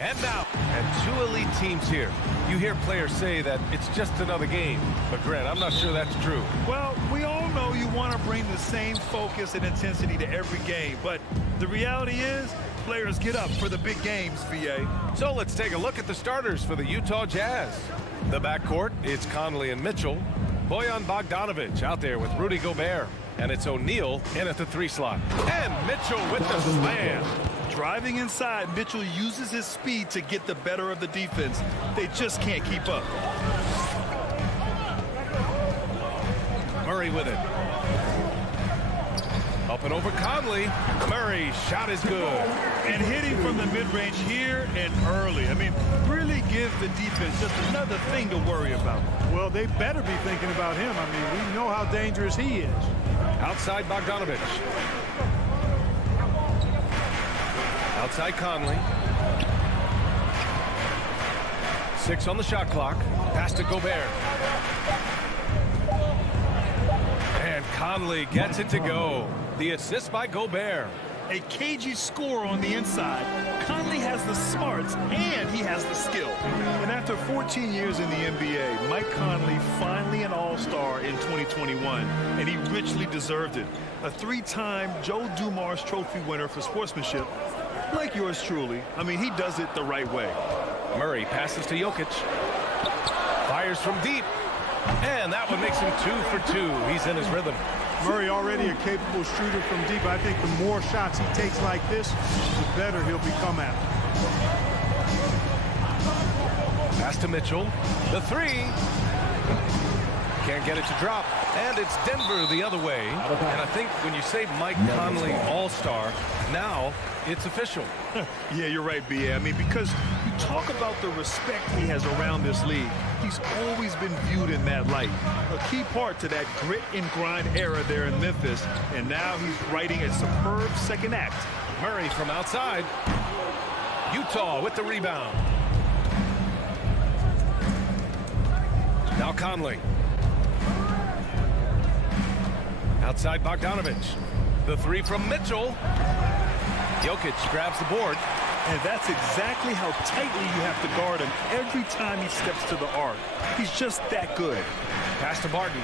And now, and two elite teams here. You hear players say that it's just another game. But, Grant, I'm not sure that's true. Well, we all know you want to bring the same focus and intensity to every game. But the reality is, players get up for the big games, VA. So let's take a look at the starters for the Utah Jazz. The backcourt, it's Conley and Mitchell. Bojan Bogdanovic out there with Rudy Gobert. And it's O'Neal in at the 3 slot. And Mitchell with the slam. Driving inside, Mitchell uses his speed to get the better of the defense. They just can't keep up. Murray with it. Up and over Conley. Murray, shot is good. And hitting from the mid-range here and early. I mean, really give the defense just another thing to worry about. Well, they better be thinking about him. I mean, we know how dangerous he is. Outside Bogdanovic. Outside Conley. 6 on the shot clock. Pass to Gobert. And Conley gets it to go. The assist by Gobert. A cagey score on the inside. Conley has the smarts and he has the skill. And after 14 years in the NBA, Mike Conley finally an all-star in 2021, and he richly deserved it. A 3-time Joe Dumars Trophy winner for sportsmanship, like yours truly. I mean, he does it the right way. Murray passes to Jokic. Fires from deep. And that one makes him 2 for 2. He's in his rhythm. Murray already a capable shooter from deep. I think the more shots he takes like this, the better he'll become at it. Pass to Mitchell. The 3. Can't get it to drop. And it's Denver the other way. And I think when you say Mike Conley All-Star, now it's official. Yeah, you're right, B.A. I mean, because you talk about the respect he has around this league. He's always been viewed in that light. A key part to that grit and grind era there in Memphis. And now he's writing a superb second act. Murray from outside. Utah with the rebound. Now Conley. Outside Bogdanovic. The 3 from Mitchell. Jokic grabs the board. And that's exactly how tightly you have to guard him every time he steps to the arc. He's just that good. Pass to Barton.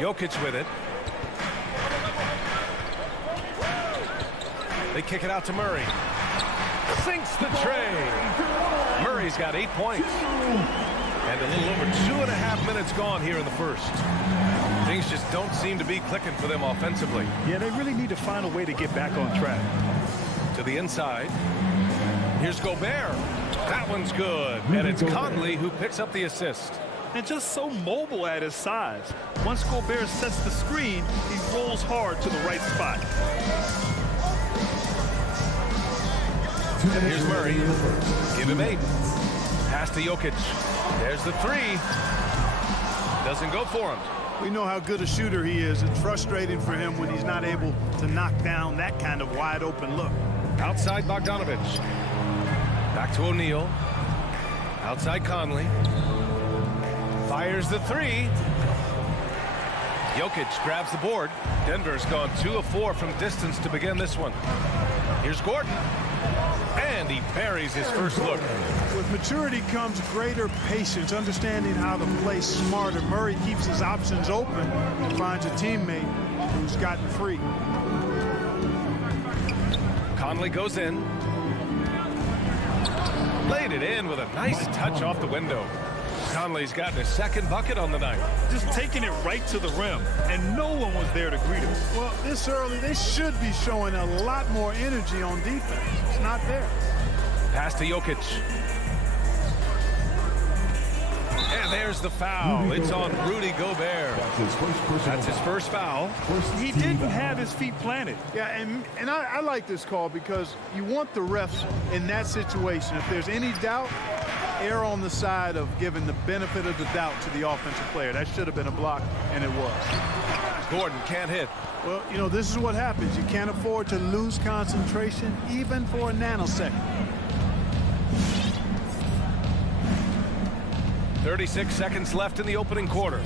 Jokic with it. They kick it out to Murray. Sinks the tray. Murray's got 8 points. And a little over 2.5 minutes gone here in the first. Things just don't seem to be clicking for them offensively. Yeah, they really need to find a way to get back on track. To the inside. Here's Gobert. That one's good. And it's Conley who picks up the assist. And just so mobile at his size. Once Gobert sets the screen, he rolls hard to the right spot. Here's Murray. Give him 8. Pass to Jokic. There's the 3. Doesn't go for him. We know how good a shooter he is. It's frustrating for him when he's not able to knock down that kind of wide open look. Outside Bogdanovic. Back to O'Neal. Outside Conley. Fires the 3. Jokic grabs the board. Denver's gone 2 of 4 from distance to begin this one. Here's Gordon. And he buries his first look. With maturity comes greater patience, understanding how to play smarter. Murray keeps his options open and finds a teammate who's gotten free. Conley goes in. Laid it in with a nice touch off the window. Conley's gotten his second bucket on the night. Just taking it right to the rim, and no one was there to greet him. Well, this early, they should be showing a lot more energy on defense. It's not there. Pass to Jokic. And there's the foul. It's on Rudy Gobert. That's his first foul. He didn't have his feet planted. Yeah, and I like this call because you want the refs in that situation. If there's any doubt, err on the side of giving the benefit of the doubt to the offensive player. That should have been a block, and it was. Gordon can't hit. Well, you know, this is what happens. You can't afford to lose concentration even for a nanosecond. 36 seconds left in the opening quarter.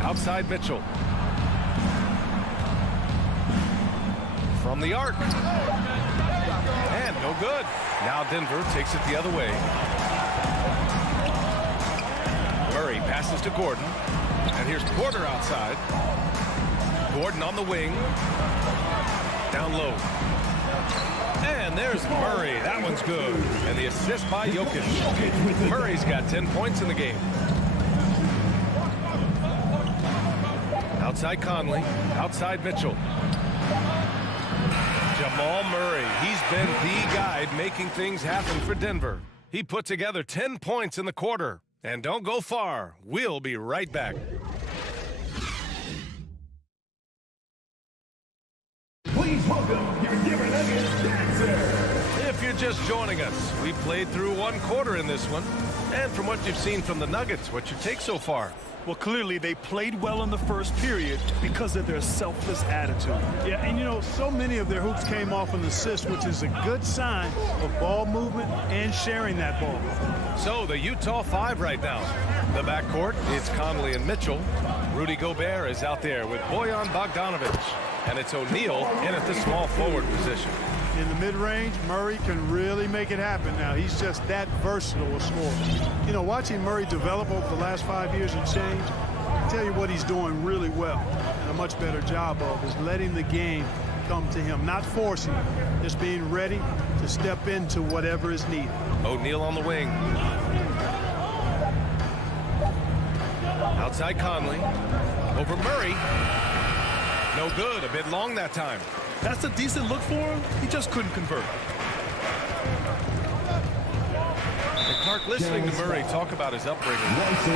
Outside Mitchell. From the arc. And No good. Now Denver takes it the other way. Murray passes to Gordon. And here's Porter outside. Gordon on the wing. Down low. And there's Murray. That one's good. And the assist by Jokic. Murray's got 10 points in the game. Outside Conley. Outside Mitchell. Jamal Murray. He's been the guy making things happen for Denver. He put together 10 points in the quarter. And don't go far. We'll be right back. Please welcome your Denver Nuggets dancer. If you're just joining us, we played through one quarter in this one. And from what you've seen from the Nuggets, what's your take so far? Well, clearly they played well in the first period because of their selfless attitude. Yeah, and you know, so many of their hoops came off an assist, which is a good sign of ball movement and sharing that ball. So the Utah 5 right now. The backcourt, it's Conley and Mitchell. Rudy Gobert is out there with Bojan Bogdanovic. And it's O'Neal in at the small forward position. In the mid-range, Murray can really make it happen now. He's just that versatile a scorer. You know, watching Murray develop over the last 5 years and change, I tell you what he's doing really well and a much better job of is letting the game come to him, not forcing it, just being ready to step into whatever is needed. O'Neal on the wing. Outside Conley. Over Murray. No good. A bit long that time. That's a decent look for him. He just couldn't convert. And Clark, listening to Murray talk about his upbringing,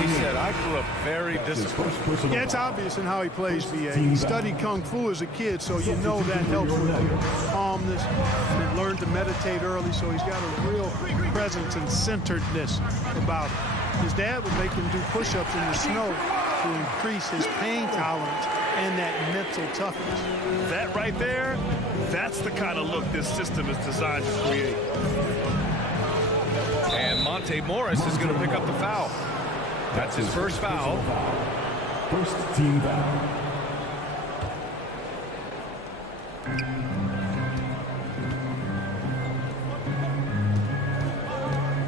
he said, I grew up very disciplined. Yeah, it's obvious in how he plays, VA. He studied Kung Fu as a kid, so you know that helps with calmness. He learned to meditate early, so he's got a real presence and centeredness about him. His dad would make him do push-ups in the snow to increase his pain tolerance and that mental toughness. That right there, that's the kind of look this system is designed to create. And Monte Morris is going to pick up the foul. That's his first foul. First team foul.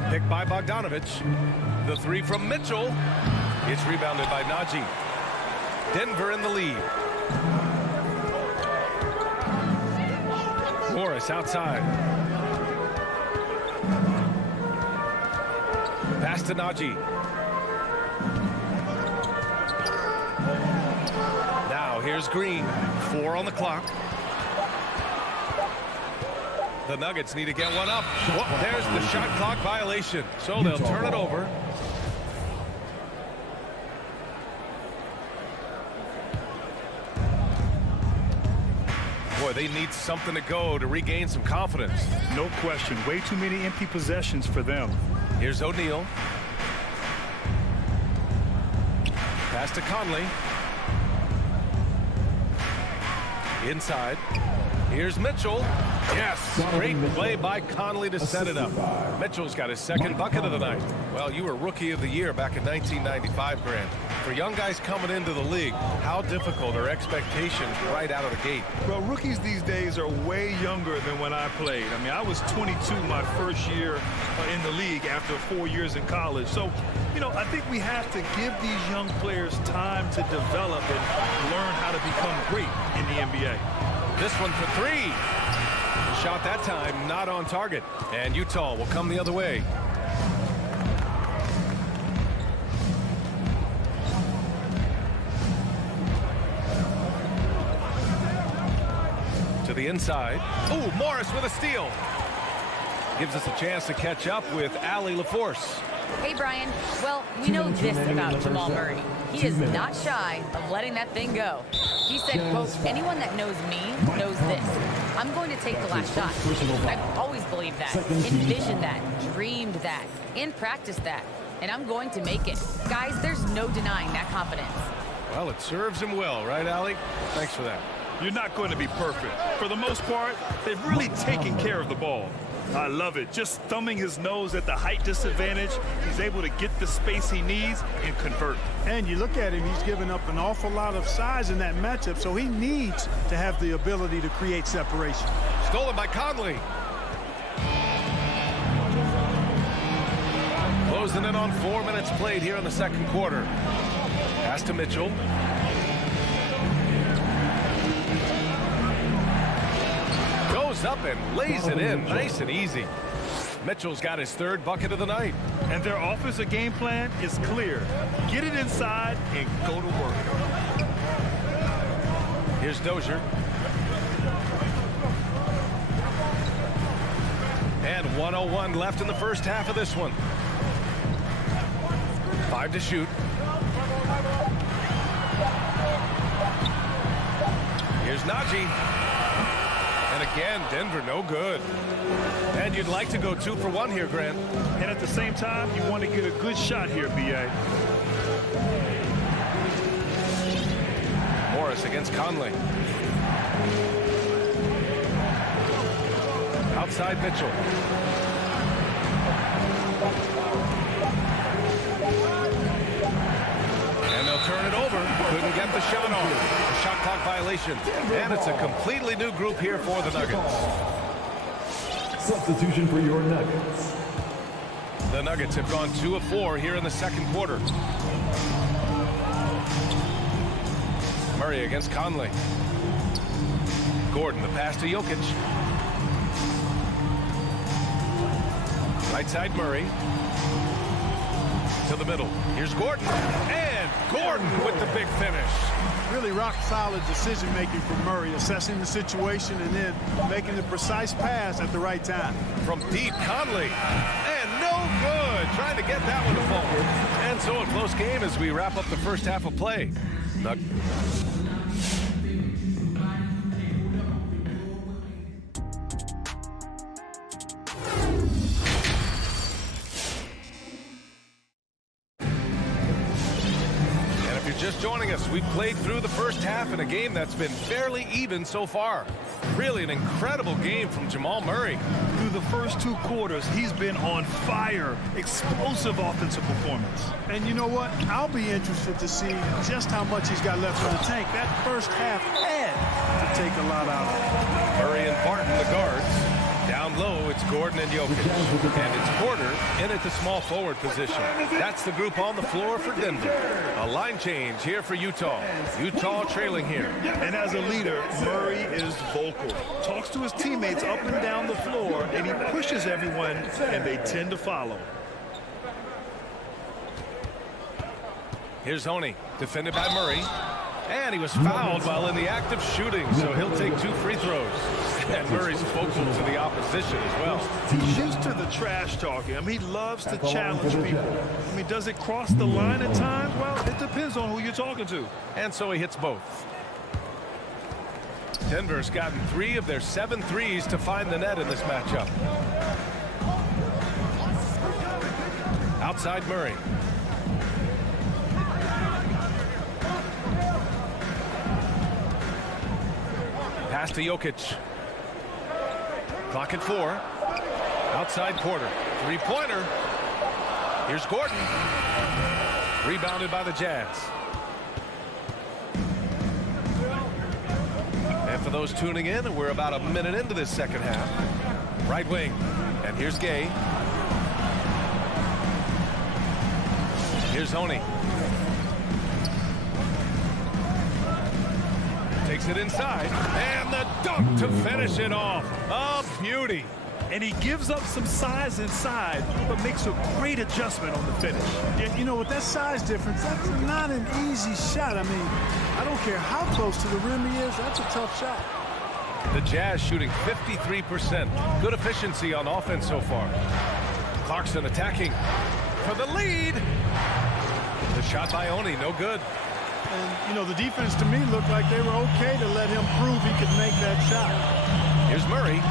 Picked by Bogdanovic. The three from Mitchell. It's rebounded by Najee. Denver in the lead. Morris outside. Pass to Najee. Now here's Green. 4 on the clock. The Nuggets need to get one up. Whoa, there's the shot clock violation. So they'll turn it over. Boy, they need something to go to regain some confidence. No question. Way too many empty possessions for them. Here's O'Neal. Pass to Conley. Inside. Here's Mitchell. Yes, great play by Conley to set it up. Mitchell's got his second bucket of the night. Well, you were Rookie of the Year back in 1995, Grant. For young guys coming into the league, how difficult are expectations right out of the gate? Well, rookies these days are way younger than when I played. I mean, I was 22 my first year in the league after 4 years in college. So, you know, I think we have to give these young players time to develop and learn how to become great in the NBA. This one for 3. Shot that time, not on target. And Utah will come the other way. To the inside. Ooh, Morris with a steal. Gives us a chance to catch up with Allie LaForce. Hey, Brian. Well, we know this about Jamal Murray. He is not shy of letting that thing go. He said, quote, anyone that knows me knows this. I'm going to take the last shot. I've always believed that, envisioned that, dreamed that, and practiced that. And I'm going to make it. Guys, there's no denying that confidence. Well, it serves him well, right, Allie? Thanks for that. You're not going to be perfect. For the most part, they've really taken care of the ball. I love it. Just thumbing his nose at the height disadvantage. He's able to get the space he needs and convert. And you look at him, he's given up an awful lot of size in that matchup, so he needs to have the ability to create separation. Stolen by Conley. Closing in on 4 minutes played here in the second quarter. Pass to Mitchell. Goes up and lays it in nice and easy. Mitchell's got his third bucket of the night. And their offensive game plan is clear. Get it inside and go to work. Here's Dozier. And 1:01 left in the first half of this one. 5 to shoot. Here's Najee. And again, Denver no good. And you'd like to go 2 for 1 here, Grant. And at the same time, you want to get a good shot here, B.A. Morris against Conley. Outside Mitchell. And they'll turn it over. Couldn't get the shot off. A shot clock violation. And it's a completely new group here for the Nuggets. Substitution for your Nuggets. The Nuggets have gone 2 of 4 here in the second quarter. Murray against Conley. Gordon, the pass to Jokic. Right side Murray. To the middle. Here's Gordon. And Gordon with the big finish. Really rock-solid decision-making from Murray, assessing the situation and then making the precise pass at the right time. From deep, Conley. And no good. Trying to get that one to fall. And so a close game as we wrap up the first half of play. Just joining us, we've played through the first half in a game that's been fairly even so far. Really an incredible game from Jamal Murray. Through the first 2 quarters, he's been on fire. Explosive offensive performance. And you know what? I'll be interested to see just how much he's got left in the tank. That first half had to take a lot out of it. Murray and Barton, the guards. Down low, it's Gordon and Jokic. And it's Porter in at the small forward position. That's the group on the floor for Denver. A line change here for Utah. Utah trailing here. And as a leader, Murray is vocal. Talks to his teammates up and down the floor, and he pushes everyone, and they tend to follow. Here's Honey, defended by Murray. And he was fouled while in the act of shooting, so he'll take 2 free throws. And Murray's vocal to the opposition as well. He's used to the trash talking. I mean, he loves to challenge people. I mean, does it cross the line at times? Well, it depends on who you're talking to. And so he hits both. Denver's gotten 3 of their 7 threes to find the net in this matchup. Outside Murray. Pass to Jokic. Clock at 4. Outside Porter. 3-pointer. Here's Gordon. Rebounded by the Jazz. And for those tuning in, we're about a minute into this second half. Right wing. And here's Gay. Here's Honey. Takes it inside, and the dunk to finish it off. A beauty. And he gives up some size inside, but makes a great adjustment on the finish. Yeah, you know, with that size difference, that's not an easy shot. I mean, I don't care how close to the rim he is, that's a tough shot. The Jazz shooting 53%. Good efficiency on offense so far. Clarkson attacking for the lead. The shot by Oni, no good. And, you know, the defense to me looked like they were okay to let him prove he could make that shot. Here's Murray.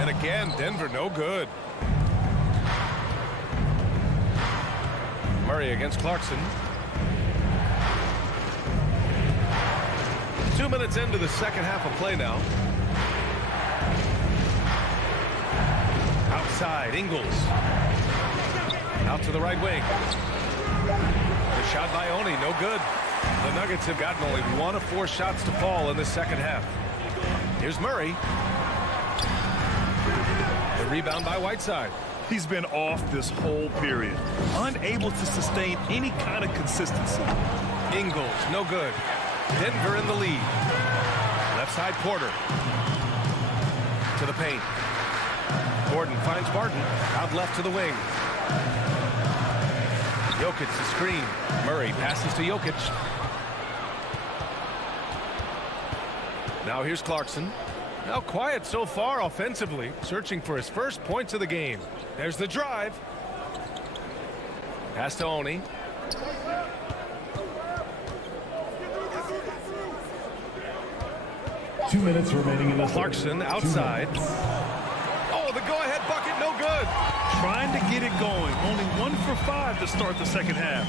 And again, Denver no good. Murray against Clarkson. 2 minutes into the second half of play now. Outside, Ingles. Out to the right wing. The shot by Oni, no good. The Nuggets have gotten only 1 of 4 shots to fall in the second half. Here's Murray. The rebound by Whiteside. He's been off this whole period, unable to sustain any kind of consistency. Ingles, no good. Denver in the lead. Left side Porter. To the paint. Gordon finds Martin. Out left to the wing. Jokic the screen. Murray passes to Jokic. Now here's Clarkson. Now quiet so far offensively. Searching for his first points of the game. There's the drive. Pass to Oni. Two minutes remaining in the Clarkson outside. Oh, the go-ahead bucket, no good. Trying to get it going. Only 1 for 5 to start the second half.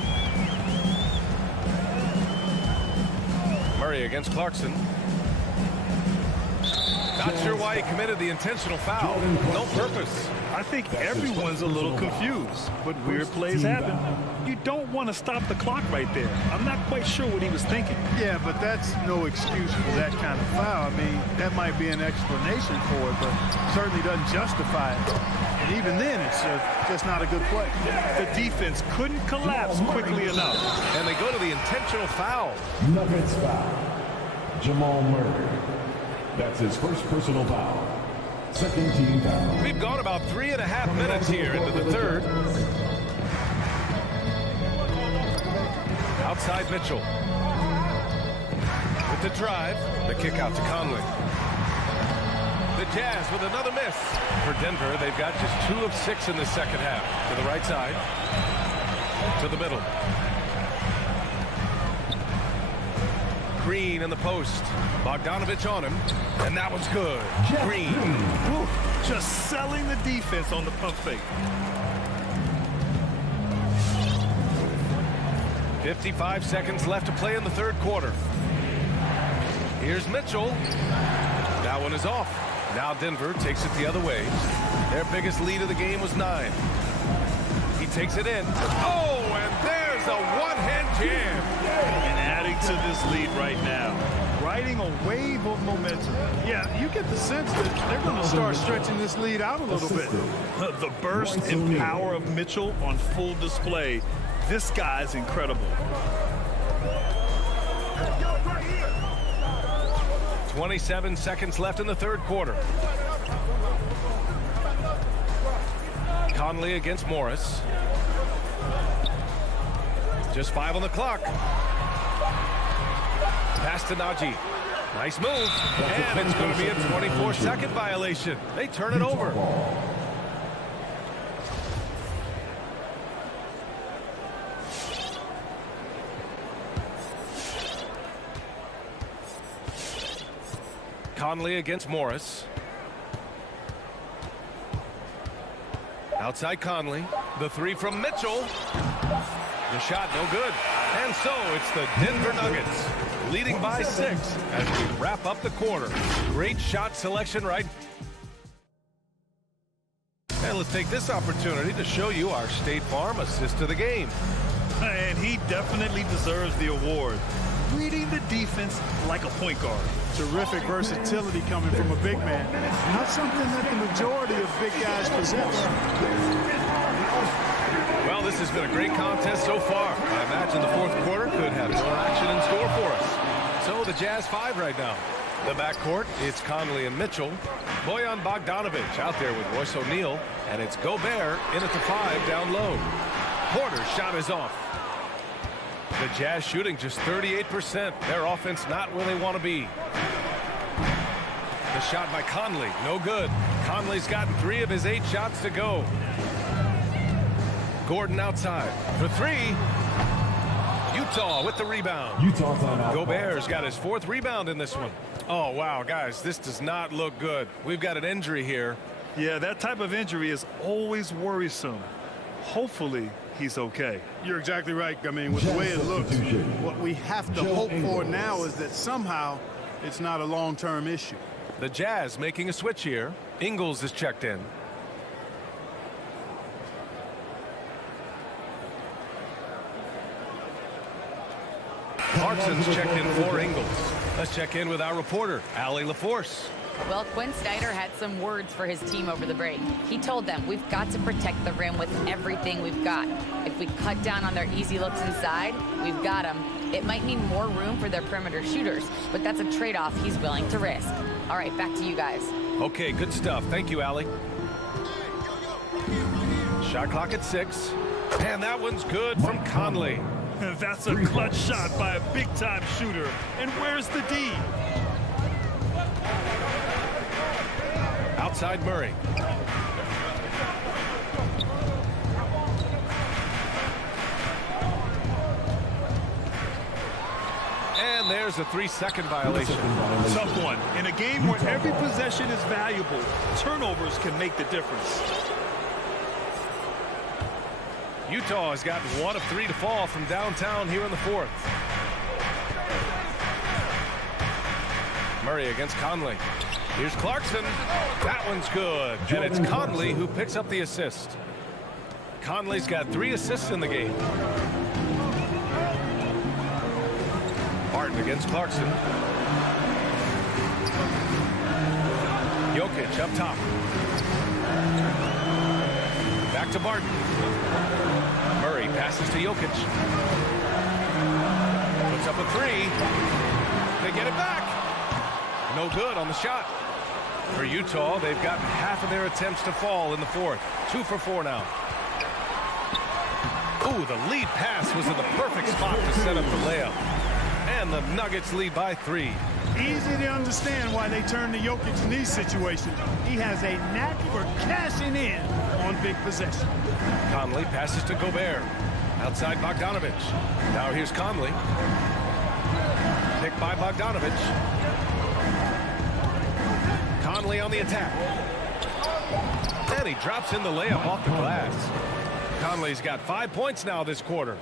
Murray against Clarkson. Not sure why he committed the intentional foul. No purpose. I think everyone's a little confused, but weird plays happen. You don't want to stop the clock right there. I'm not quite sure what he was thinking. Yeah, but that's no excuse for that kind of foul. I mean, that might be an explanation for it, but certainly doesn't justify it. And even then, it's just not a good play. The defense couldn't collapse quickly enough. And they go to the intentional foul. Nuggets foul. Jamal Murray. That's his first personal foul. Second team foul. We've gone about 3.5 minutes here into the third. Outside Mitchell. With the drive, the kick out to Conley. The Jazz with another miss. For Denver, they've got just 2 of 6 in the second half. To the right side. To the middle. Green in the post. Bogdanovich on him. And that one's good. Green. Whew, just selling the defense on the pump fake. 55 seconds left to play in the third quarter. Here's Mitchell. That one is off. Now Denver takes it the other way. Their biggest lead of the game was 9. He takes it in. Oh, and there's a one-hand jam. And adding to this lead right now. Riding a wave of momentum. Yeah, you get the sense that they're going to start stretching this lead out a little bit. The burst and power of Mitchell on full display. This guy's incredible. 27 seconds left in the third quarter. Conley against Morris. Just 5 on the clock. Pass to Najee. Nice move. And it's going to be a 24-second violation. They turn it over. Conley against Morris. Outside Conley. The 3 from Mitchell. The shot no good. And so it's the Denver Nuggets leading by 6 as we wrap up the quarter. Great shot selection, right? And let's take this opportunity to show you our State Farm assist of the game. And he definitely deserves the award. Reading the defense like a point guard. Terrific versatility coming from a big man. Not something that the majority of big guys possess. Well, this has been a great contest so far. I imagine the fourth quarter could have more action in store for us. So the Jazz 5 right now. The backcourt, it's Conley and Mitchell. Bojan Bogdanovich out there with Royce O'Neal. And it's Gobert in at the 5 down low. Porter's shot is off. The Jazz shooting just 38%. Their offense not where they want to be. The shot by Conley, no good. Conley's gotten 3 of his 8 shots to go. Gordon outside for 3. Utah with the rebound. Utah timeout. Gobert's got his 4th rebound in this one. Oh, wow, guys, this does not look good. We've got an injury here. Yeah, that type of injury is always worrisome. Hopefully, he's okay. You're exactly right. I mean, with the way it looks, what we have to hope for now is that somehow it's not a long-term issue. The Jazz making a switch here. Ingles is checked in. Clarkson's checked in for Ingles. Let's check in with our reporter, Allie LaForce. Well, Quinn Snyder had some words for his team over the break. He told them, we've got to protect the rim with everything we've got. If we cut down on their easy looks inside, we've got them. It might mean more room for their perimeter shooters, but that's a trade-off he's willing to risk. All right, back to you guys. Okay, good stuff. Thank you, Allie. Shot clock at 6. And that one's good from Conley. That's a clutch shot by a big-time shooter. And where's the D? Outside Murray. And there's a 3-second violation. Tough one. In a game where every possession is valuable, turnovers can make the difference. Utah has gotten 1 of 3 to fall from downtown here in the 4th. Murray against Conley. Here's Clarkson. That one's good. And it's Conley who picks up the assist. Conley's got 3 assists in the game. Barton against Clarkson. Jokic up top. Back to Barton. Murray passes to Jokic. Puts up a 3. They get it back. No good on the shot. For Utah, they've gotten half of their attempts to fall in the 4th. 2 for 4 now. Ooh, the lead pass was in the perfect spot to set up the layup. And the Nuggets lead by 3. Easy to understand why they turn to Jokic in these situations. He has a knack for cashing in on big possession. Conley passes to Gobert. Outside Bogdanovich. Now here's Conley. Picked by Bogdanovich. Conley on the attack. And he drops in the layup off the glass. Conley's got 5 points now this quarter.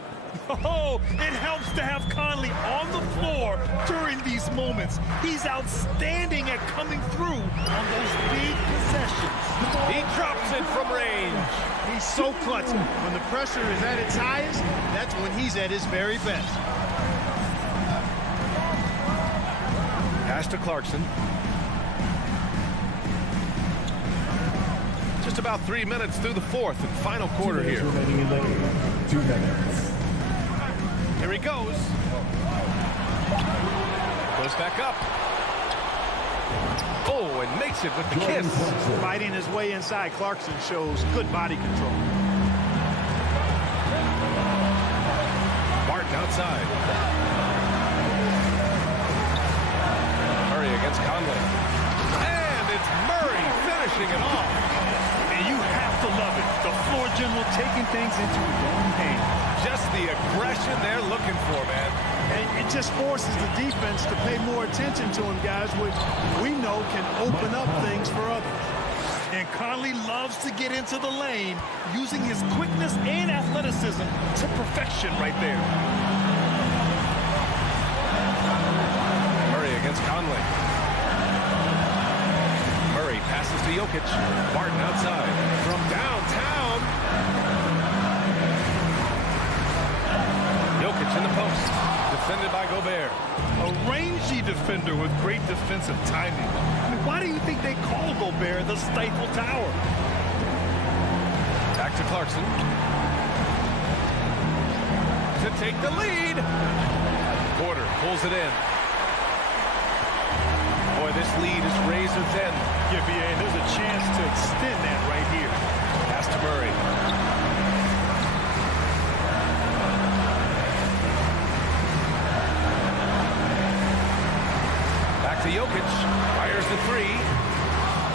Oh, it helps to have Conley on the floor during these moments. He's outstanding at coming through on those big possessions. He drops it from range. He's so clutch. When the pressure is at its highest, that's when he's at his very best. Pass to Clarkson. Just about 3 minutes through the 4th and final quarter here. 2 minutes. Here he goes. Goes back up. Oh, and makes it with the kiss. Fighting his way inside, Clarkson shows good body control. Barton outside. Murray against Conley. And it's Murray finishing it off. And you have to love it. The floor general taking things into his own hands. Just the aggression they're looking for, man. And it just forces the defense to pay more attention to him, guys, which we know can open up things for others. And Conley loves to get into the lane, using his quickness and athleticism to perfection right there. Murray against Conley. Murray passes to Jokic. Barton outside. From downtown. Jokic in the post. Defended by Gobert. A rangy defender with great defensive timing. I mean, why do you think they call Gobert the Stifle Tower? Back to Clarkson. To take the lead. Porter pulls it in. Boy, this lead is razor thin. Yeah, BA, there's a chance to extend that right here. Pass to Murray. To Jokic, fires the 3.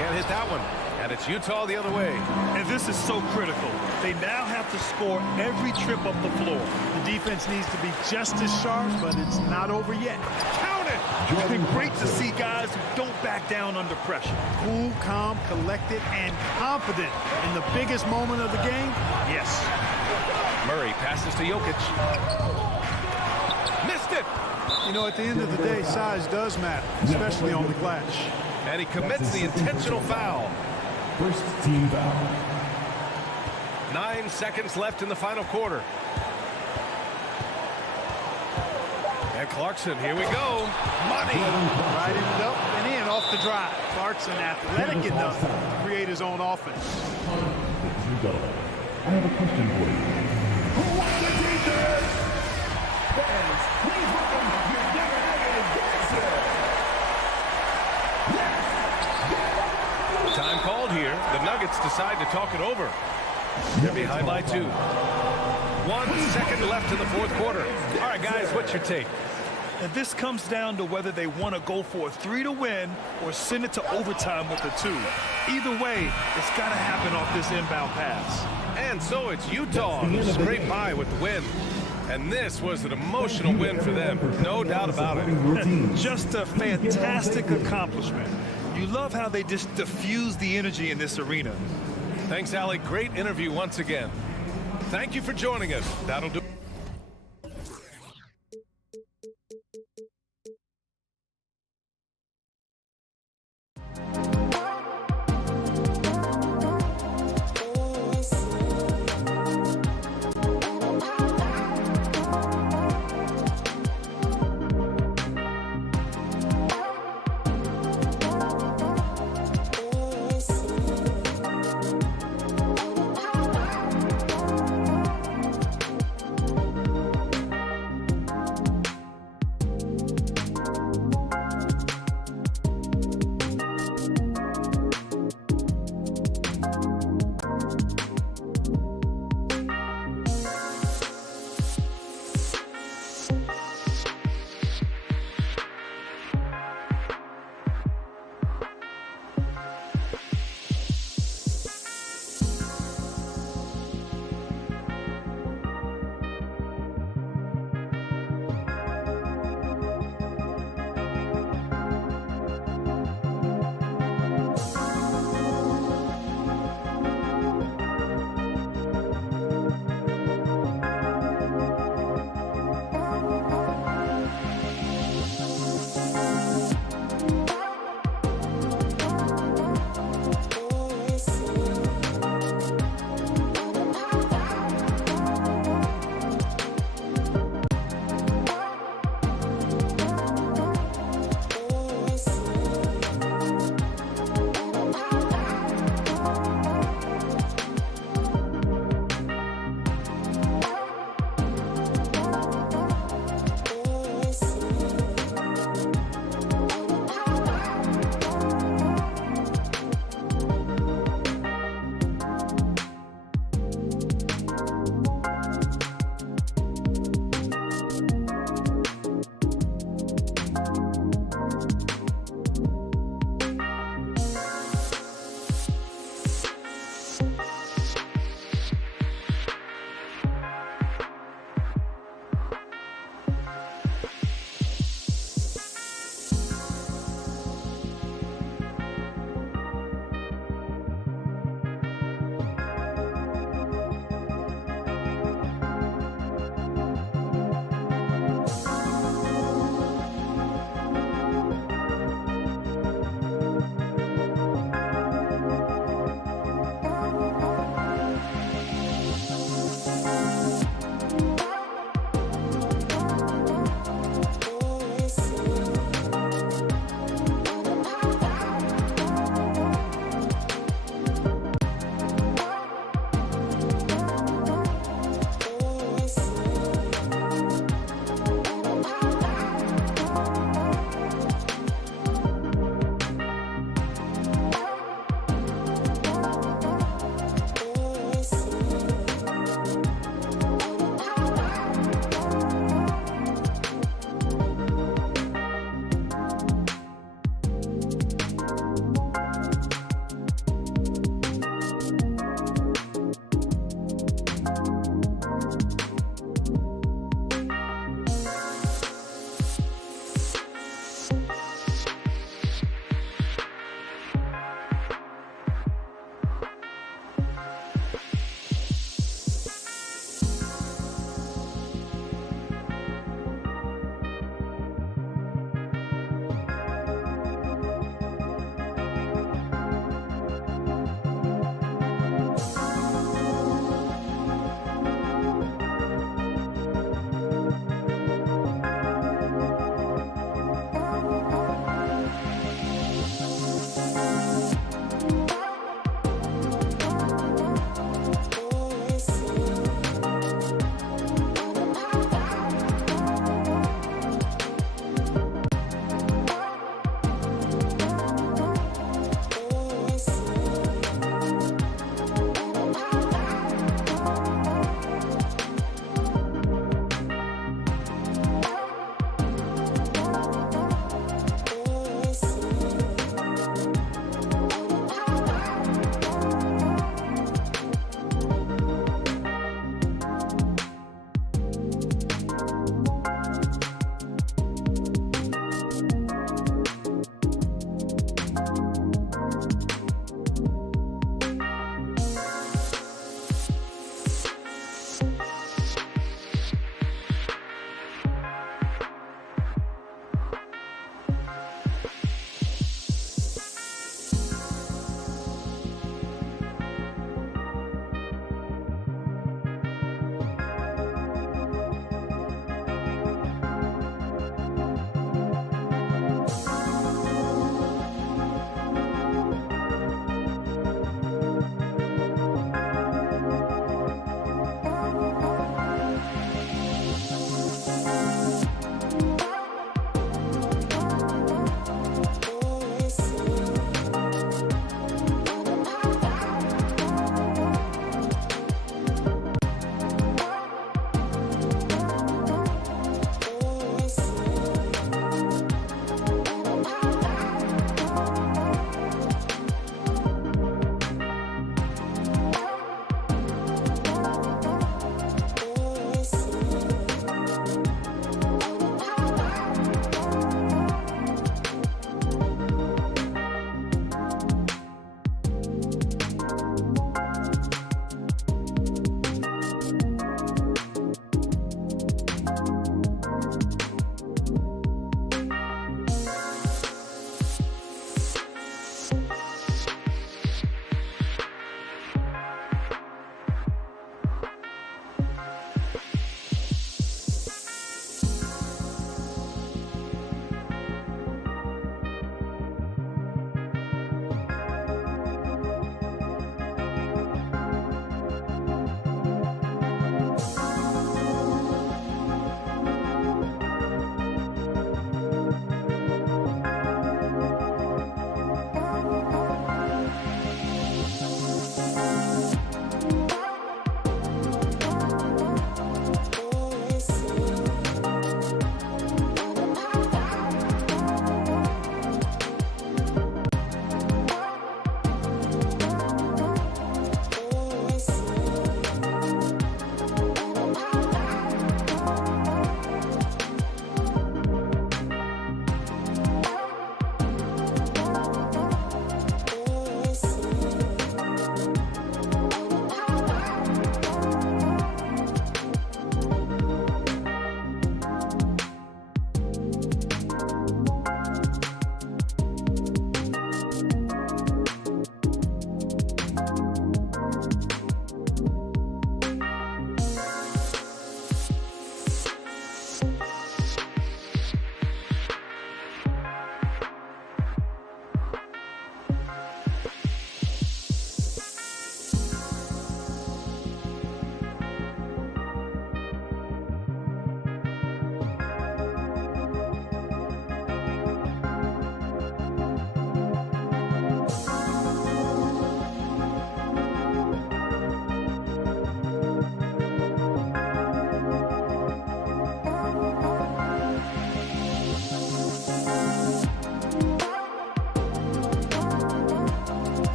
Can't hit that one. And it's Utah the other way. And this is so critical. They now have to score every trip up the floor. The defense needs to be just as sharp, but it's not over yet. Count it! It's been great to see guys who don't back down under pressure. Cool, calm, collected, and confident in the biggest moment of the game. Yes. Murray passes to Jokic. Missed it! You know, at the end of the day, size does matter, especially on the glass. And he commits the intentional foul. First team foul. 9 seconds left in the final quarter. And Clarkson, here we go. Money. Right it up and in off the drive. Clarkson athletic enough to create his own offense. I have a question for you. Who wants the t-shirt? Fans, please welcome your designated dancer. Time called here. The Nuggets decide to talk it over. They're behind by 2. 1 second left in the fourth quarter. All right, guys, what's your take? And this comes down to whether they want to go for a 3 to win or send it to overtime with a 2. Either way, it's got to happen off this inbound pass. And so it's Utah who scraped by with the win. And this was an emotional win for them, no doubt about it. Just a fantastic accomplishment. You love how they just diffuse the energy in this arena. Thanks, Allie. Great interview once again. Thank you for joining us. That'll do.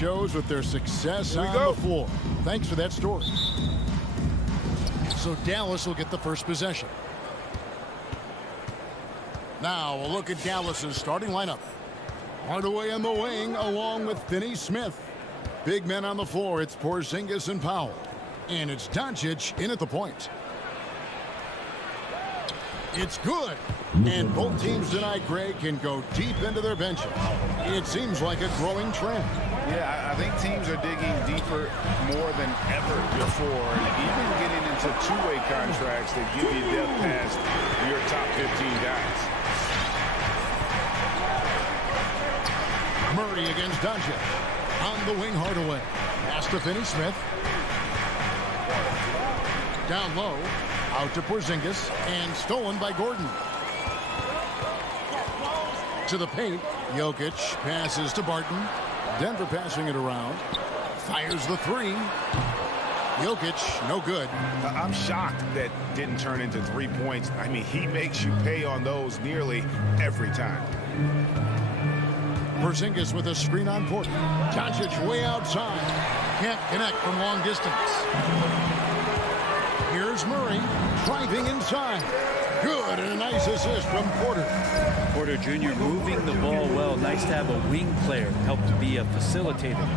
shows with their success on the floor. Thanks for that story. So Dallas will get the first possession. Now a look at Dallas's starting lineup. Hardaway in the wing along with Finney-Smith. Big men on the floor. It's Porzingis and Powell. And it's Doncic in at the point. It's good. And both teams tonight, Greg, can go deep into their benches. It seems like a growing trend. Yeah, I think teams are digging deeper more than ever before. And even getting into two-way contracts that give you depth past your top 15 guys. Murray against Doncic. On the wing, Hardaway. Pass to Finney-Smith. Down low. Out to Porzingis. And stolen by Gordon. To the paint. Jokic passes to Barton. Denver passing it around. Fires the three. Jokic, no good. I'm shocked that didn't turn into 3 points. I mean, he makes you pay on those nearly every time. Porzingis with a screen on Porter. Doncic way outside. Can't connect from long distance. Here's Murray driving inside. Good, and a nice assist from Porter. Porter Jr. moving the ball well. Nice to have a wing player help to be a facilitator.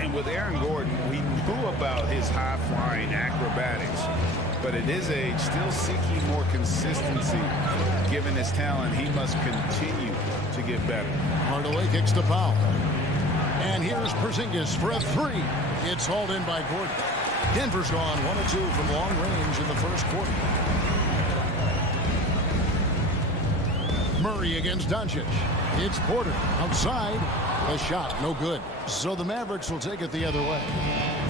And with Aaron Gordon, we knew about his high-flying acrobatics. But at his age, still seeking more consistency. Given his talent, he must continue to get better. Hardaway kicks to Powell. And here's Porzingis for a three. It's hauled in by Gordon. Denver's gone 1 of 2 from long range in the first quarter. Murray against Doncic. It's Porter outside. A shot, no good. So the Mavericks will take it the other way.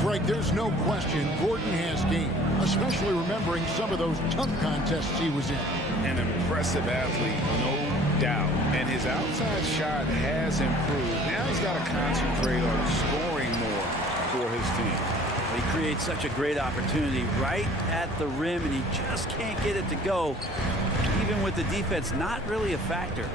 Greg, there's no question Gordon has game, especially remembering some of those dunk contests he was in. An impressive athlete, no doubt. And his outside shot has improved. Now he's got to concentrate on scoring more for his team. He creates such a great opportunity right at the rim, and he just can't get it to go. Even with the defense not really a factor.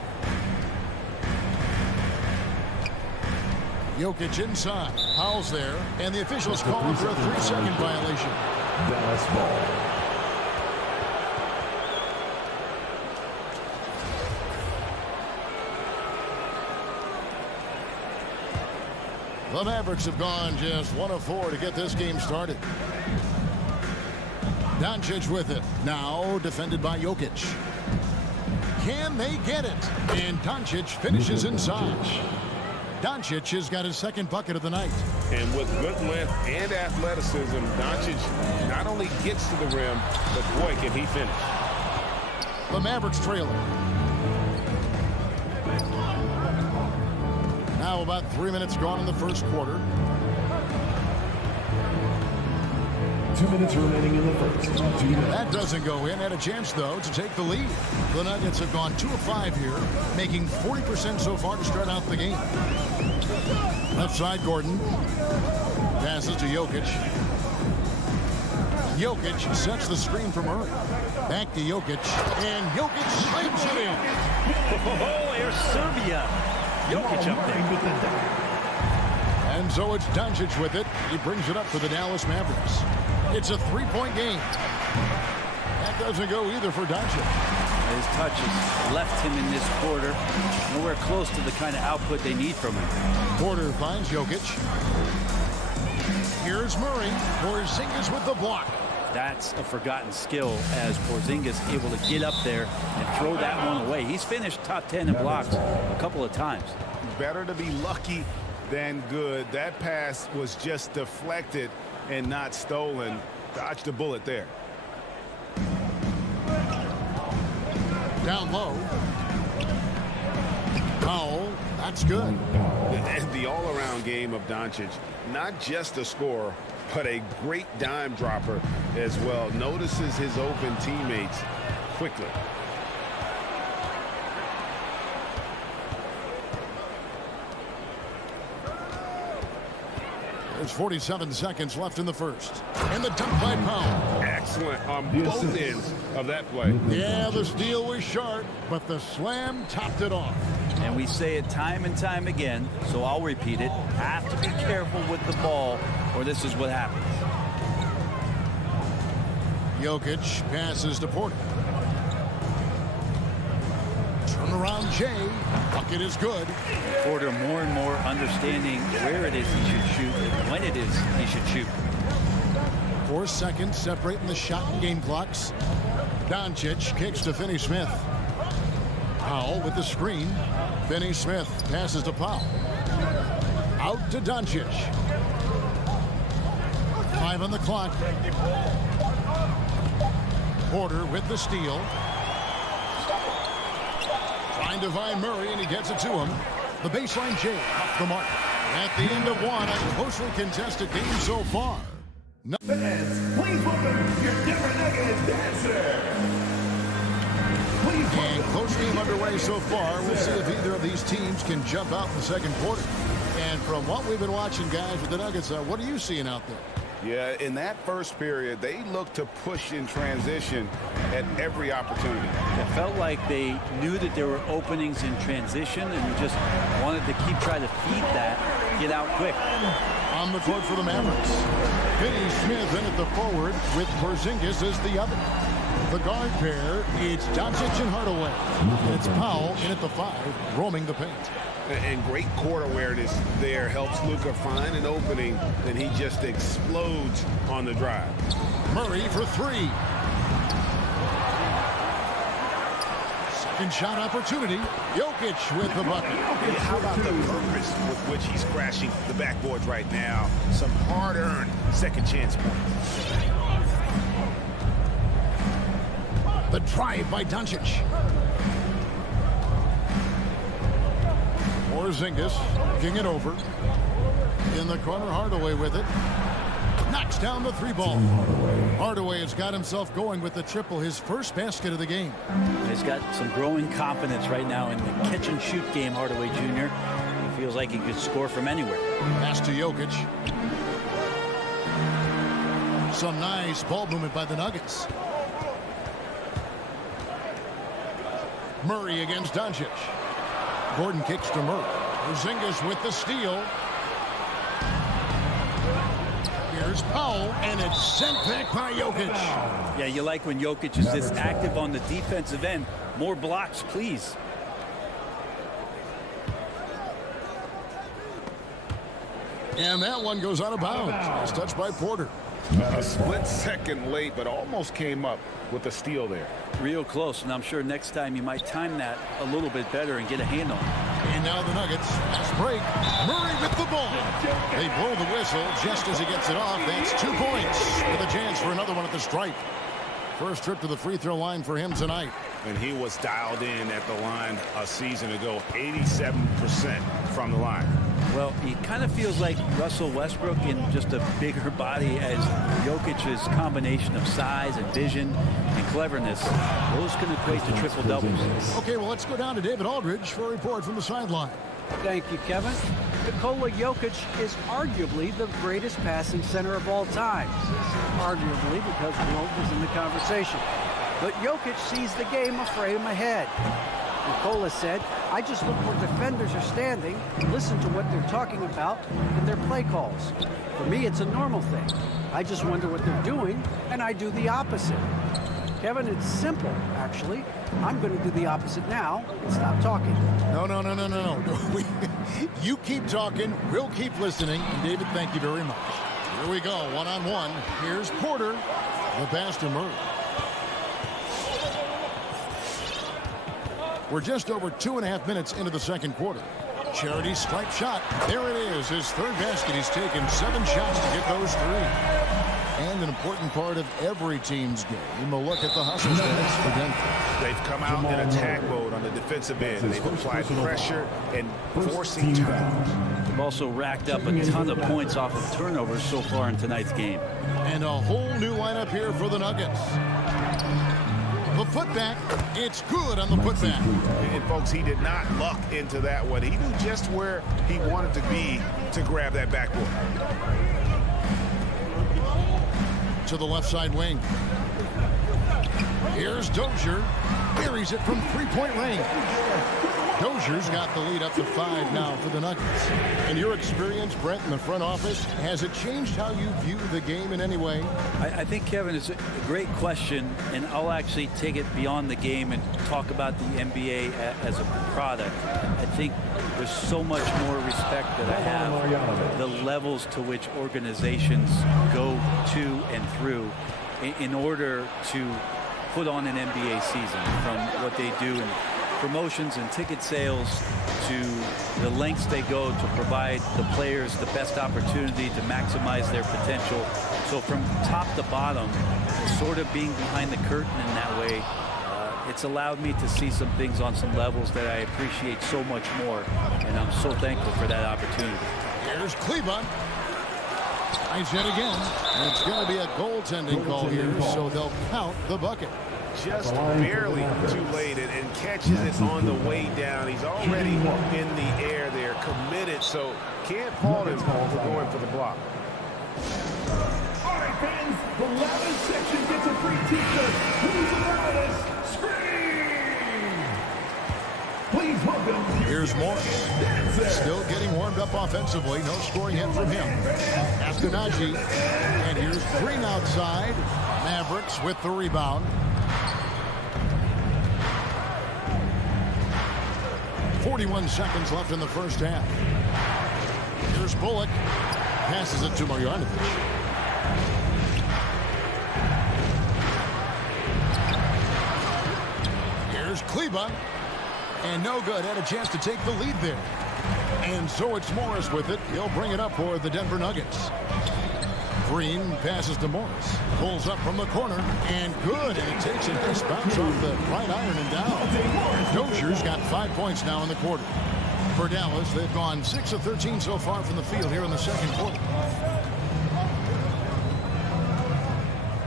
Jokic inside. Powell's there, and the officials calling for a 3-second violation. Dallas ball. The Mavericks have gone just 1 of 4 to get this game started. Doncic with it. Now defended by Jokic. Can they get it? And Doncic finishes inside. Doncic has got his second bucket of the night. And with good length and athleticism, Doncic not only gets to the rim, but boy, can he finish. The Mavericks trailing. Now about 3 minutes gone in the first quarter. 2 minutes remaining in the first. 2 minutes. That doesn't go in. Had a chance, though, to take the lead. The Nuggets have gone 2 of 5 here, making 40% so far to start out the game. Left side, Gordon. Passes to Jokic. Jokic sets the screen for Murray. Back to Jokic. And Jokic slams it in. Oh, here's Serbia. Jokic up there. And so it's Doncic with it. He brings it up for the Dallas Mavericks. It's a 3-point game. That doesn't go either for Doncic. His touch has left him in this quarter. Nowhere close to the kind of output they need from him. Porter finds Jokic. Here's Murray. Porzingis with the block. That's a forgotten skill as Porzingis able to get up there and throw that one away. He's finished top 10 in blocks a couple of times. Better to be lucky than good. That pass was just deflected and not stolen. Dodged a bullet there. Down low. Powell. That's good. The all-around game of Doncic, not just a scorer, but a great dime dropper as well. Notices his open teammates quickly. There's 47 seconds left in the first. And the dunk by Powell. Excellent on both ends of that play. Yeah, the steal was sharp, but the slam topped it off. And we say it time and time again, so I'll repeat it. Have to be careful with the ball, or this is what happens. Jokic passes to Porter. Turnaround Jay. Bucket is good. Porter more and more understanding where it is he should shoot and when it is he should shoot. 4 seconds separating the shot and game clocks. Doncic kicks to Finney-Smith. Powell with the screen. Finney-Smith passes to Powell. Out to Doncic. 5 on the clock. Porter with the steal. Trying to find Murray, and he gets it to him. The baseline Jay off the mark. At the end of one, a closely contested game so far. Fans, please welcome your Denver Nuggets dancer. And close game underway so far. We'll see if either of these teams can jump out in the second quarter. And from what we've been watching, guys, with the Nuggets, what are you seeing out there? Yeah, in that first period, they looked to push in transition at every opportunity. It felt like they knew that there were openings in transition and just wanted to keep trying to feed that, get out quick. On the court for the Mavericks. Finney-Smith in at the forward with Porzingis as the other. The guard pair, it's Doncic and Hardaway. And it's Powell in at the 5, roaming the paint. And great court awareness there helps Luka find an opening, and he just explodes on the drive. Murray for 3. Second shot opportunity. Jokic with the bucket. How about the purpose with which he's crashing the backboards right now? Some hard-earned second chance points. The drive by Doncic. Porzingis kicking it over. In the corner, Hardaway with it. Knocks down the 3-ball. Hardaway has got himself going with the triple, his first basket of the game. He's got some growing confidence right now in the catch-and-shoot game, Hardaway Jr. He feels like he could score from anywhere. Pass to Jokic. Some nice ball movement by the Nuggets. Murray against Doncic. Gordon kicks to Murray. Porzingis with the steal. Here's Powell, and it's sent back by Jokic. Yeah, you like when Jokic is this active on the defensive end. More blocks, please. And that one goes out of bounds. It's touched by Porter. A split second late, but almost came up with a steal there. Real close, and I'm sure next time you might time that a little bit better and get a hand on it. And now the Nuggets. Fast break. Murray with the ball. They blow the whistle just as he gets it off. That's 2 points with a chance for another one at the stripe. First trip to the free throw line for him tonight. And he was dialed in at the line a season ago, 87% from the line. Well, he kind of feels like Russell Westbrook in just a bigger body as Jokic's combination of size and vision and cleverness. Those can equate to triple doubles. Okay, well, let's go down to David Aldridge for a report from the sideline. Thank you, Kevin. Nikola Jokic is arguably the greatest passing center of all time. Arguably because Wilt was in the conversation. But Jokic sees the game a frame ahead. Nikola said, I just look where defenders are standing, listen to what they're talking about, and their play calls. For me, it's a normal thing. I just wonder what they're doing, and I do the opposite. Kevin, it's simple, actually. I'm going to do the opposite now and stop talking. No. You keep talking, we'll keep listening. And David, thank you very much. Here we go, one-on-one. Here's Porter. The pass to Murray. We're just over 2.5 minutes into the second quarter. Charity stripe shot. There it is, his third basket. He's taken 7 shots to get those 3. And an important part of every team's game, a look at the hustle stats for Denver. They've come out in attack mode on the defensive end. They've applied pressure and forcing turnovers. They've also racked up a ton of points off of turnovers so far in tonight's game. And a whole new lineup here for the Nuggets. The putback, it's good on the putback. And folks, he did not luck into that one. He knew just where he wanted to be to grab that backboard. To the left side wing. Here's Dozier. Buries it from three-point range. Dozier's got the lead up to 5 now for the Nuggets. In your experience, Brent, in the front office, has it changed how you view the game in any way? I think, Kevin, it's a great question, and I'll actually take it beyond the game and talk about the NBA as a product. I think there's so much more respect that I have, the levels to which organizations go to and through in order to put on an NBA season, from what they do in promotions and ticket sales to the lengths they go to provide the players the best opportunity to maximize their potential. So from top to bottom, sort of being behind the curtain in that way, it's allowed me to see some things on some levels that I appreciate so much more, and I'm so thankful for that opportunity. Here's Cleveland. Nice hit again. And it's going to be a goaltending call here, so they'll count the bucket. Just barely too late and catches it on the way down. He's already in the air there, committed, so can't fault him for going for the block. All right, fans, the loudest section gets a free t-shirt. Who's the loudest? Scream! Please welcome. Here's Morris. Still getting warmed up offensively. No scoring hit from him. After Najee. And here's Green outside. Mavericks with the rebound. 41 seconds left in the first half. Here's Bullock. Passes it to Marjanovic. Here's Kleba. And no good. Had a chance to take the lead there. And so it's Morris with it. He'll bring it up for the Denver Nuggets. Green passes to Morris. Pulls up from the corner. And good. And it takes a nice bounce off the right iron and down. Dozier's got 5 points now in the quarter. For Dallas, they've gone 6 of 13 so far from the field here in the second quarter.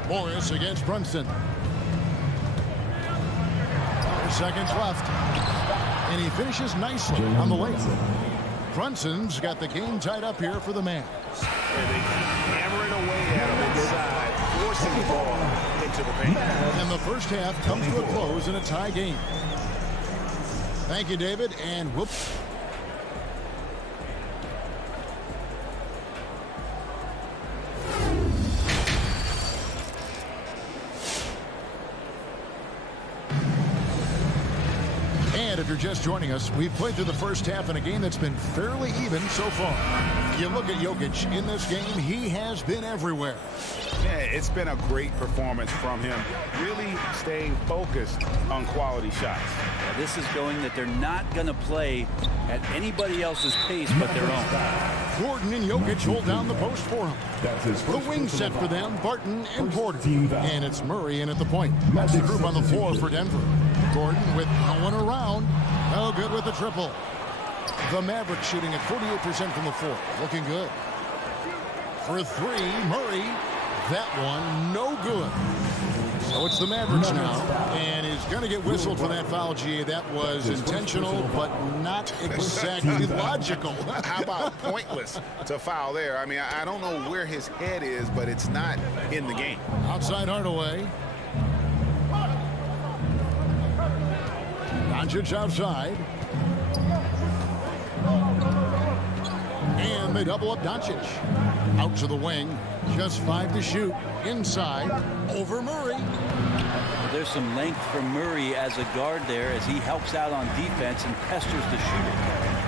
Morris against Brunson. 4 seconds left. And he finishes nicely on the layup. Brunson's got the game tied up here for the Mavs. And they hammering away at him inside, forcing the ball into the paint. And the first half comes to a close in a tie game. Thank you, David, and whoops. If you're just joining us, we've played through the first half in a game that's been fairly even so far. You look at Jokic in this game, he has been everywhere. Yeah, it's been a great performance from him, really staying focused on quality shots. Now, this is going that they're not going to play at anybody else's pace but their own. Gordon and Jokic hold down the post for him. The wing set for them, Barton and Porter. And it's Murray in at the point. That's the group on the floor for Denver. Gordon with no one around. No good with the triple. The Mavericks shooting at 48% from the floor. Looking good. For three, Murray. That one, no good. So it's the Mavericks now. And he's going to get whistled for that foul, G. That was intentional, but not exactly logical. How about pointless to foul there? I mean, I don't know where his head is, but it's not in the game. Outside Hardaway. Doncic outside. And they double up Doncic. Out to the wing. Just 5 to shoot. Inside. Over Murray. There's some length from Murray as a guard there as he helps out on defense and pesters the shooter.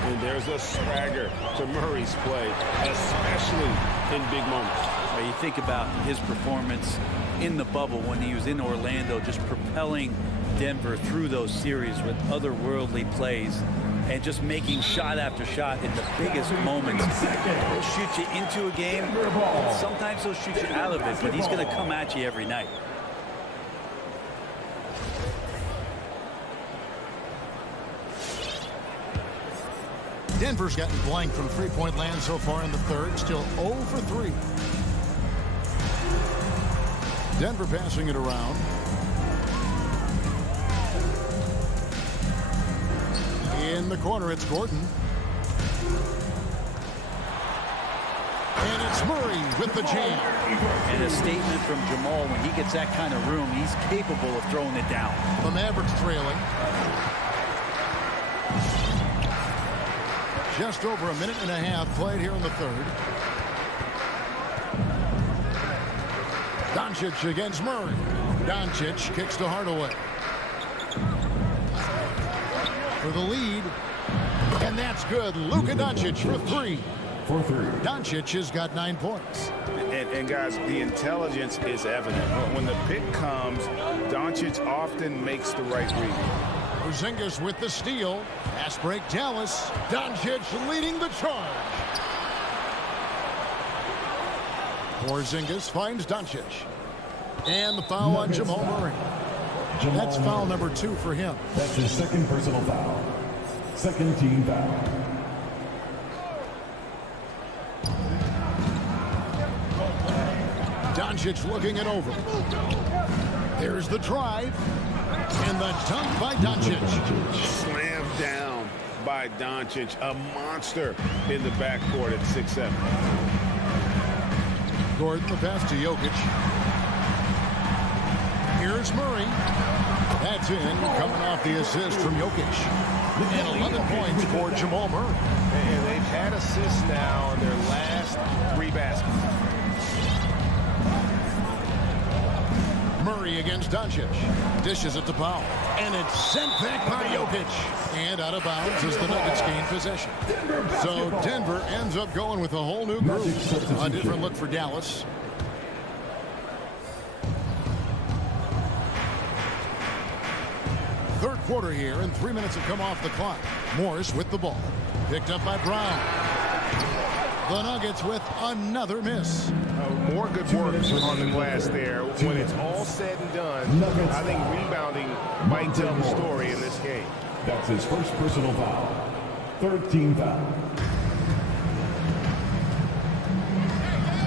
And there's a swagger to Murray's play, especially in big moments. Well, you think about his performance in the bubble when he was in Orlando, just propelling Denver through those series with otherworldly plays and just making shot after shot in the biggest moments. He'll shoot you into a game. Sometimes he'll shoot you out of it, but he's going to come at you every night. Denver's gotten blank from three-point land so far in the third. Still 0 for 3. Denver passing it around. In the corner, it's Gordon. And it's Murray with the jam. And a statement from Jamal, when he gets that kind of room, he's capable of throwing it down. The Mavericks trailing. Just over a minute and a half played here in the third. Doncic against Murray. Doncic kicks to Hardaway. For the lead. And that's good. Luka Doncic for three. Doncic has got 9 points. And guys, the intelligence is evident. When the pick comes, Doncic often makes the right read. Porzingis with the steal. Fast break Dallas. Doncic leading the charge. Porzingis finds Doncic. And the foul on Jamal Murray. That's foul number 2 for him. That's his second personal foul. Second team foul. Doncic looking it over. There's the drive. And the dunk by Doncic. Slammed down by Doncic. A monster in the backcourt at 6'7". Gordon, the pass to Jokic. Here's Murray. That's in, coming off the assist from Jokic. And 11 points for Jamal Murray. And they've had assists now in their last 3 baskets. Murray against Doncic. Dishes it to Powell. And it's sent back by Jokic. And out of bounds as the Nuggets gain possession. So Denver ends up going with a whole new group. A different look for Dallas. Third quarter here, and 3 minutes have come off the clock. Morris with the ball. Picked up by Brown. The Nuggets with another miss. More good work on the glass there. When it's all said and done, I think rebounding might tell the story in this game. That's his first personal foul. Third team foul.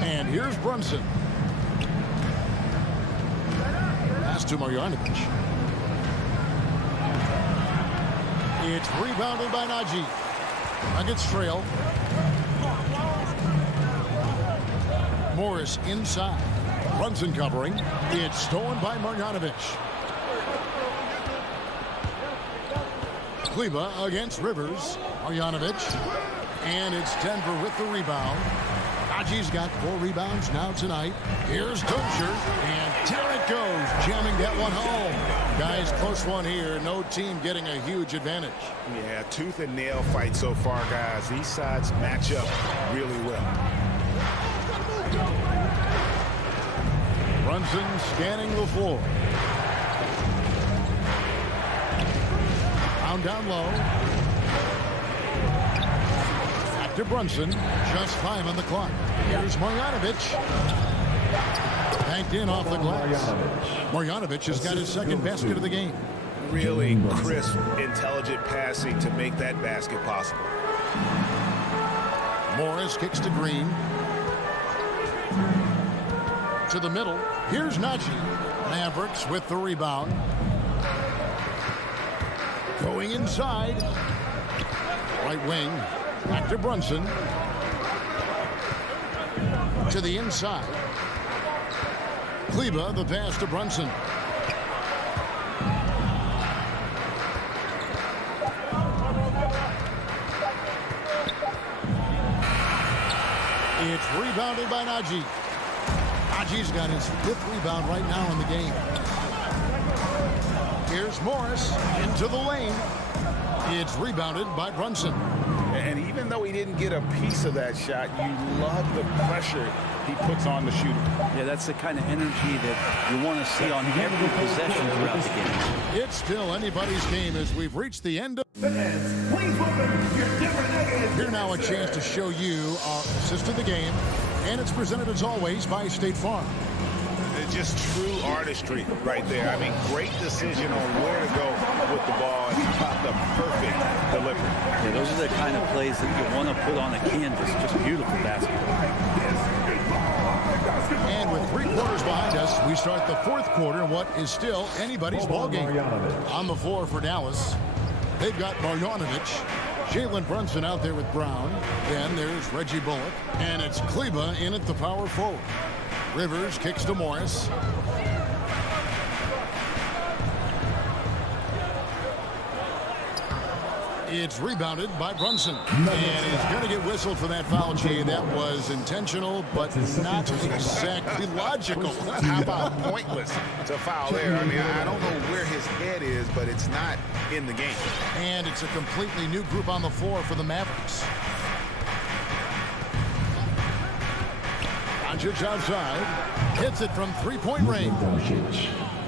And here's Brunson. Pass to Marjanovic. It's rebounded by Najee. Nuggets trail. Morris inside. Brunson covering. It's stolen by Marjanovic. Kleba against Rivers. Marjanovic. And it's Denver with the rebound. Najee's got 4 rebounds now tonight. Here's Dozier. And there it goes. Jamming that one home. Guys, close one here. No team getting a huge advantage. Yeah, tooth and nail fight so far, guys. These sides match up really well. Brunson scanning the floor. Brown down low. Back to Brunson. Just 5 on the clock. Here's Marjanovic. Banked in off the glass. Marjanovic has got his second basket of the game. Really crisp, intelligent passing to make that basket possible. Morris kicks to Green. To the middle. Here's Najee. Mavericks with the rebound. Going inside. Right wing. Back to Brunson. To the inside. Kleba, the pass to Brunson. It's rebounded by Najee. Najee's got his 5th rebound right now in the game. Here's Morris into the lane. It's rebounded by Brunson. And even though he didn't get a piece of that shot, you love the pressure he puts on the shooter. Yeah, that's the kind of energy that you want to see on every possession throughout the game. It's still anybody's game as we've reached the end of. Fans, please welcome your Denver Nuggets. Here now a chance to show you our assist of the game. And it's presented as always by State Farm. It's just true artistry right there. I mean, great decision on where to go with the ball and the perfect delivery. Yeah, those are the kind of plays that you want to put on a canvas. Just beautiful basketball. And with 3 quarters behind us, we start the 4th quarter in what is still anybody's ball game. On the floor for Dallas, they've got Marjanovic. Jalen Brunson out there with Brown. Then there's Reggie Bullock. And it's Kleba in at the power forward. Rivers kicks to Morris. It's rebounded by Brunson. And he's going to get whistled for that foul, G. That was intentional, but not exactly logical. How about pointless? It's a foul there. I mean, I don't know where his head is, but it's not in the game. And it's a completely new group on the floor for the Mavericks. Doncic outside. Hits it from three-point range.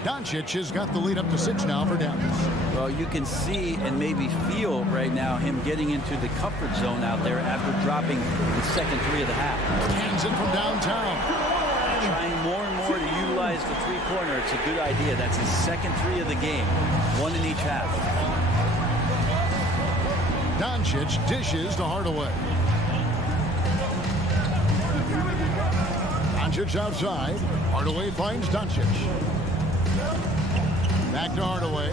Doncic has got the lead up to 6 now for Dallas. Well, you can see and maybe feel right now him getting into the comfort zone out there after dropping the second three of the half. Hands it from downtown. Trying more and more to utilize the three-pointer. It's a good idea. That's his second three of the game. One in each half. Doncic dishes to Hardaway. Doncic outside. Hardaway finds Doncic. Back to Hardaway.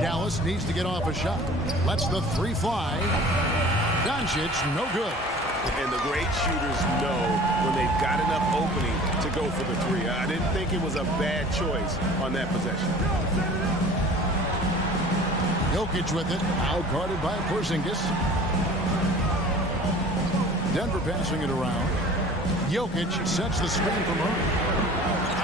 Dallas needs to get off a shot. Lets the three fly. Doncic, no good. And the great shooters know when they've got enough opening to go for the three. I didn't think it was a bad choice on that possession. Jokic with it. Out guarded by Porzingis. Denver passing it around. Jokic sets the screen for Murray.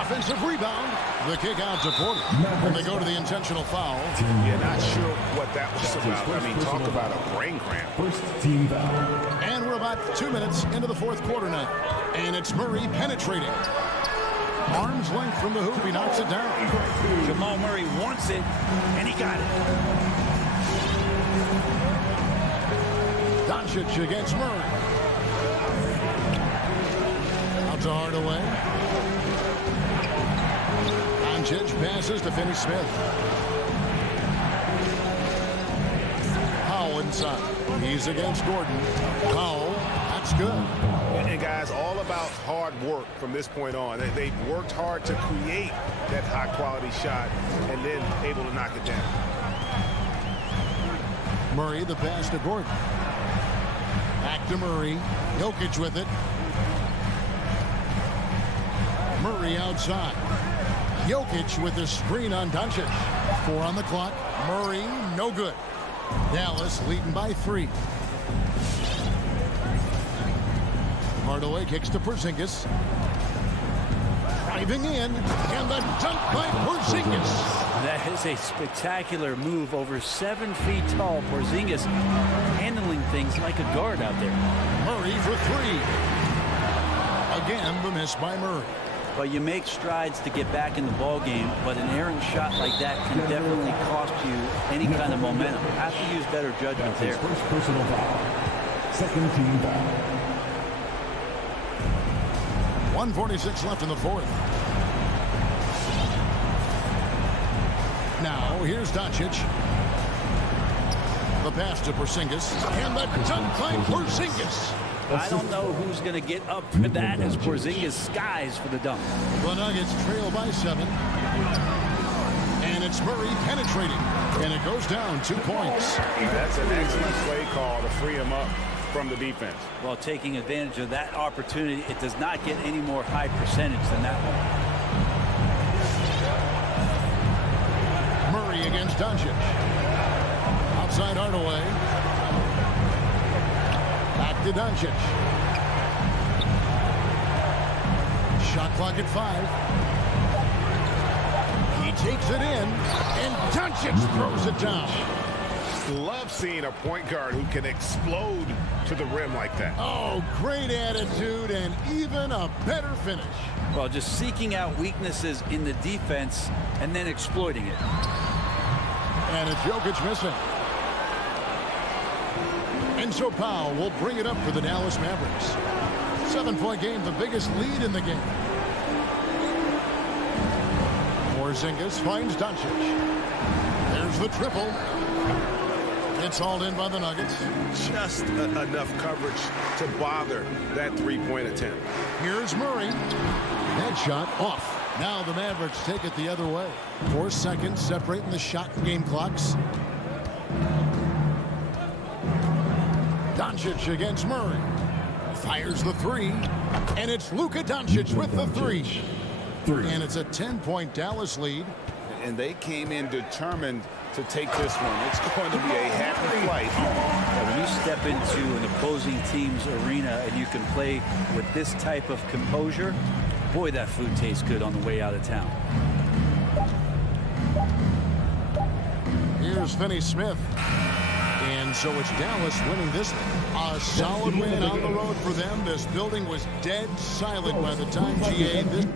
Offensive rebound. The kick out to Porter. When they go to the intentional foul. Yeah, not sure what that was about. I mean, talk about a brain cramp. First team foul. And we're about 2 minutes into the fourth quarter now. And it's Murray penetrating. Arm's length from the hoop. He knocks it down. Jamal Murray wants it, and he got it. Doncic against Murray. Out to Hardaway. Doncic passes to Finney-Smith. Powell inside. He's against Gordon. Powell, that's good. And guys, all about hard work from this point on. They've worked hard to create that high-quality shot and then able to knock it down. Murray, the pass to Gordon. Back to Murray. Jokic with it. Murray outside. Jokic with the screen on Doncic. 4 on the clock. Murray, no good. Dallas leading by 3. Hardaway kicks to Porzingis. Driving in, and the dunk by Porzingis. That is a spectacular move. Over 7 feet tall. Porzingis handling things like a guard out there. Murray for 3. Again, the miss by Murray. But you make strides to get back in the ball game, but an errant shot like that can definitely cost you any kind of momentum. Have to use better judgment there. First personal foul. Second team foul. 1:46 left in the fourth. Now, here's Doncic. The pass to Porzingis. And the dunk by Porzingis. I don't know who's going to get up for that as Porzingis skies for the dunk. The Nuggets trail by 7. And it's Murray penetrating. And it goes down 2 points. That's an excellent play call to free him up from the defense. Well, taking advantage of that opportunity, it does not get any more high percentage than that one. Murray against Doncic. Outside Hardaway. Back to Doncic. Shot clock at 5. He takes it in, and Doncic throws it down. Love seeing a point guard who can explode to the rim like that. Oh, great attitude and even a better finish. Well, just seeking out weaknesses in the defense and then exploiting it. And it's Jokic missing. And so Powell will bring it up for the Dallas Mavericks. 7-point game, the biggest lead in the game. Porzingis finds Doncic. There's the triple. It's hauled in by the Nuggets. Just enough coverage to bother that three-point attempt. Here's Murray. That shot off. Now the Mavericks take it the other way. 4 seconds separating the shot and game clocks. Doncic against Murray. Fires the three, and it's Luka Doncic with the three. And it's a 10-point Dallas lead. And they came in determined to take this one. It's going to be a happy flight home. Yeah, when you step into an opposing team's arena and you can play with this type of composure, boy, that food tastes good on the way out of town. Here's Finney-Smith. And so it's Dallas winning this one. A solid win on the road for them. This building was dead silent by the time GA this.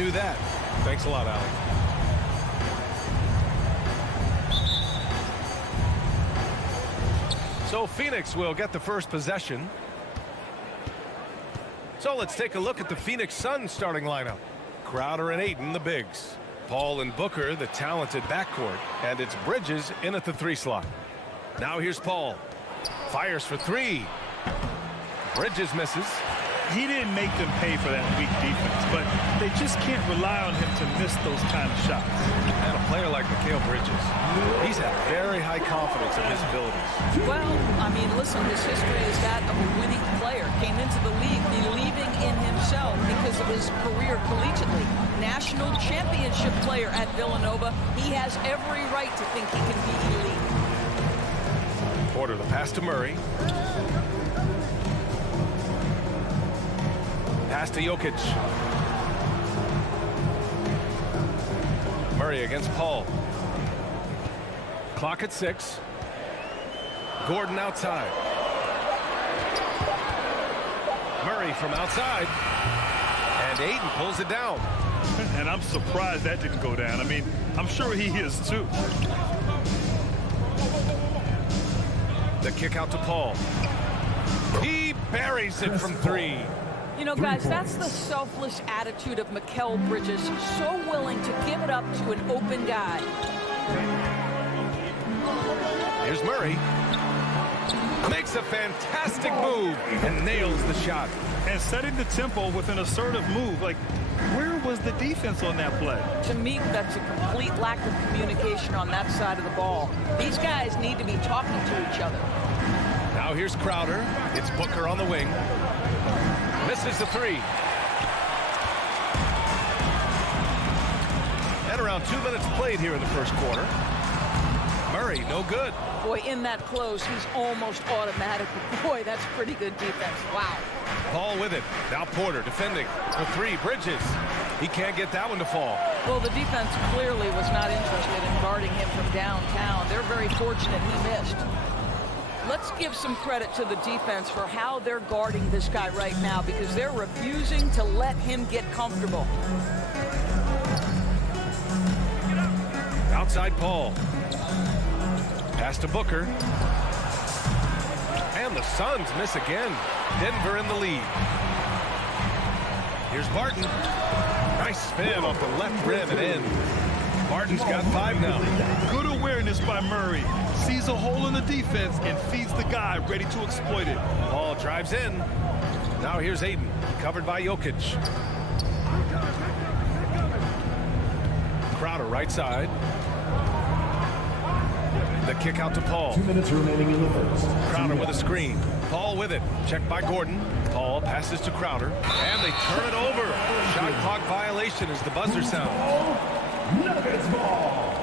knew that. Thanks a lot, Alec. So Phoenix will get the first possession. So let's take a look at the Phoenix Suns starting lineup. Crowder and Ayton, the bigs. Paul and Booker, the talented backcourt. And it's Bridges in at the 3 slot. Now here's Paul. Fires for 3. Bridges misses. He didn't make them pay for that weak defense, but they just can't rely on him to miss those kind of shots. And a player like Mikal Bridges, he's had very high confidence in his abilities. Well, I mean, listen, his history is that of a winning player. Came into the league believing in himself because of his career collegiately. National championship player at Villanova. He has every right to think he can be elite. Porter, the pass to Murray. Pass to Jokic. Murray against Paul. Clock at 6. Gordon outside. Murray from outside. And Ayton pulls it down. And I'm surprised that didn't go down. I mean, I'm sure he is too. The kick out to Paul. He buries it from 3. You know, guys, that's the selfless attitude of Mikal Bridges. So willing to give it up to an open guy. Here's Murray. Makes a fantastic move and nails the shot. And setting the tempo with an assertive move. Like, where was the defense on that play? To me, that's a complete lack of communication on that side of the ball. These guys need to be talking to each other. Now here's Crowder. It's Booker on the wing. Misses the 3. And around 2 minutes played here in the first quarter. Murray, no good. Boy, in that close, he's almost automatic. Boy, that's pretty good defense. Wow. Paul with it. Now Porter defending for 3. Bridges. He can't get that one to fall. Well, the defense clearly was not interested in guarding him from downtown. They're very fortunate he missed. Let's give some credit to the defense for how they're guarding this guy right now, because they're refusing to let him get comfortable. Outside Paul. Pass to Booker. And the Suns miss again. Denver in the lead. Here's Barton. Nice spin off the left rim and in. Barton's got 5 now. Good awareness by Murray. Sees a hole in the defense and feeds the guy ready to exploit it. Paul drives in. Now here's Ayton, covered by Jokic. Crowder right side. The kick out to Paul. 2 minutes remaining in the first. Crowder with a screen. Paul with it. Checked by Gordon. Paul passes to Crowder. And they turn it over. Shot clock violation as the buzzer sounds. Nuggets ball.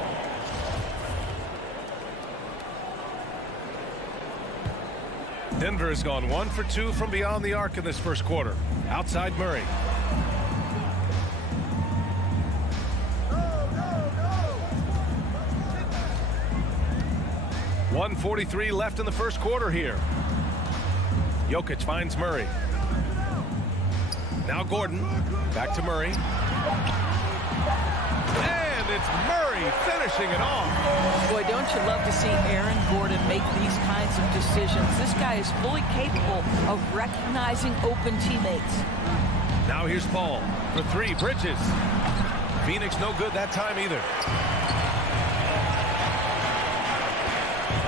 Denver has gone 1 for 2 from beyond the arc in this first quarter. Outside Murray. Go, go, go. 1:43 left in the first quarter here. Jokic finds Murray. Now Gordon. Back to Murray. And it's Murray finishing it off. Boy, don't you love to see Aaron Gordon make these kinds of decisions. This guy is fully capable of recognizing open teammates. Now here's Paul for 3. Bridges. Phoenix no good that time either.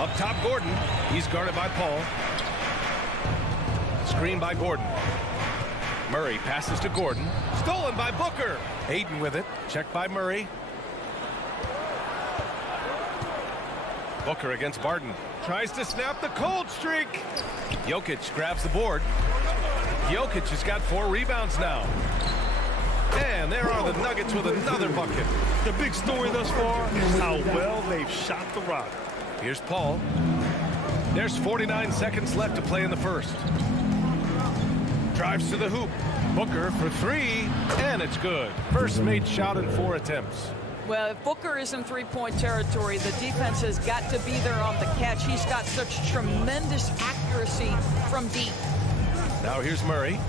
Up top Gordon. He's guarded by Paul. Screen by Gordon. Murray passes to Gordon. Stolen by Booker. Ayton with it. Checked by Murray. Booker against Barton. Tries to snap the cold streak. Jokic grabs the board. Jokic has got 4 rebounds now. And there are the Nuggets with another bucket. The big story thus far is how well they've shot the rock. Here's Paul. There's 49 seconds left to play in the first. Drives to the hoop. Booker for 3, and it's good. First made shot in 4 attempts. Well, if Booker is in three-point territory, the defense has got to be there on the catch. He's got such tremendous accuracy from deep. Now here's Murray.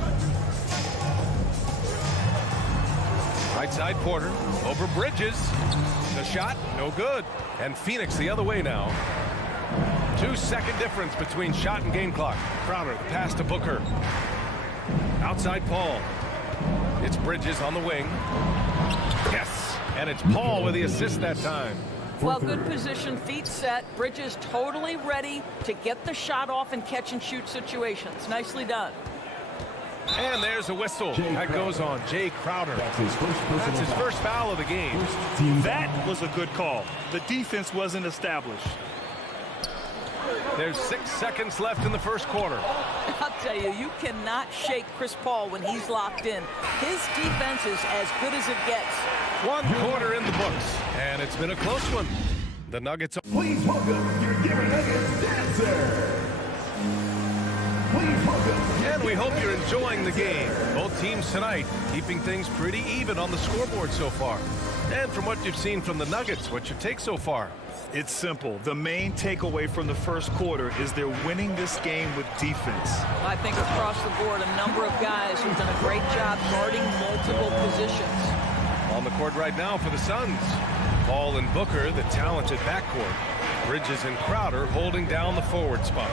Right side Porter over Bridges. The shot, no good. And Phoenix the other way now. 2-second difference between shot and game clock. Crowder, the pass to Booker. Outside Paul. It's Bridges on the wing. Yes, and it's Paul with the assist that time. Well, good position, feet set. Bridges totally ready to get the shot off in catch-and-shoot situations. Nicely done. And there's a whistle. That goes on Jay Crowder. That's his first foul of the game. That was a good call. The defense wasn't established. There's 6 seconds left in the first quarter. I'll tell you, you cannot shake Chris Paul when he's locked in. His defense is as good as it gets. 1 quarter in the books, and it's been a close one. The Nuggets. Please welcome your Denver Nuggets dancer. Please welcome. And we hope you're enjoying the game. Both teams tonight keeping things pretty even on the scoreboard so far. And from what you've seen from the Nuggets, what's your take so far? It's simple. The main takeaway from the first quarter is they're winning this game with defense. I think across the board, a number of guys who've done a great job guarding multiple positions. On the court right now for the Suns. Paul and Booker, the talented backcourt. Bridges and Crowder holding down the forward spots.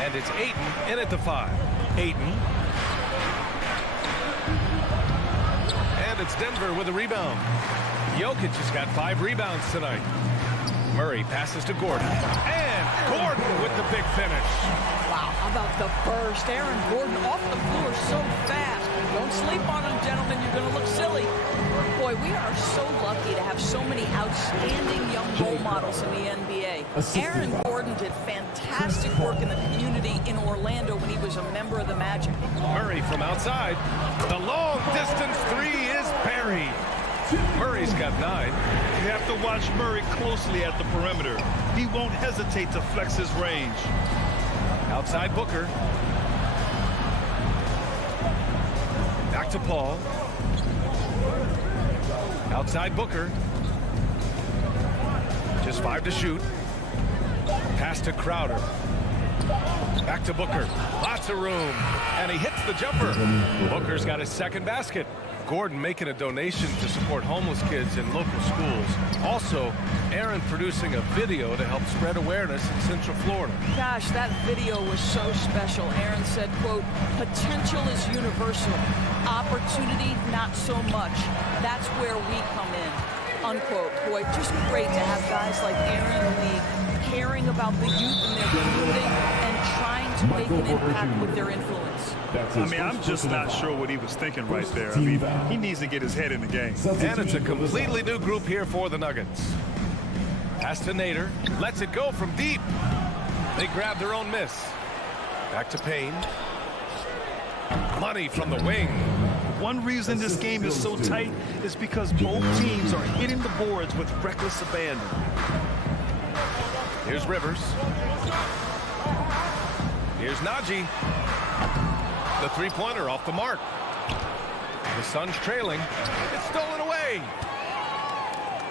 And it's Ayton in at the 5. Ayton. And it's Denver with a rebound. Jokic has got 5 rebounds tonight. Murray passes to Gordon. And Gordon with the big finish. Wow, how about the burst? Aaron Gordon off the floor so fast. Don't sleep on him, gentlemen. You're going to look silly. Boy, we are so lucky to have so many outstanding young role models in the NBA. Aaron Gordon did fantastic work in the community in Orlando when he was a member of the Magic. Murray from outside. The long distance 3 is buried. Murray's got 9. You have to watch Murray closely at the perimeter. He won't hesitate to flex his range. Outside Booker. Back to Paul. Outside Booker. Just 5 to shoot. Pass to Crowder. Back to Booker. Lots of room. And he hits the jumper. Booker's got his second basket. Gordon making a donation to support homeless kids in local schools. Also, Aaron producing a video to help spread awareness in Central Florida. Gosh, that video was so special. Aaron said, quote, "Potential is universal. Opportunity, not so much. That's where we come in." Unquote. Boy, just great to have guys like Aaron in the league caring about the youth in their community and trying to make an impact with their influence. I mean, I'm just not sure what he was thinking right there. I mean, he needs to get his head in the game. And it's a completely new group here for the Nuggets. Pass to Nader. Lets it go from deep. They grab their own miss. Back to Payne. Money from the wing. One reason this game is so tight is because both teams are hitting the boards with reckless abandon. Here's Rivers. Here's Najee. The three-pointer off the mark. The Suns trailing. It's stolen away.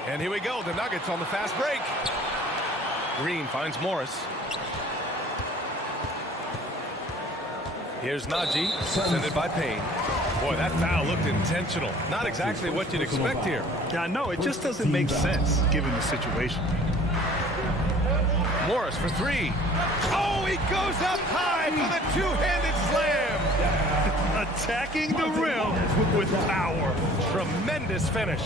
And here we go. The Nuggets on the fast break. Green finds Morris. Here's Najee, sent it by Payne. Boy, that foul looked intentional. Not exactly what you'd expect here. Yeah, I know. It just doesn't make sense given the situation. Morris for 3. Oh, he goes up high for the two-handed slam. Attacking the rim with power. Tremendous finish.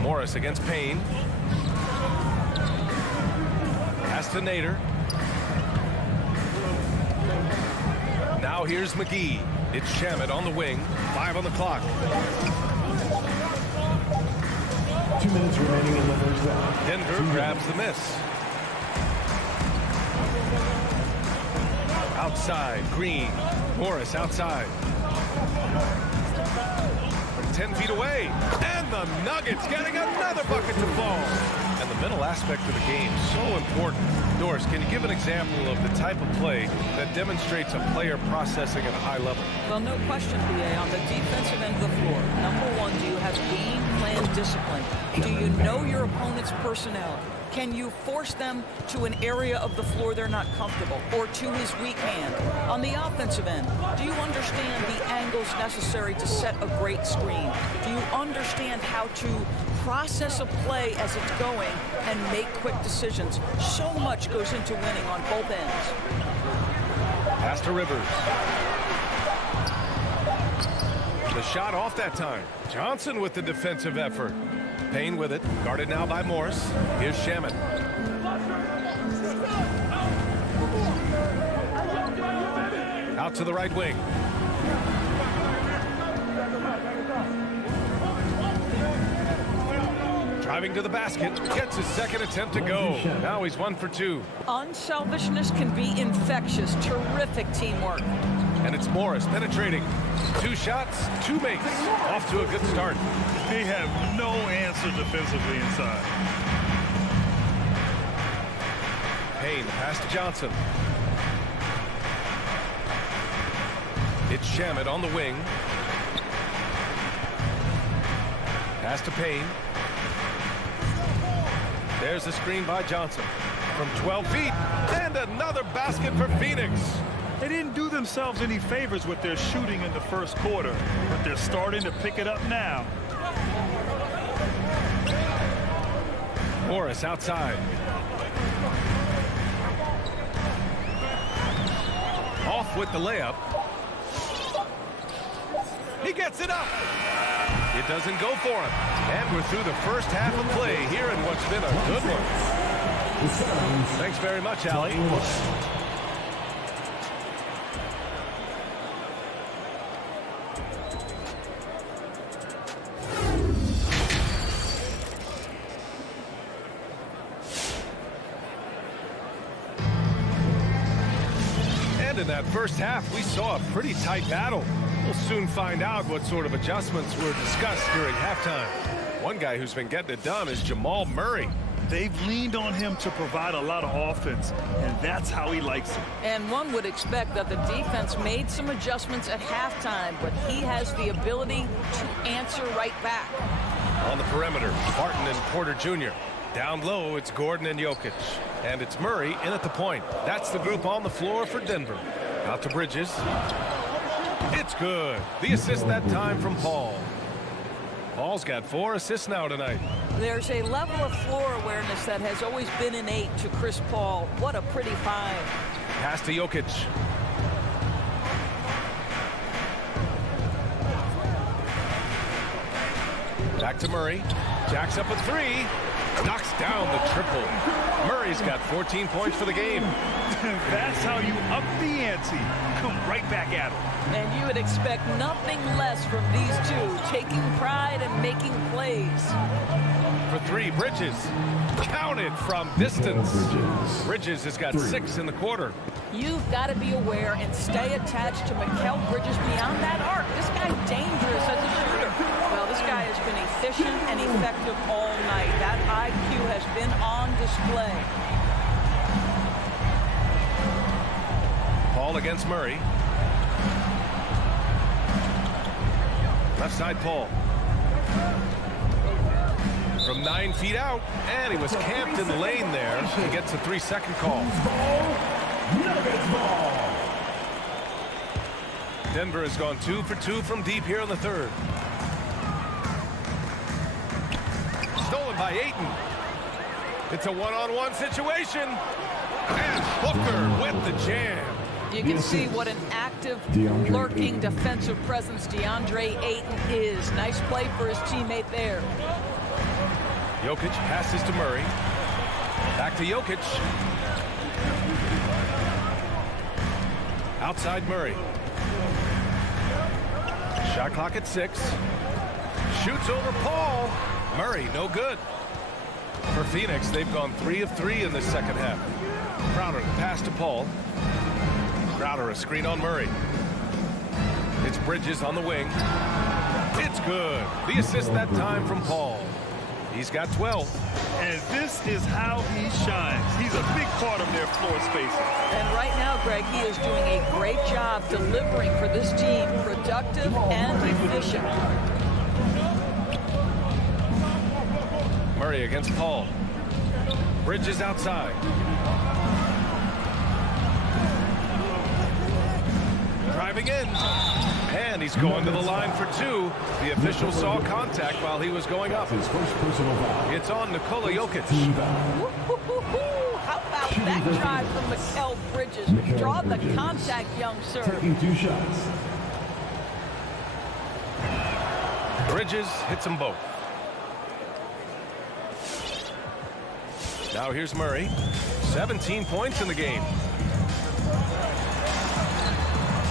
Morris against Payne. Pass to Nader. Now here's McGee. It's Shamet on the wing. 5 on the clock. 2 minutes remaining in the first half. Denver grabs the miss. Outside, Green. Morris outside. From 10 feet away. And the Nuggets getting another bucket to fall. And the mental aspect of the game, so important. Doris, can you give an example of the type of play that demonstrates a player processing at a high level? Well, no question, BA, on the defensive end of the floor. Number one, do you have game plan discipline? Do you know your opponent's personnel? Can you force them to an area of the floor they're not comfortable, or to his weak hand? On the offensive end, do you understand the angles necessary to set a great screen? Do you understand how to process a play as it's going and make quick decisions? So much goes into winning on both ends. Pass to Rivers. The shot off that time. Johnson with the defensive effort. Payne with it. Guarded now by Morris. Here's Shaman. Out to the right wing. Driving to the basket. Gets his second attempt to go. Now he's 1 for 2. Unselfishness can be infectious. Terrific teamwork. And it's Morris penetrating. 2 shots, 2 makes. Off to a good start. They have no answer defensively inside. Payne, pass to Johnson. It's Shamet on the wing. Pass to Payne. There's a screen by Johnson. From 12 feet, and another basket for Phoenix. They didn't do themselves any favors with their shooting in the first quarter, but they're starting to pick it up now. Morris outside. Off with the layup. He gets it up. It doesn't go for him. And we're through the first half of play here in what's been a good one. Thanks very much, Allie. In that first half, we saw a pretty tight battle. We'll soon find out what sort of adjustments were discussed during halftime. One guy who's been getting it done is Jamal Murray. They've leaned on him to provide a lot of offense, and that's how he likes it. And one would expect that the defense made some adjustments at halftime, but he has the ability to answer right back. On the perimeter, Barton and Porter Jr. Down low, it's Gordon and Jokic. And it's Murray in at the point. That's the group on the floor for Denver. Out to Bridges. It's good. The assist that time from Paul. Paul's got 4 assists now tonight. There's a level of floor awareness that has always been innate to Chris Paul. What a pretty find. Pass to Jokic. Back to Murray. Jacks up a 3. Knocks down the triple. Murray's got 14 points for the game. That's how you up the ante. Come right back at him. And you would expect nothing less from these two, taking pride and making plays. For 3, Bridges. Counted from distance. Bridges has got 6 in the quarter. You've got to be aware and stay attached to Mikal Bridges beyond that arc. This guy's dangerous as a shooter. Well, this guy has been efficient and effective all night. That IQ has been on display. Paul against Murray. Left side, Paul. From 9 feet out, and he was camped in the lane there. He gets a 3-second call. Denver has gone 2 for 2 from deep here in the third. Stolen by Ayton. It's a one-on-one situation. And Booker with the jam. You can see what an active, lurking defensive presence DeAndre Ayton is. Nice play for his teammate there. Jokic passes to Murray. Back to Jokic. Outside Murray. Shot clock at 6. Shoots over Paul. Murray, no good. For Phoenix, they've gone 3 of 3 in the second half. Crowder, pass to Paul. Crowder, a screen on Murray. It's Bridges on the wing. It's good. The assist that time from Paul. He's got 12. And this is how he shines. He's a big part of their floor spacing. And right now, Greg, he is doing a great job delivering for this team. Productive and efficient. Murray against Paul. Bridges outside. Driving in. And he's going to the line for two. The official saw contact while he was going up. It's on Nikola Jokic. How about that drive from Mikal Bridges? Draw the contact, young sir. Taking 2 shots. Bridges hits them both. Now here's Murray. 17 points in the game.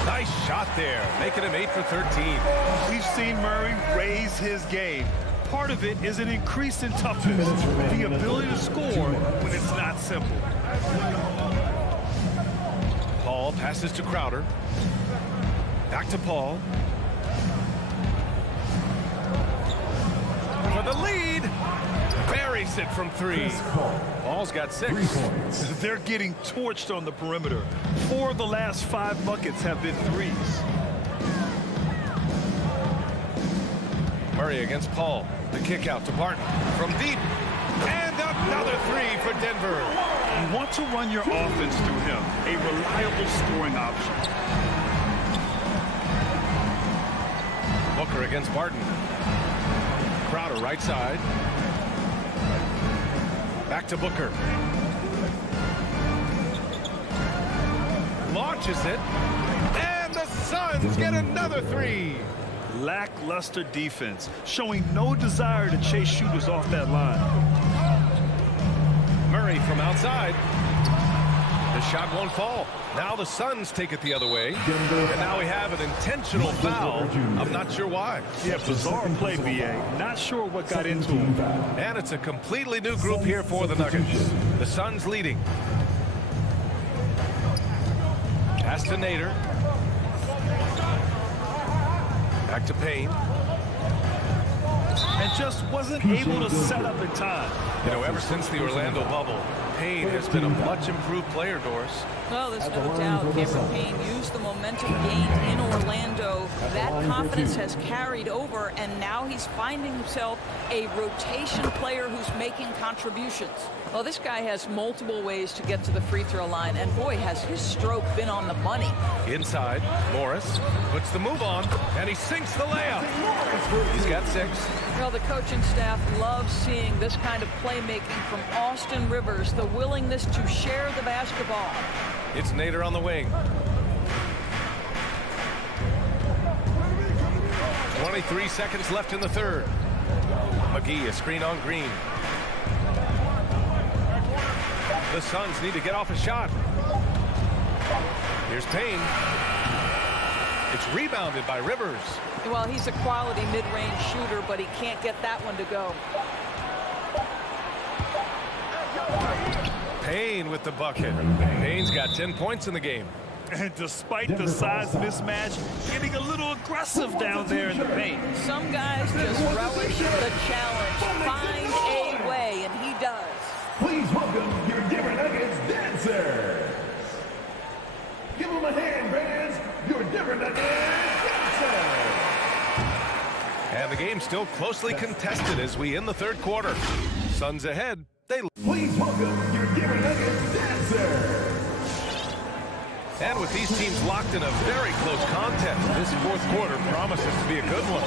Nice shot there, making him 8 for 13. We've seen Murray raise his game. Part of it is an increase in toughness, the ability to score when it's not simple. Paul passes to Crowder. Back to Paul. For the lead. Buries it from 3. Paul's got 6. They're getting torched on the perimeter. 4 of the last 5 buckets have been threes. Murray against Paul. The kick out to Barton from deep. And another 3 for Denver. You want to run your offense through him, a reliable scoring option. Booker against Barton. Crowder right side. Back to Booker. Launches it. And the Suns get another 3. Lackluster defense, showing no desire to chase shooters off that line. Murray from outside. The shot won't fall. Now the Suns take it the other way. And now we have an intentional foul. I'm not sure why. Yeah, bizarre play, B.A. Not sure what got into him. And it's a completely new group here for the Nuggets. The Suns leading. Pass to Nader. Back to Payne. And just wasn't able to set up in time. You know, ever since the Orlando bubble, Payne has been a much improved player, Doris. Well, there's no doubt Cameron Payne used the momentum gained in Orlando. That confidence has carried over, and now he's finding himself a rotation player who's making contributions. Well, this guy has multiple ways to get to the free throw line, and boy, has his stroke been on the money. Inside, Morris puts the move on, and he sinks the layup. He's got 6. Well, the coaching staff loves seeing this kind of playmaking from Austin Rivers, the willingness to share the basketball. It's Nader on the wing. 23 seconds left in the third. McGee, a screen on Green. The Suns need to get off a shot. Here's Payne. It's rebounded by Rivers. Well, he's a quality mid-range shooter, but he can't get that one to go. Payne with the bucket. Payne's got 10 points in the game. And despite the size mismatch, getting a little aggressive down there in the paint. Some guys just relish the challenge, find a way, and he does. Please welcome your Denver Nuggets dancers. Give them a hand, fans. Your Denver Nuggets dancers. And the game's still closely contested as we end the third quarter. Suns ahead. Please welcome your Denver Nuggets dancers. And with these teams locked in a very close contest, this fourth quarter promises to be a good one.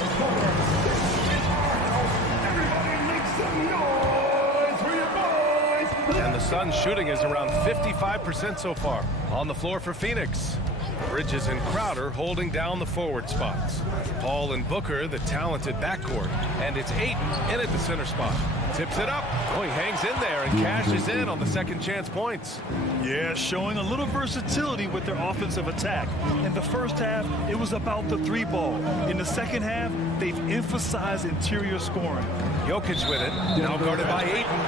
Everybody make some noise for your boys. And the Suns shooting is around 55% so far. On the floor for Phoenix. Bridges and Crowder holding down the forward spots. Paul and Booker, the talented backcourt. And it's Ayton in at the center spot. Tips it up. Oh, he hangs in there and cashes in on the second chance points. Yeah, showing a little versatility with their offensive attack. In the first half, it was about the 3-ball. In the second half, they've emphasized interior scoring. Jokic with it, now guarded by Ayton.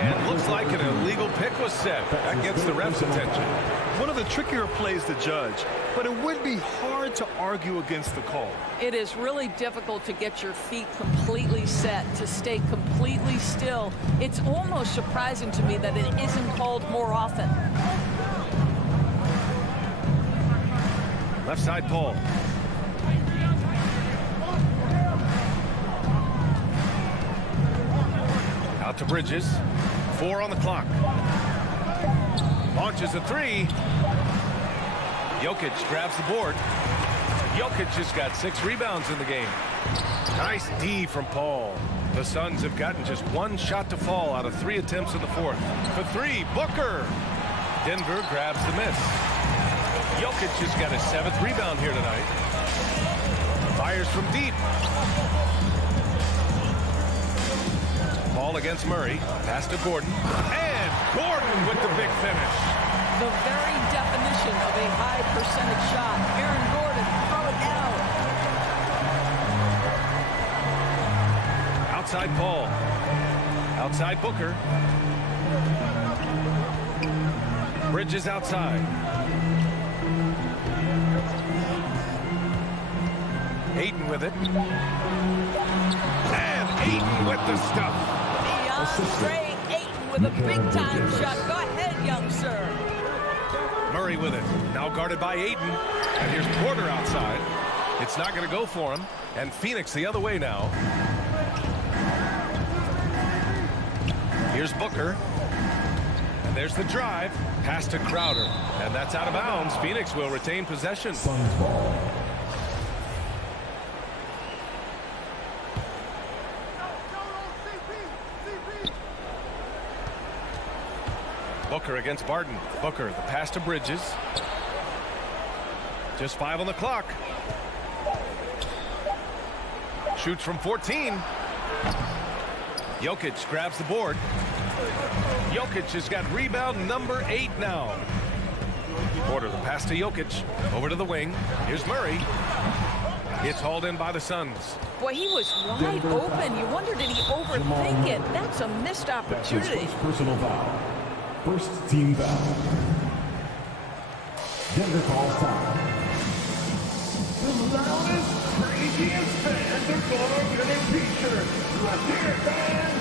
And looks like an illegal pick was set. That gets the ref's attention. One of the trickier plays to judge, but it would be hard to argue against the call. It is really difficult to get your feet completely set, to stay completely still. It's almost surprising to me that it isn't called more often. Left side, Paul. Out to Bridges. 4 on the clock. Launches a three. Jokic grabs the board. Jokic has got 6 rebounds in the game. Nice D from Paul. The Suns have gotten just 1 shot to fall out of 3 attempts in the fourth. For 3, Booker. Denver grabs the miss. Jokic has got his 7th rebound here tonight. Fires from deep. Ball against Murray. Pass to Gordon. And Gordon with the big finish. The very definition of a high percentage shot. Aaron Gordon, throw it down. Outside Paul. Outside Booker. Bridges outside. Ayton with it. And Ayton with the stuff. DeAndre Ayton with a big-time shot. Go ahead, young sir. Murray with it. Now guarded by Ayton. And here's Porter outside. It's not going to go for him. And Phoenix the other way now. Here's Booker. And there's the drive. Pass to Crowder. And that's out of bounds. Phoenix will retain possession. Booker against Barton. Booker, the pass to Bridges. Just 5 on the clock. Shoots from 14. Jokic grabs the board. Jokic has got rebound number 8 now. Porter, the pass to Jokic. Over to the wing. Here's Murray. It's hauled in by the Suns. Boy, he was wide open. You wonder, did he overthink it? That's a missed opportunity. Personal foul. First team foul. Denver calls time. The loudest, craziest fans are going to feature. Let's hear it, fans.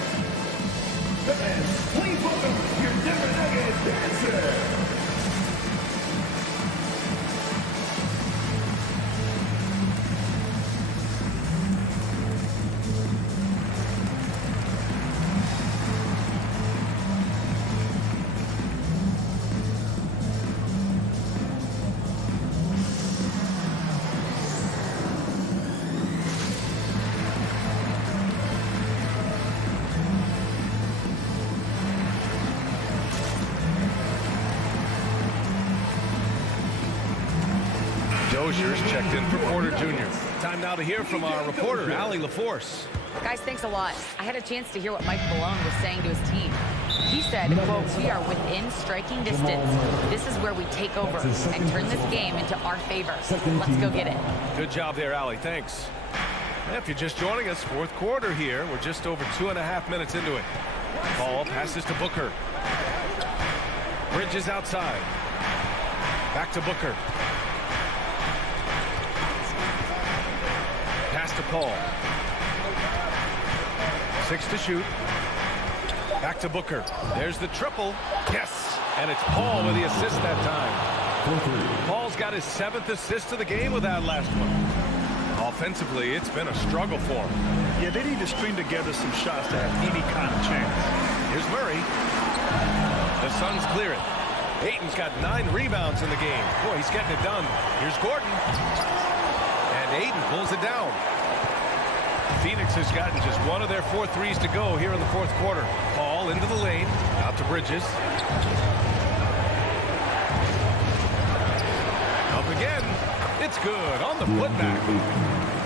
Fans, please welcome your Denver Nuggets dancer. Dozier's checked in for Porter Jr. Time now to hear from our reporter, Allie LaForce. Guys, thanks a lot. I had a chance to hear what Mike Malone was saying to his team. He said, quote, "We are within striking distance. This is where we take over and turn this game into our favor. Let's go get it." Good job there, Allie. Thanks. If you're just joining us, fourth quarter here. We're just over 2.5 minutes into it. Ball passes to Booker. Bridges outside. Back to Booker. Pass to Paul. 6 to shoot. Back to Booker. There's the triple. Yes. And it's Paul with the assist that time. Paul's got his 7th assist of the game with that last one. Offensively, it's been a struggle for him. Yeah, they need to string together some shots to have any kind of chance. Here's Murray. The Suns clear it. Ayton's got 9 rebounds in the game. Boy, he's getting it done. Here's Gordon. And Ayton pulls it down. Phoenix has gotten just 1 of their 4 threes to go here in the fourth quarter. Paul into the lane. Out to Bridges. Up again. It's good on the putback.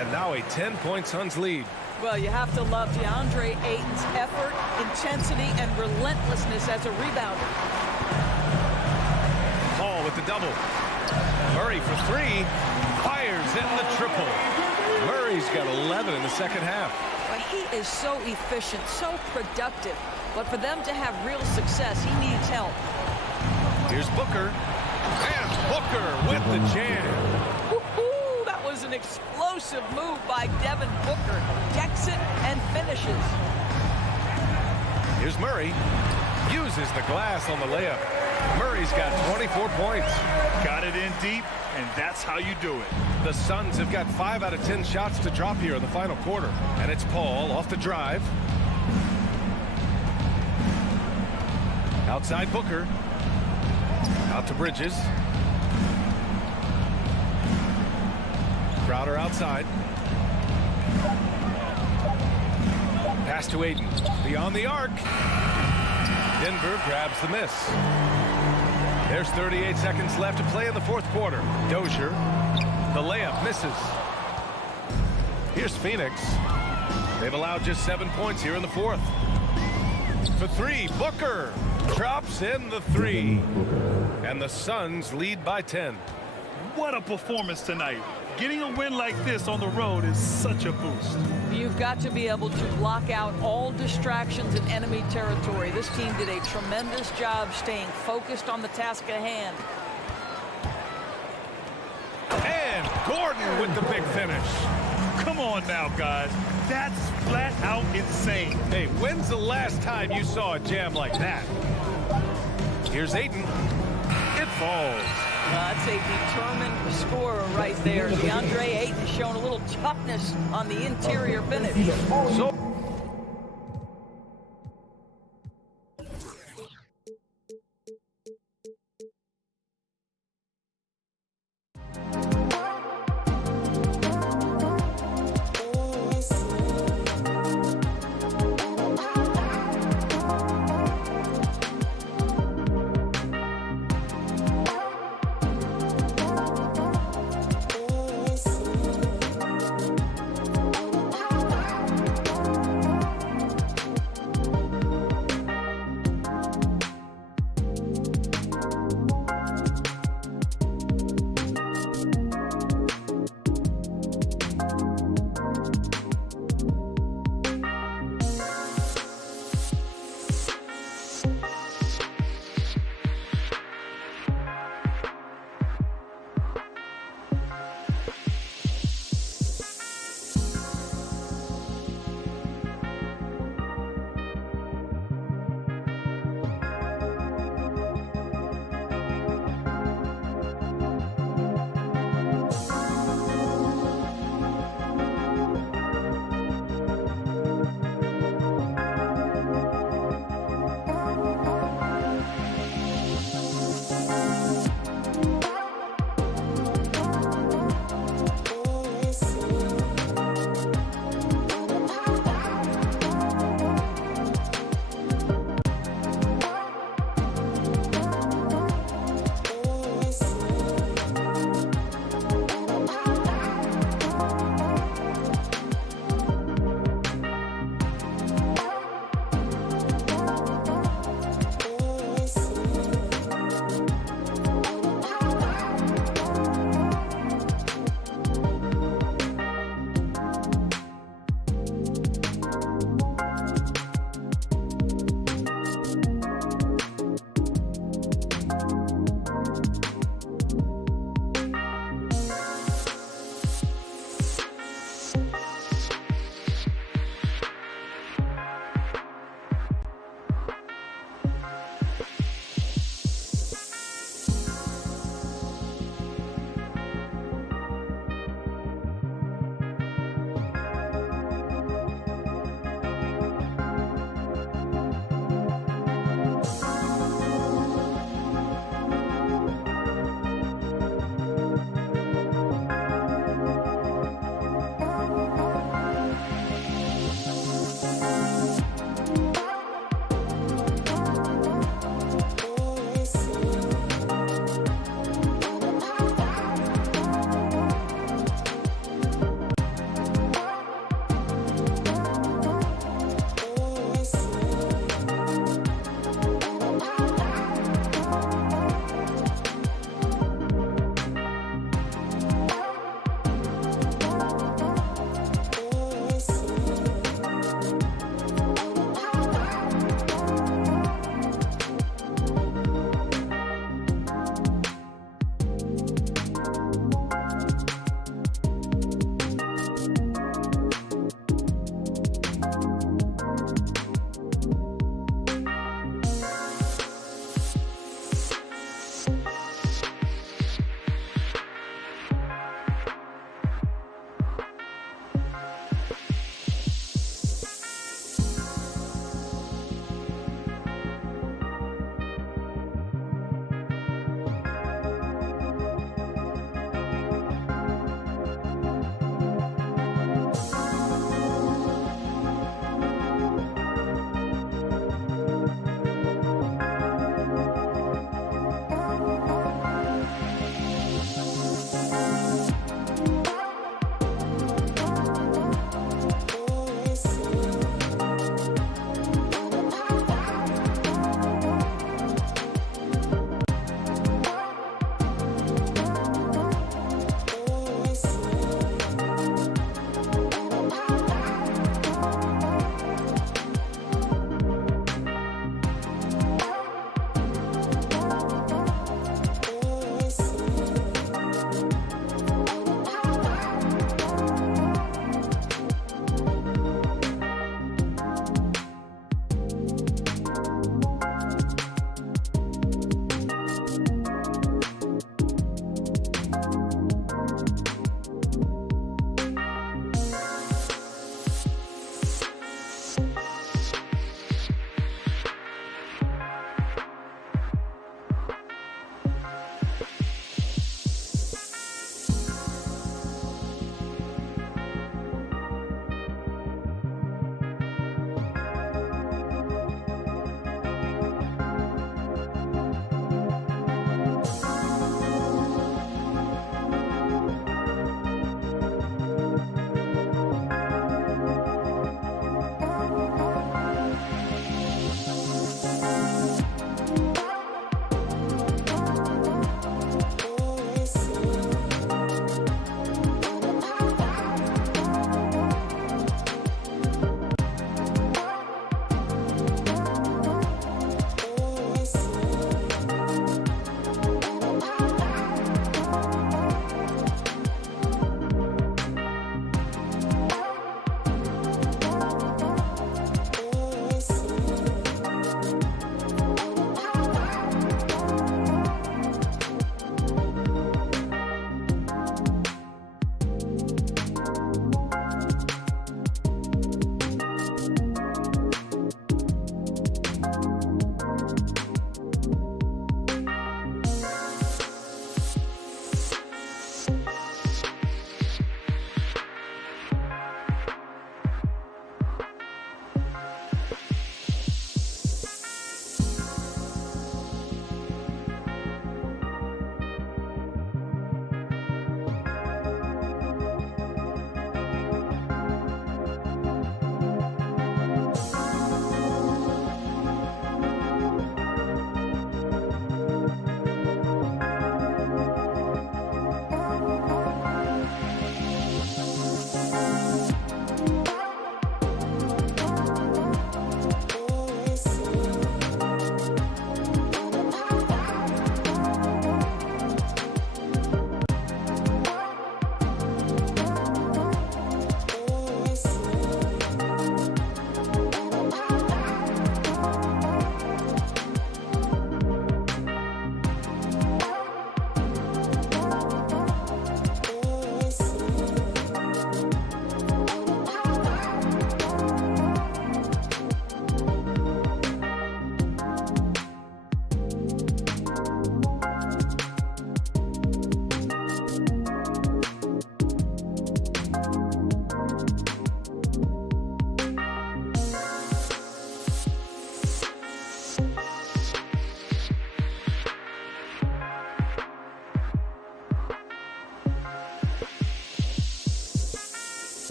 And now a 10-point Suns lead. Well, you have to love DeAndre Ayton's effort, intensity, and relentlessness as a rebounder. Paul with the double. Murray for 3. Fires in the triple. Murray's got 11 in the second half. Well, he is so efficient, so productive. But for them to have real success, he needs help. Here's Booker. And Booker with the jam. Woo-hoo! That was an explosive move by Devin Booker. Decks it and finishes. Here's Murray. Uses the glass on the layup. Murray's got 24 points. Got it in deep, and that's how you do it. The Suns have got 5 out of 10 shots to drop here in the final quarter. And it's Paul off the drive. Outside Booker. Out to Bridges. Crowder outside. Pass to Aiden. Beyond the arc. Denver grabs the miss. There's 38 seconds left to play in the fourth quarter. Dozier. The layup misses. Here's Phoenix. They've allowed just 7 points here in the fourth. For three, Booker drops in the three. And the Suns lead by 10. What a performance tonight. Getting a win like this on the road is such a boost. You've got to be able to block out all distractions in enemy territory. This team did a tremendous job staying focused on the task at hand. And Gordon with the big finish. Come on now, guys. That's flat out insane. Hey, when's the last time you saw a jam like that? Here's Aiden. It falls. That's a determined scorer right there. DeAndre Ayton showing a little toughness on the interior finish. So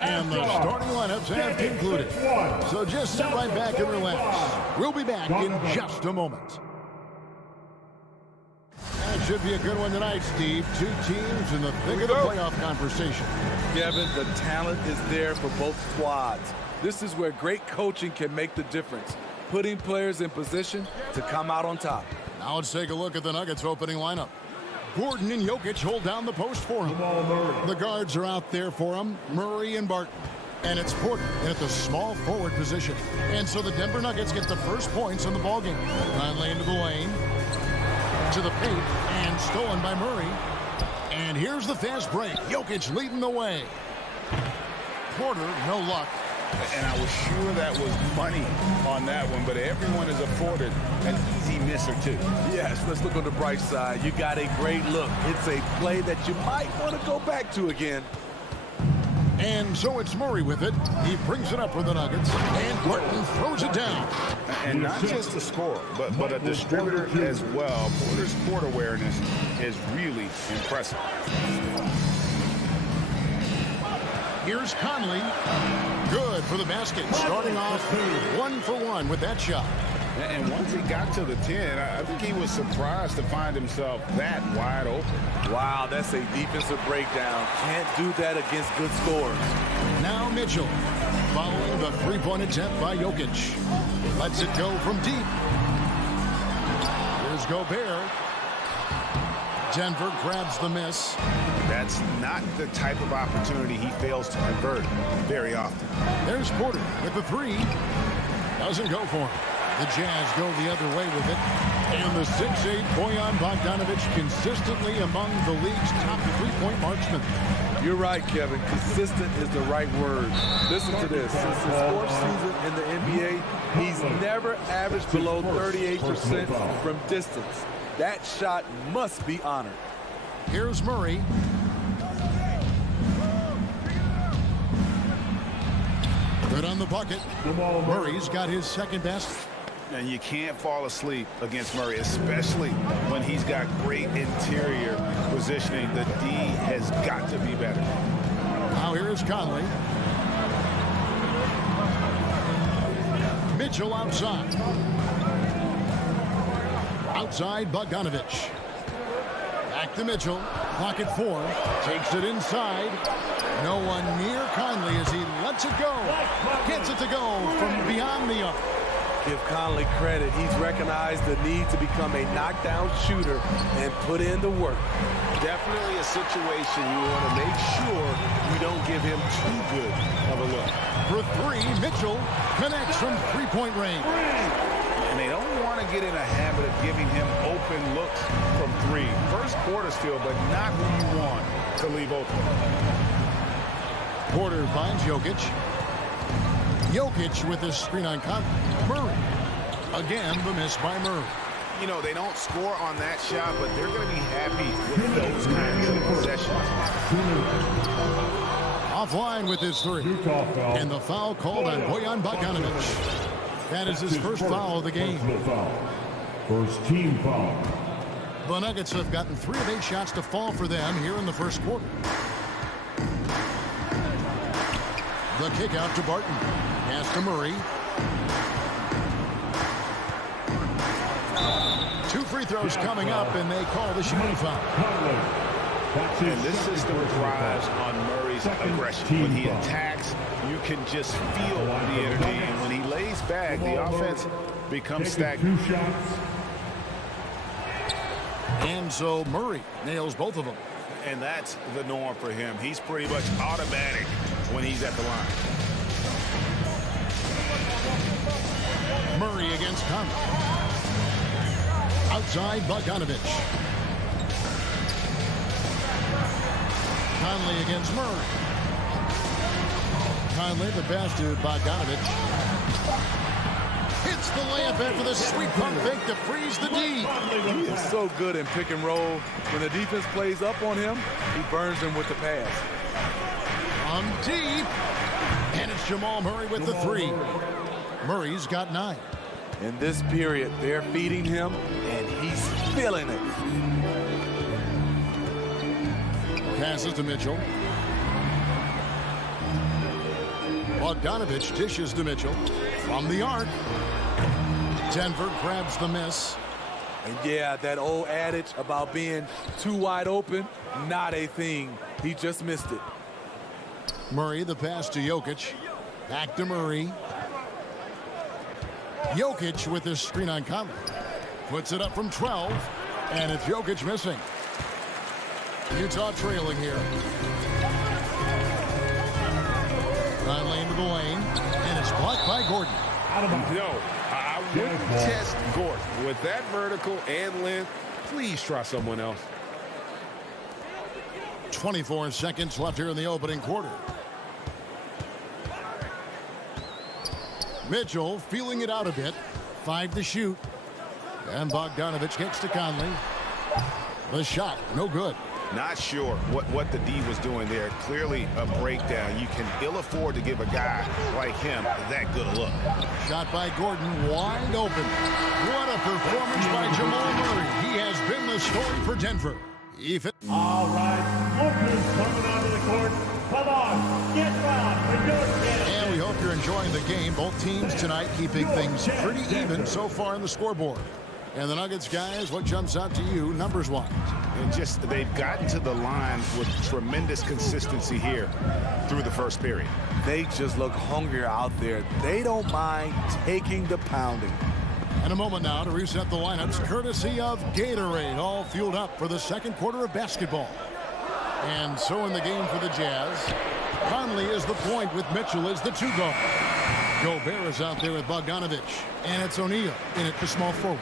And the starting lineups have concluded. So just sit right back and relax. We'll be back in just a moment. That should be a good one tonight, Steve. Two teams in the thick of the playoff conversation. Kevin, the talent is there for both squads. This is where great coaching can make the difference, putting players in position to come out on top. Now let's take a look at the Nuggets opening lineup. Gordon and Jokic hold down the post for him. The guards are out there for him, Murray and Barton. And it's Porter at the small forward position. And so the Denver Nuggets get the first points in the ballgame. Conley into the lane, to the paint, and stolen by Murray. And here's the fast break. Jokic leading the way. Porter, no luck. And I was sure that was money on that one, but everyone is afforded an easy miss or two. Yes, let's look on the bright side. You got a great look. It's a play that you might want to go back to again. And so it's Murray with it. He brings it up for the Nuggets, and Barton throws it down. And not just a scorer, but a distributor as well. Porter's court awareness is really impressive. Here's Conley. Good for the basket. Starting off 1 for 1 with that shot. And once he got to the 10, I think he was surprised to find himself that wide open. Wow, that's a defensive breakdown. Can't do that against good scores. Now Mitchell, following the three-point attempt by Jokic. Lets it go from deep. Here's Gobert. Denver grabs the miss. That's not the type of opportunity he fails to convert very often. There's Porter with the three. Doesn't go for him. The Jazz go the other way with it. And the 6'8" Bojan Bogdanovic consistently among the league's top three-point marksmen. You're right, Kevin. Consistent is the right word. Listen to this. Since his fourth season in the NBA, he's never averaged below 38% from distance. That shot must be honored. Here's Murray. Good on the bucket. Murray's got his second basket. And you can't fall asleep against Murray, especially when he's got great interior positioning. The D has got to be better. Now here's Conley. Mitchell outside. Outside Bogdanovic. Back to Mitchell. Clock at 4. Takes it inside. No one near Conley as he lets it go. Gets it to go from beyond the arc. Give Conley credit. He's recognized the need to become a knockdown shooter and put in the work. Definitely a situation you want to make sure you don't give him too good of a look. For three, Mitchell connects from three-point range. And they don't want to get in a habit of giving him open looks from three. First quarter still, but not who you want to leave open. Porter finds Jokic. Jokic with his screen on Conley. Murray. Again, the miss by Murray. You know, they don't score on that shot, but they're going to be happy with those kinds of possessions. Offline with his three. And the foul called on Bojan Bogdanovic. That is his first foul of the game. First team foul. The Nuggets have gotten 3 of 8 shots to fall for them here in the first quarter. The kick out to Barton. Pass to Murray. 2 free throws coming up, and they call the shooting foul. And this system thrives on Murray's aggression. When he attacks, you can just feel the energy. And when he lays back, the offense becomes stagnant. And so Murray nails both of them. And that's the norm for him. He's pretty much automatic when he's at the line. Murray against Conley. Outside Bogdanovic. Conley against Murray. Conley the pass to Bogdanovic. Hits the layup after the sweet pump fake to freeze the D. He is so good in pick and roll. When the defense plays up on him, he burns them with the pass. From deep. And it's Jamal Murray with the 3. Murray's got 9. In this period, they're feeding him, and he's feeling it. Passes to Mitchell. Bogdanovich dishes to Mitchell from the arc. Denver grabs the miss. And yeah, that old adage about being too wide open, not a thing. He just missed it. Murray, the pass to Jokic. Back to Murray. Jokic with his screen on Conley. Puts it up from 12, and it's Jokic missing. Utah trailing here. Conley into the lane, and it's blocked by Gordon. No, I wouldn't test Gordon. With that vertical and length, please try someone else. 24 seconds left here in the opening quarter. Mitchell feeling it out a bit. 5 to shoot. And Bogdanovich kicks to Conley. The shot, no good. Not sure what the D was doing there. Clearly a breakdown. You can ill afford to give a guy like him that good a look. Shot by Gordon, wide open. What a performance by Jamal Murray. He has been the story for Denver. All right, Lucas coming onto the court. Come on, get round for your chance. And we hope you're enjoying the game. Both teams tonight keeping things pretty even so far in the scoreboard. And the Nuggets, guys, what jumps out to you numbers-wise? And just they've gotten to the line with tremendous consistency here through the first period. They just look hungrier out there. They don't mind taking the pounding. And a moment now to reset the lineups, courtesy of Gatorade, all fueled up for the second quarter of basketball. And so in the game for the Jazz, Conley is the point with Mitchell as the 2-guard. Gobert is out there with Bogdanovich, and it's O'Neal in at the small forward.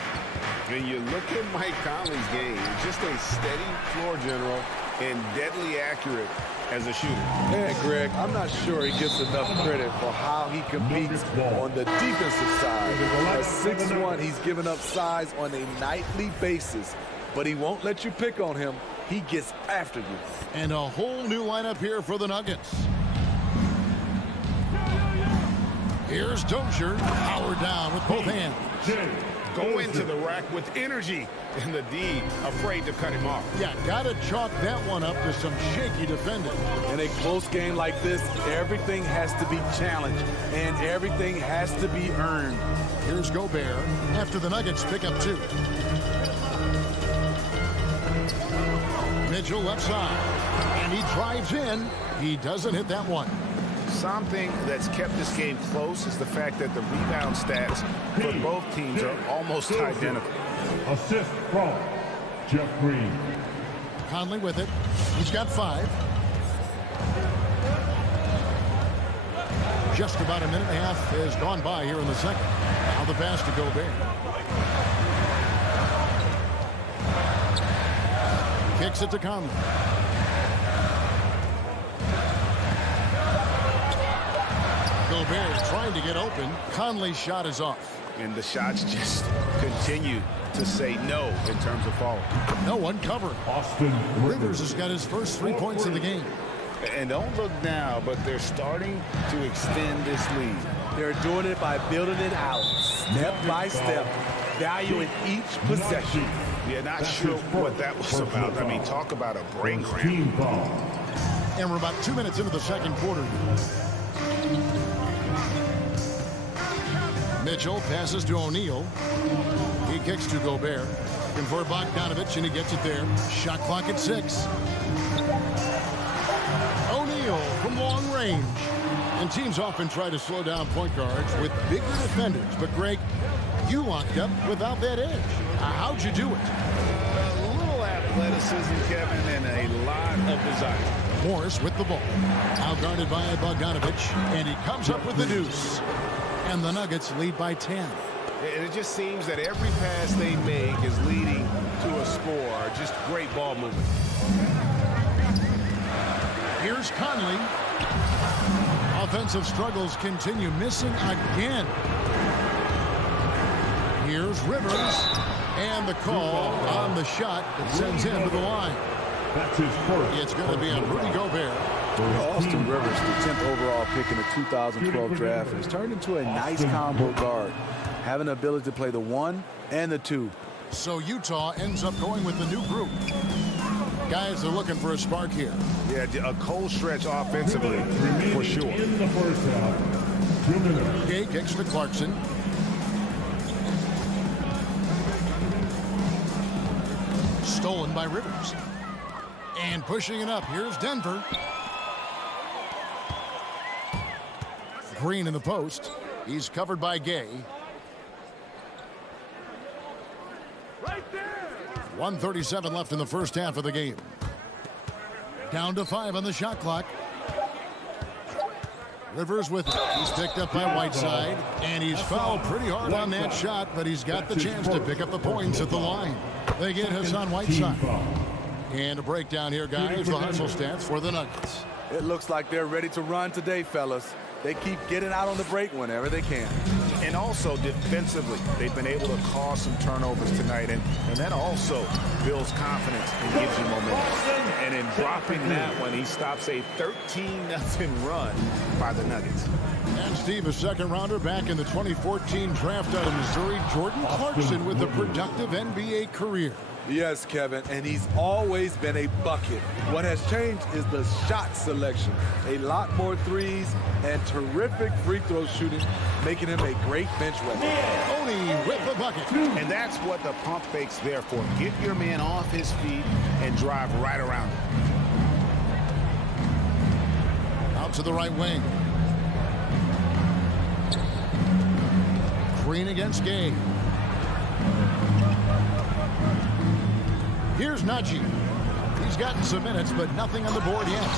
And you look at Mike Conley's game, just a steady floor general and deadly accurate as a shooter. And Greg, I'm not sure he gets enough credit for how he competes on the defensive side. At 6'1", he's given up size on a nightly basis, but he won't let you pick on him. He gets after you. And a whole new lineup here for the Nuggets. Here's Dozier, powered down with both hands. Go into the rack with energy, and the D afraid to cut him off. Yeah, gotta chalk that one up to some shaky defending. In a close game like this, everything has to be challenged, and everything has to be earned. Here's Gobert after the Nuggets pick up 2. Mitchell left side, and he drives in. He doesn't hit that one. Something that's kept this game close is the fact that the rebound stats for both teams are almost identical. Assist from Jeff Green. Conley with it. He's got 5. Just about a minute and a half has gone by here in the second. Now the pass to Gobert. Kicks it to Conley. Gobert trying to get open. Conley's shot is off. And the shots just continue to say no in terms of falling. No one covering. Austin Rivers has got his first 3 points of the game. And don't look now, but they're starting to extend this lead. They're doing it by building it out, step by step, valuing each possession. Yeah, not sure what that was about. I mean, talk about a brain cramp. And we're about 2 minutes into the second quarter. Mitchell passes to O'Neal. He kicks to Gobert. Looking for Bogdanovich, and he gets it there. Shot clock at 6. O'Neal from long range. And teams often try to slow down point guards with bigger defenders. But, Greg, you locked up without that edge. How'd you do it? A little athleticism, Kevin, and a lot of desire. Morris with the ball. Out guarded by Bogdanovich, and he comes up with the deuce. And the Nuggets lead by 10. And it just seems that every pass they make is leading to a score. Just great ball movement. Here's Conley. Offensive struggles continue, missing again. Here's Rivers. And the call on the shot that sends him to the line. That's his first. It's going to be on Rudy Gobert. Austin Rivers, the 10th overall pick in the 2012 draft, has turned into a nice combo guard, having the ability to play the 1 and the 2. So Utah ends up going with the new group. Guys are looking for a spark here. Yeah, a cold stretch offensively, for sure. In the first half, 2 minutes. Gay kicks to Clarkson. Stolen by Rivers. And pushing it up, here's Denver. Green in the post. He's covered by Gay. Right there. 1:37 left in the first half of the game. Down to 5 on the shot clock. Rivers with it. He's picked up by Whiteside, and he's fouled pretty hard on that shot, but he's got the chance to pick up the points at the line. They get Hassan Whiteside. And a breakdown here, guys. The hustle stats for the Nuggets. It looks like they're ready to run today, fellas. They keep getting out on the break whenever they can. And also defensively, they've been able to cause some turnovers tonight, and that also builds confidence and gives you momentum. And in dropping that one, he stops a 13-0 run by the Nuggets. And Steve, a second rounder back in the 2014 draft out of Missouri, Jordan Clarkson with a productive NBA career. Yes, Kevin, and he's always been a bucket. What has changed is the shot selection. A lot more threes and terrific free throw shooting, making him a great bench weapon. Only with the bucket. And that's what the pump fake's there for. Get your man off his feet and drive right around him. Out to the right wing. Green against Gay. Here's Najee. He's gotten some minutes, but nothing on the board yet.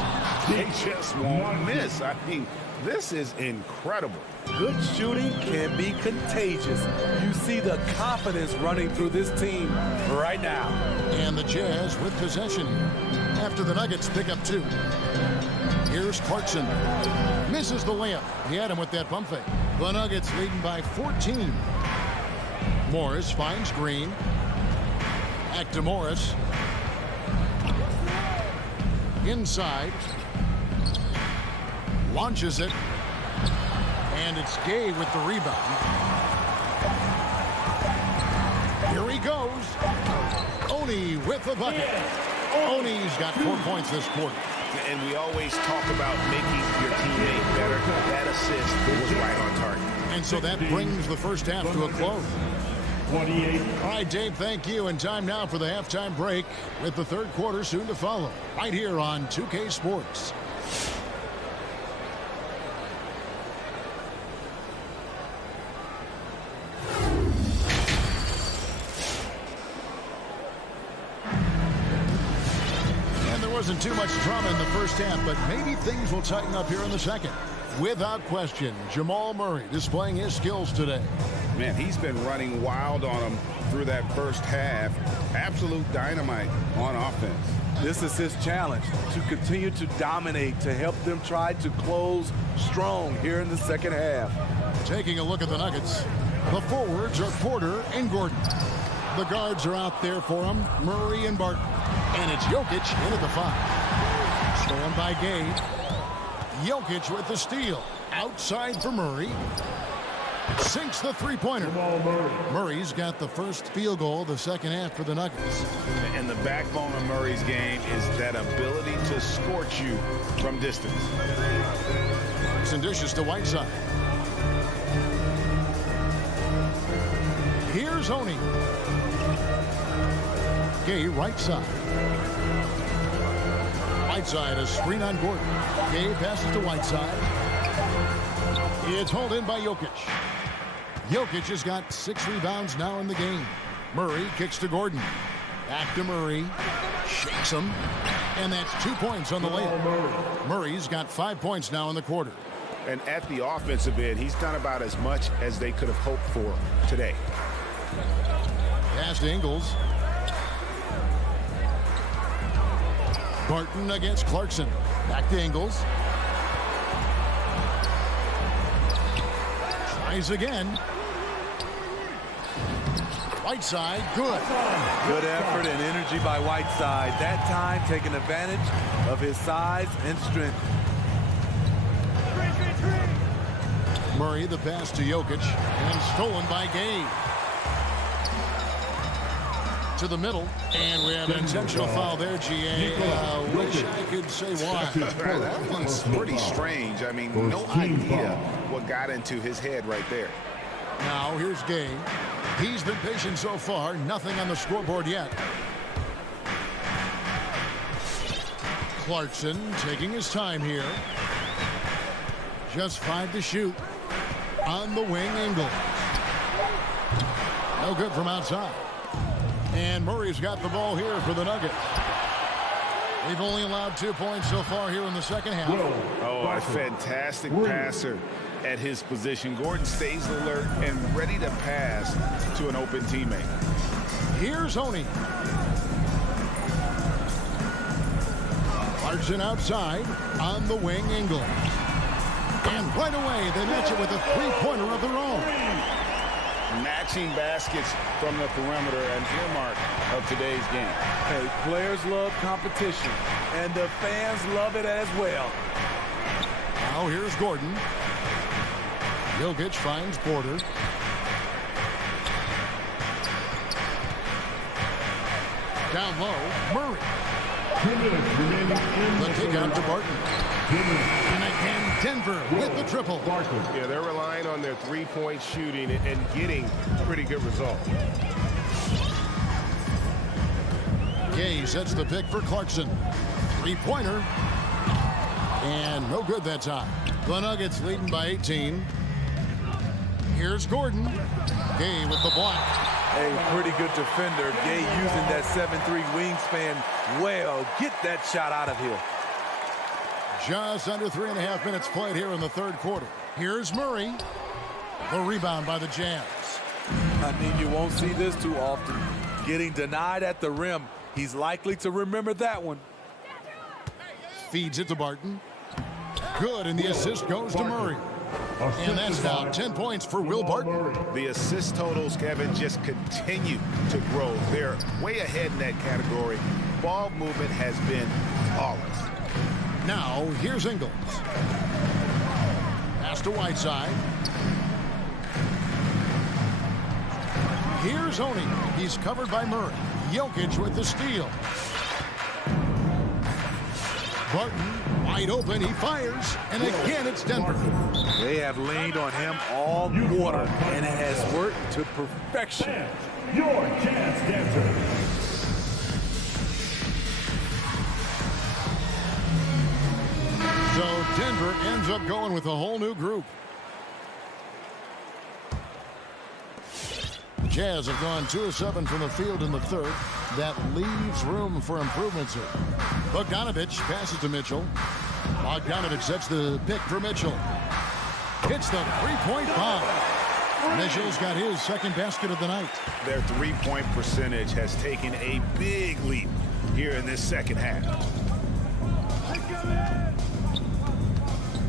They just won't miss. I mean, this is incredible. Good shooting can be contagious. You see the confidence running through this team right now. And the Jazz with possession here. After the Nuggets pick up 2. Here's Clarkson. Misses the layup. He had him with that pump fake. The Nuggets leading by 14. Morris finds Green. Back to Morris. Inside. Launches it. And it's Gay with the rebound. Here he goes. Oni with the bucket. Oni's got 4 points this quarter. And we always talk about making your teammate better. That assist was right on target. And so that brings the first half to a close. 28. All right, Dave, thank you. And time now for the halftime break with the third quarter soon to follow. Right here on 2K Sports. And there wasn't too much drama in the first half, but maybe things will tighten up here in the second. Without question, Jamal Murray displaying his skills today. Man, he's been running wild on him through that first half. Absolute dynamite on offense. This is his challenge, to continue to dominate, to help them try to close strong here in the second half. Taking a look at the Nuggets, the forwards are Porter and Gordon. The guards are out there for them, Murray and Barton. And it's Jokic in at the 5. Stolen by Gay. Jokic with the steal. Outside for Murray. Sinks the three-pointer. Murray's got the first field goal of the second half for the Nuggets. And the backbone of Murray's game is that ability to scorch you from distance. And dishes to Whiteside. Here's Oni. Gay right side. Whiteside, a screen on Gordon. Gay passes to Whiteside. It's hauled in by Jokic. Jokic has got 6 rebounds now in the game. Murray kicks to Gordon. Back to Murray. Shakes him. And that's 2 points on the layup. Murray's got 5 points now in the quarter. And at the offensive end, he's done about as much as they could have hoped for today. Pass to Ingles. Barton against Clarkson. Back to Ingles. Tries again. Whiteside, good. Good effort and energy by Whiteside. That time taking advantage of his size and strength. Murray, the pass to Jokic, and stolen by Gay. to the middle, and we have an intentional foul there, GA. Wish I could say why. That one's pretty strange. I mean, no idea what got into his head right there. Now here's Gay. He's been patient so far. Nothing on the scoreboard yet. Clarkson taking his time here. Just 5 to shoot. On the wing, Engel. No good from outside. And Murray's got the ball here for the Nuggets. They've only allowed 2 points so far here in the second half. Oh, a fantastic passer at his position. Gordon stays alert and ready to pass to an open teammate. Here's Oney. Clarkson outside. On the wing, Engel. And right away, they match it with a three-pointer of their own. Matching baskets from the perimeter, an earmark of today's game. Hey, players love competition, and the fans love it as well. Now here's Gordon. Jokic finds Porter. Down low, Murray. The kick out to Barton. And again, Denver with the triple. Yeah, they're relying on their three-point shooting and getting pretty good results. Gay sets the pick for Clarkson. Three-pointer. And no good that time. The Nuggets leading by 18. Here's Gordon. Gay with the block. A pretty good defender. Gay using that 7'3" wingspan well. Get that shot out of here. Just under 3.5 minutes played here in the third quarter. Here's Murray. The rebound by the Jazz. I mean, you won't see this too often. Getting denied at the rim. He's likely to remember that one. Feeds it to Barton. Good, and the assist goes to Murray. And that's now 10 points for Will Barton. The assist totals, Kevin, just continue to grow. They're way ahead in that category. Ball movement has been flawless. Now, here's Ingles. Pass to Whiteside. Here's Oney. He's covered by Murray. Jokic with the steal. Barton, wide open, he fires, and again it's Denver. They have leaned on him all quarter, and it has worked to perfection. Your chance dancer. So Denver ends up going with a whole new group. The Jazz have gone 2 of 7 from the field in the third. That leaves room for improvements here. Bogdanovich passes to Mitchell. Bogdanovich sets the pick for Mitchell. Hits the three-point bomb. Mitchell's got his second basket of the night. Their three-point percentage has taken a big leap here in this second half.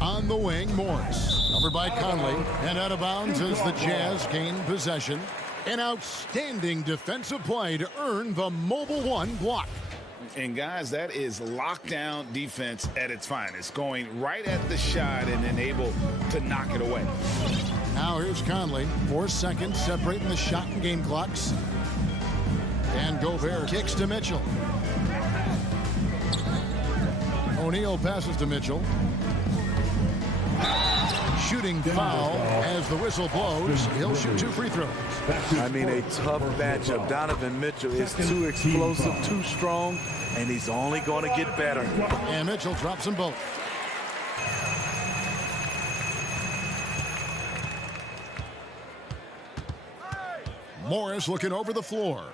On the wing, Morris. Covered by Conley. And out of bounds as the Jazz gain possession. An outstanding defensive play to earn the mobile one block. And guys, that is lockdown defense at its finest. Going right at the shot and then able to knock it away. Now here's Conley. 4 seconds separating the shot and game clocks. And Gobert kicks to Mitchell. O'Neal passes to Mitchell. Shooting foul as the whistle blows. He'll shoot 2 free throws. I mean, a tough matchup. Donovan Mitchell is too explosive, too strong, and he's only going to get better. And Mitchell drops them both. Morris looking over the floor.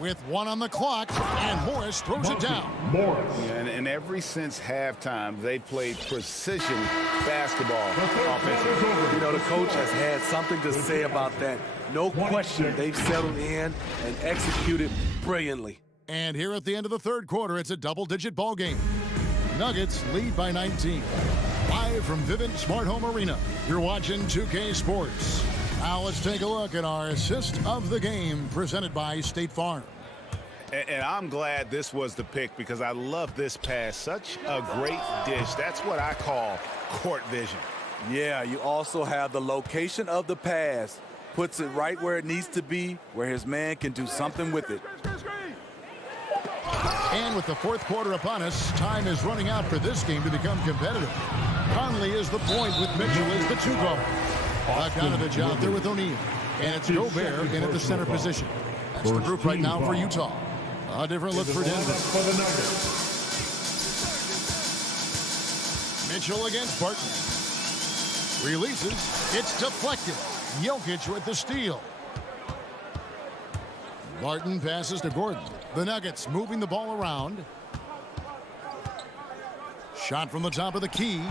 With 1 on the clock, and Morris throws it down. And ever since halftime, they've played precision basketball offensively. You know, the coach has had something to say about that. No question, they've settled in and executed brilliantly. And here at the end of the third quarter, it's a double-digit ball game. Nuggets lead by 19. Live from Vivint Smart Home Arena, you're watching 2K Sports. Now let's take a look at our assist of the game presented by State Farm. And I'm glad this was the pick because I love this pass. Such a great dish. That's what I call court vision. Yeah, you also have the location of the pass. puts it right where it needs to be, where his man can do something with it. And with the fourth quarter upon us, time is running out for this game to become competitive. Conley is the point with Mitchell as the two guard. Bogdanovich out there with O'Neal. And it's Gobert in at the center position. That's the group right now for Utah. A different look for Denver. Mitchell against Barton. Releases. It's deflected. Jokic with the steal. Barton passes to Gordon. The Nuggets moving the ball around. Shot from the top of the key.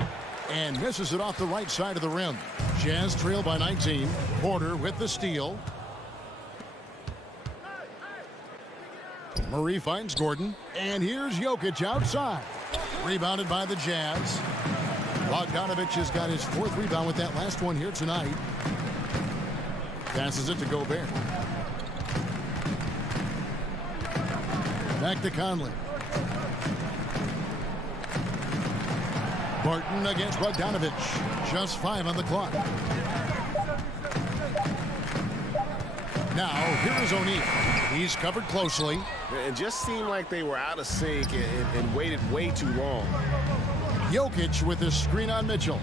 And misses it off the right side of the rim. Jazz trail by 19. Porter with the steal. Murray finds Gordon. And here's Jokic outside. Rebounded by the Jazz. Bogdanovich has got his fourth rebound with that last one here tonight. Passes it to Gobert. Back to Conley. Barton against Bogdanovich. Just 5 on the clock. Now, here's O'Neal. He's covered closely. It just seemed like they were out of sync and waited way too long. Jokic with his screen on Mitchell.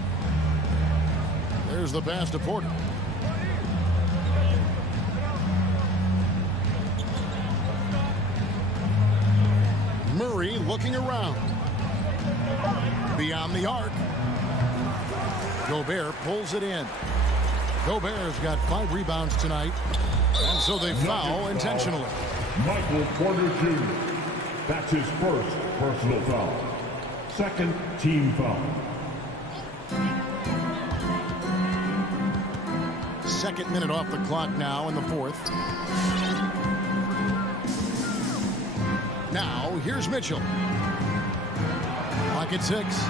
There's the pass to Porter. Murray looking around. Beyond the arc. Gobert pulls it in. Gobert's got 5 rebounds tonight. And so they foul intentionally. Michael Porter Jr. That's his first personal foul. Second team foul. Second minute off the clock now in the fourth. Now, here's Mitchell. Clock at 6.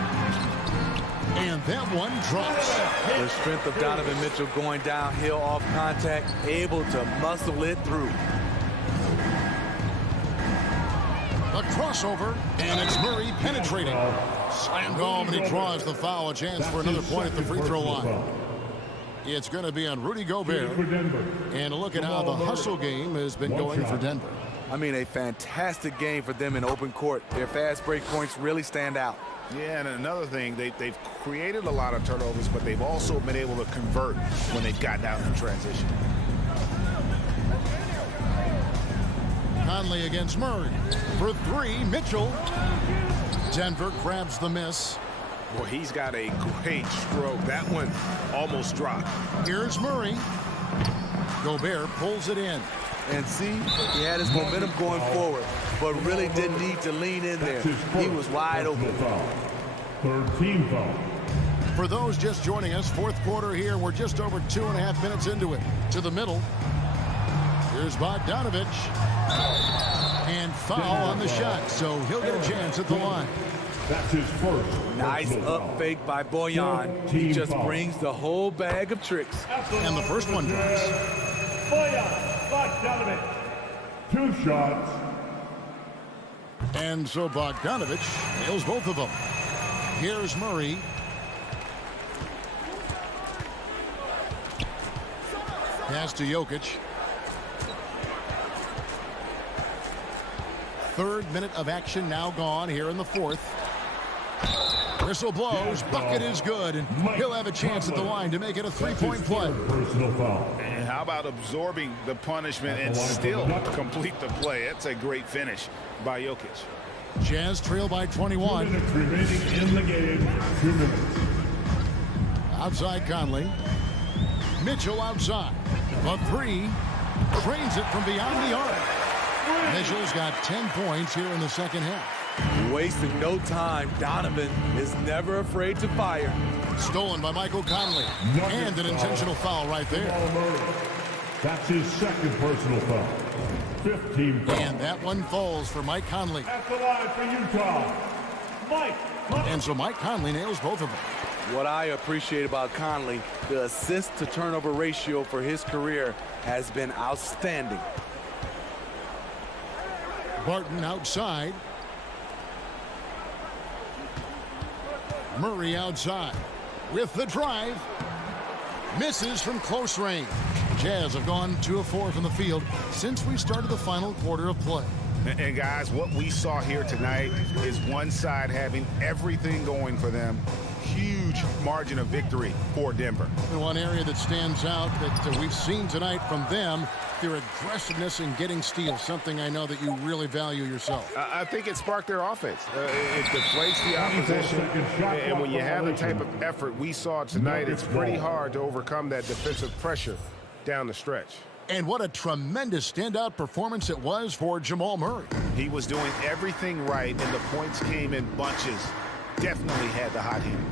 And that one drops. The strength of Donovan Mitchell going downhill off contact, able to muscle it through. A crossover, and it's Murray penetrating. Slammed home, and he draws the foul. A chance for another point at the free throw line. It's going to be on Rudy Gobert. And look at how the hustle game has been going for Denver. I mean, a fantastic game for them in open court. Their fast break points really stand out. Yeah, and another thing, they've created a lot of turnovers, but they've also been able to convert when they've gotten out in transition. Conley against Murray. For 3, Mitchell. Denver grabs the miss. Boy, he's got a great stroke. That one almost dropped. Here's Murray. Gobert pulls it in. And see, he had his momentum going forward, but really didn't need to lean in there. He was wide open. Third team foul. For those just joining us, fourth quarter here. We're just over 2.5 minutes into it. To the middle. Here's Bogdanovich. And foul on the shot, so he'll get a chance at the line. That's his first. Nice up fake by Bojan. He just brings the whole bag of tricks. And the first one drops. Bogdanovich. 2 shots. And so Bogdanovich nails both of them. Here's Murray. Pass to Jokic. Third minute of action now gone here in the fourth. Whistle blows. Bucket is good. And he'll have a chance at the line to make it a 3-point play. Personal foul. And how about absorbing the punishment and still complete the play? That's a great finish by Jokic. Jazz trail by 21. 2 minutes remaining in the game. 2 minutes. Outside Conley. Mitchell outside. A 3. Trains it from beyond the arc. Mitchell's got 10 points here in the second half. Wasting no time. Donovan is never afraid to fire. Stolen by Michael Conley. And an intentional foul right there. That's his second personal foul. 5th team foul. And that one falls for Mike Conley. At the line for Utah, Mike. And so Mike Conley nails both of them. What I appreciate about Conley, the assist to turnover ratio for his career has been outstanding. Barton outside. Murray outside with the drive. Misses from close range. Jazz have gone 2 of 4 from the field since we started the final quarter of play. And guys, what we saw here tonight is one side having everything going for them. Huge margin of victory for Denver. And one area that stands out that we've seen tonight from them, their aggressiveness in getting steals, something I know that you really value yourself. I think it sparked their offense. It deflates the opposition. And when you have the type of effort we saw tonight, it's pretty hard to overcome that defensive pressure down the stretch. And what a tremendous standout performance it was for Jamal Murray. He was doing everything right, and the points came in bunches. Definitely had the hot hand.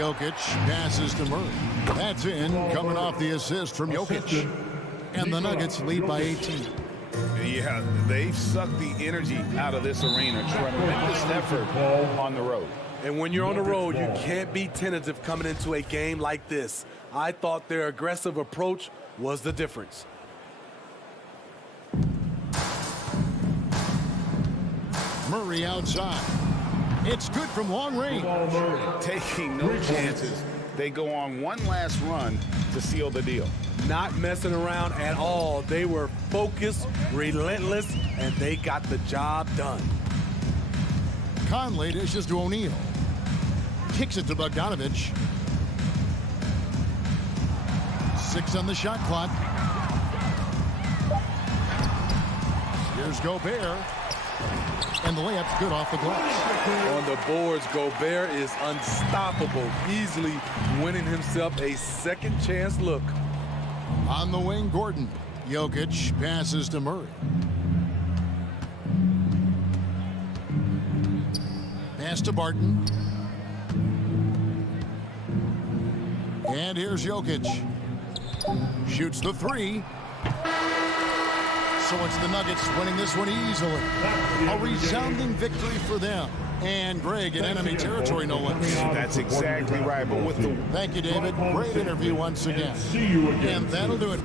Jokic passes to Murray. That's in, coming off the assist from Jokic. And the Nuggets lead by 18. Yeah, they've sucked the energy out of this arena. Tremendous effort on the road. And when you're on the road, you can't be tentative coming into a game like this. I thought their aggressive approach was the difference. Murray outside. It's good from long range. Taking no chances. They go on one last run to seal the deal. Not messing around at all. They were focused, relentless, and they got the job done. Conley dishes to O'Neal. Kicks it to Bogdanovich. 6 on the shot clock. Here's Gobert. And the layup's good off the glass. On the boards, Gobert is unstoppable, easily winning himself a second chance look. On the wing, Gordon. Jokic passes to Murray. Pass to Barton. And here's Jokic. Shoots the 3. So it's the Nuggets winning this one easily. A resounding victory for them. And Greg in enemy territory, no less. That's exactly right. But with the... Thank you, David. Great interview once again. And that'll do it.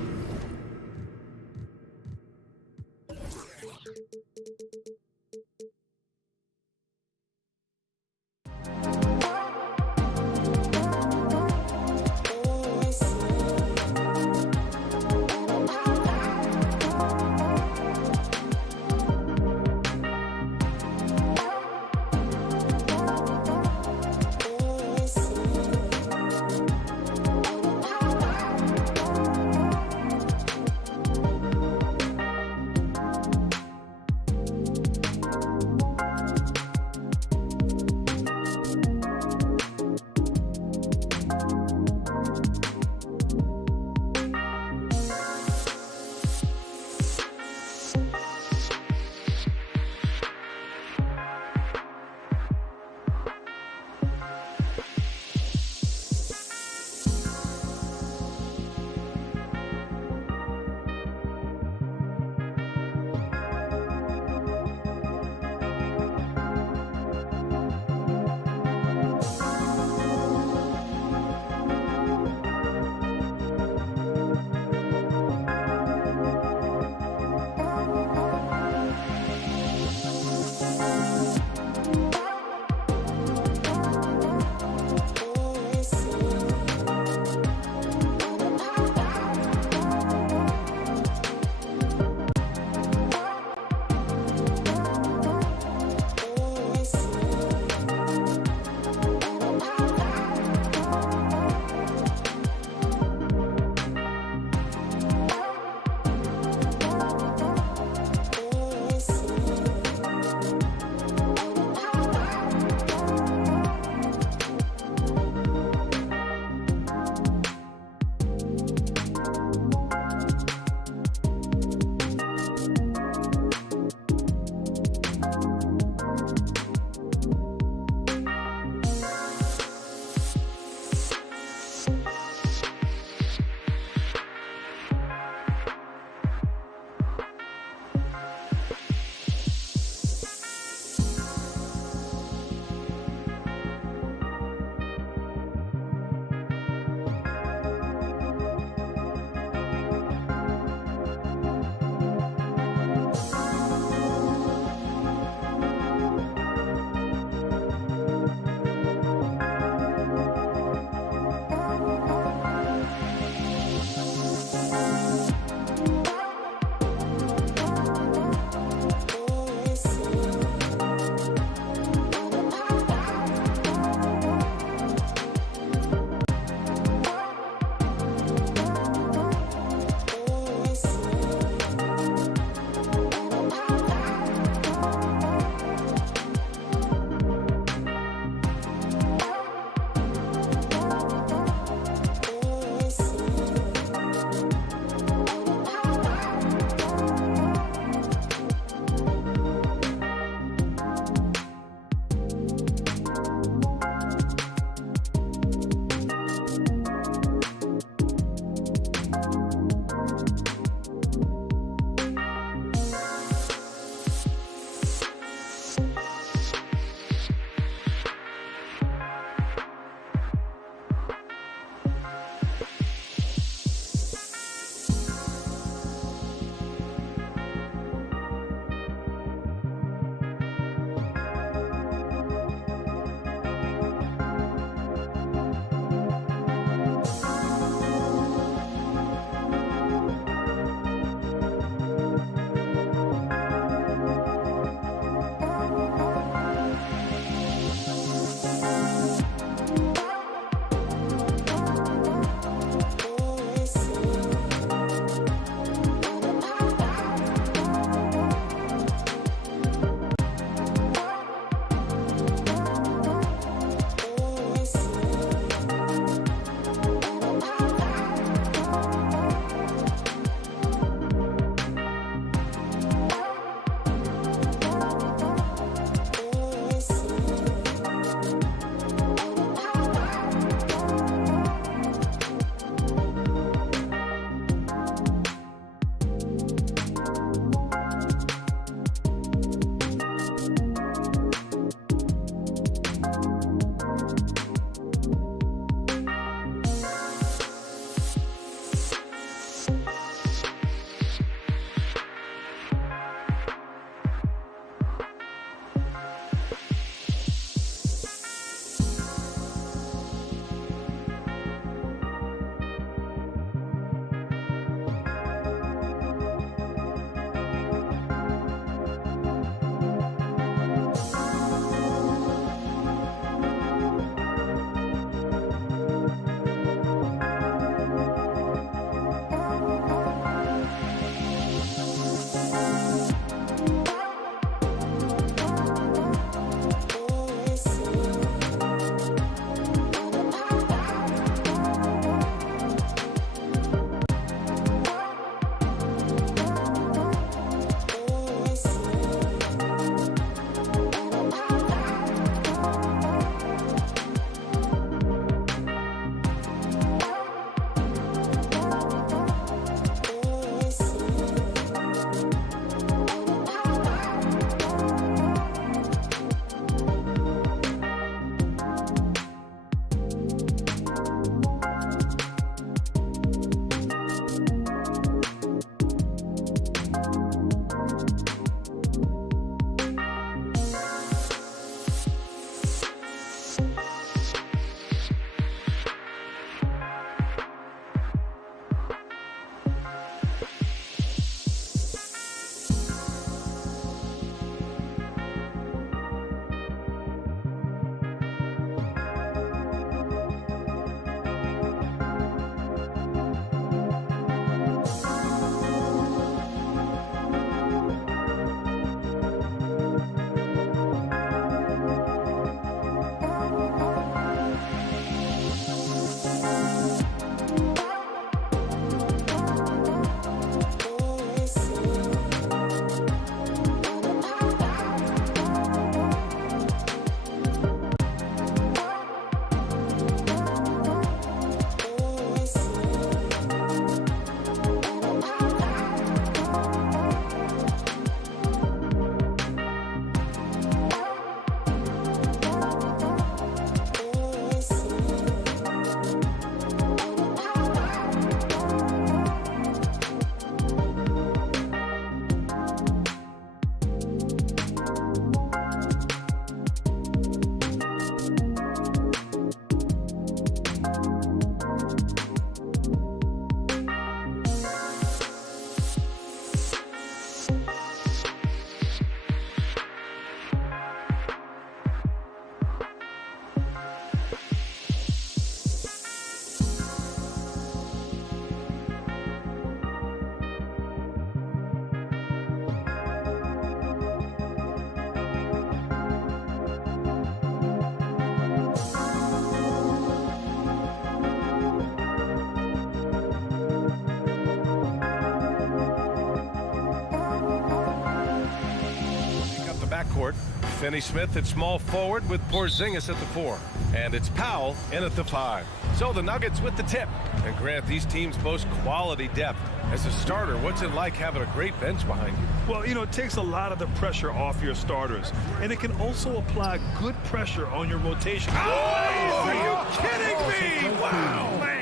court. Finney-Smith at small forward with Porzingis at the 4. And it's Powell in at the 5. So the Nuggets with the tip. And Grant, these teams boast quality depth. As a starter, what's it like having a great bench behind you? Well, you know, it takes a lot of the pressure off your starters. And it can also apply good pressure on your rotation. Oh, are you kidding me? Wow, man.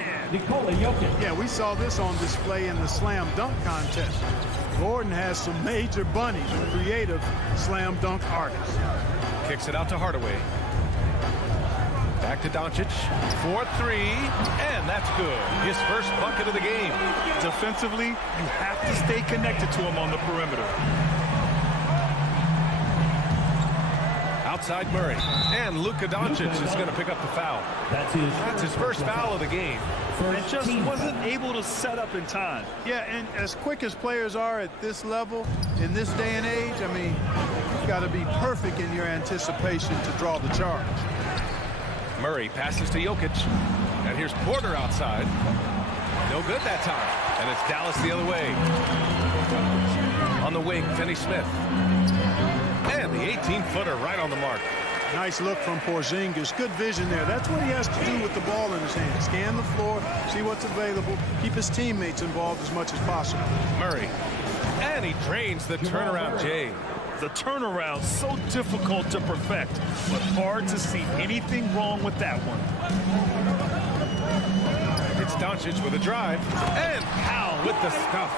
Yeah, we saw this on display in the slam dunk contest. Gordon has some major bunnies, creative slam dunk artists. Kicks it out to Hardaway. Back to Doncic for 3, and that's good. His first bucket of the game. Defensively, you have to stay connected to him on the perimeter. Outside Murray, and Luka Doncic is going to pick up the foul. That's his first foul of the game. And just wasn't able to set up in time. Yeah, and as quick as players are at this level, in this day and age, I mean, you've got to be perfect in your anticipation to draw the charge. Murray passes to Jokic, and here's Porter outside. No good that time, and it's Dallas the other way. On the wing, Finney-Smith. And the 18-footer right on the mark. Nice look from Porzingis. Good vision there. That's what he has to do with the ball in his hand. Scan the floor, see what's available, keep his teammates involved as much as possible. Murray. And he drains the turnaround J. The turnaround so difficult to perfect, but hard to see anything wrong with that one. It's Doncic with a drive, and Powell with the stuff.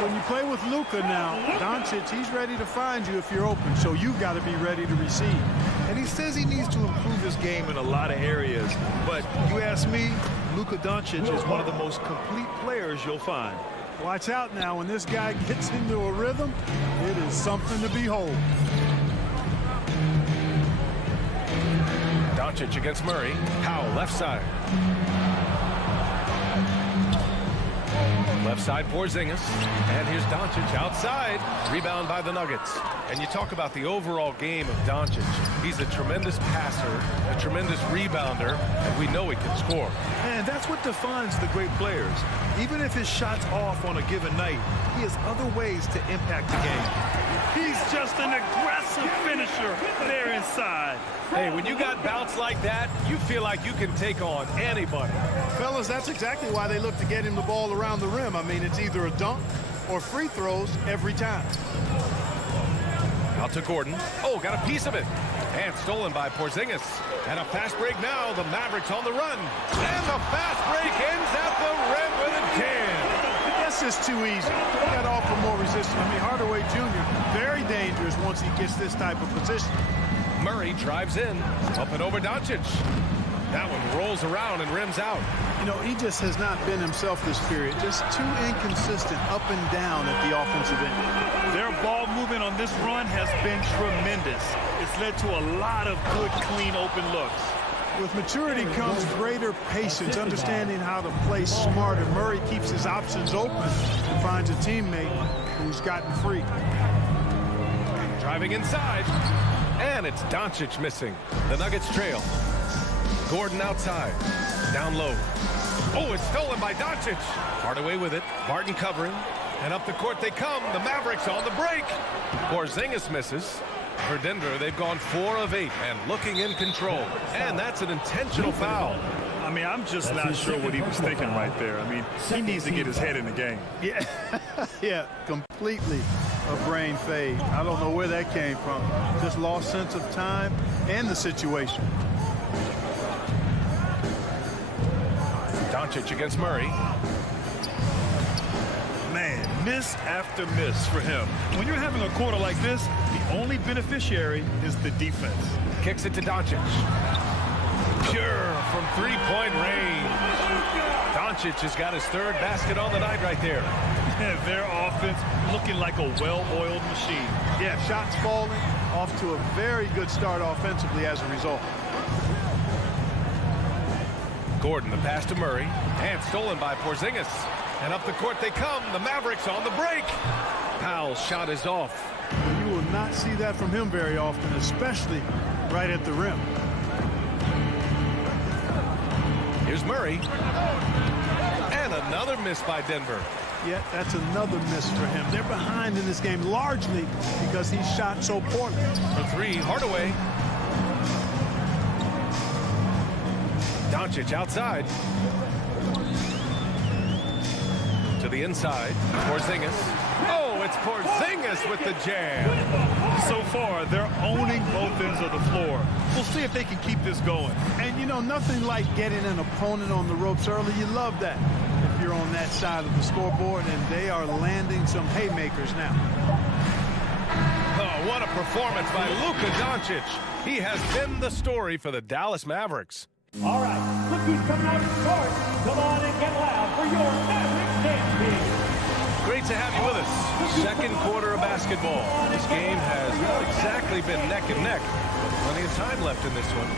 When you play with Luka now, Doncic, he's ready to find you if you're open, so you've got to be ready to receive. And he says he needs to improve his game in a lot of areas, but you ask me, Luka Doncic is one of the most complete players you'll find. Watch out now. When this guy gets into a rhythm, it is something to behold. Doncic against Murray. Powell left side. Left side Porzingis. And here's Doncic outside. Rebound by the Nuggets. And you talk about the overall game of Doncic. He's a tremendous passer, a tremendous rebounder, and we know he can score. And that's what defines the great players. Even if his shot's off on a given night, he has other ways to impact the game. He's just an aggressive finisher there inside. Hey, when you got bounce like that, you feel like you can take on anybody. Fellas, that's exactly why they look to get him the ball around the rim. I mean, it's either a dunk or free throws every time. Out to Gordon. Oh, got a piece of it. And stolen by Porzingis. And a fast break now. The Mavericks on the run. And the fast break ends at the rim with a jam. That's just too easy. You got to offer more resistance. I mean, Hardaway Jr., very dangerous once he gets this type of position. Murray drives in. Up and over Doncic. That one rolls around and rims out. You know, he just has not been himself this period. Just too inconsistent up and down at the offensive end. Their ball movement on this run has been tremendous. It's led to a lot of good, clean, open looks. With maturity comes greater patience, understanding how to play smarter. Murray keeps his options open and finds a teammate who's gotten free. Driving inside. And it's Doncic missing. The Nuggets trail. Gordon outside. Down low. Oh, it's stolen by Doncic. Hardaway with it. Barton covering. And up the court they come. The Mavericks on the break. Porzingis misses. For Denver, they've gone 4 of 8 and looking in control. And that's an intentional foul. I mean, I'm just not sure what he was thinking right there. I mean, he needs to get his head in the game. Yeah, yeah, completely a brain fade. I don't know where that came from. Just lost sense of time and the situation. Doncic against Murray. Man, miss after miss for him. When you're having a quarter like this, the only beneficiary is the defense. Kicks it to Doncic. Pure from three-point range. Doncic has got his 3rd basket on the night right there. Their offense looking like a well-oiled machine. Yeah, shots falling, off to a very good start offensively as a result. Gordon, the pass to Murray, and stolen by Porzingis. And up the court they come. The Mavericks on the break. Powell's shot is off. You will not see that from him very often, especially right at the rim. Here's Murray. And another miss by Denver. yet that's another miss for him. They're behind in this game largely because he shot so poorly. For three, Hardaway. Doncic outside. To the inside. Porzingis. Oh, it's Porzingis with the jam. So far, they're owning both ends of the floor. We'll see if they can keep this going. And, you know, nothing like getting an opponent on the ropes early. You love that if you're on that side of the scoreboard, and they are landing some haymakers now. Oh, what a performance by Luka Doncic. He has been the story for the Dallas Mavericks. All right, look who's coming out to start. Come on and get loud for your Mavericks dance team. Great to have you with us. Second quarter of basketball. This game has not exactly been neck and neck, but plenty of time left in this one.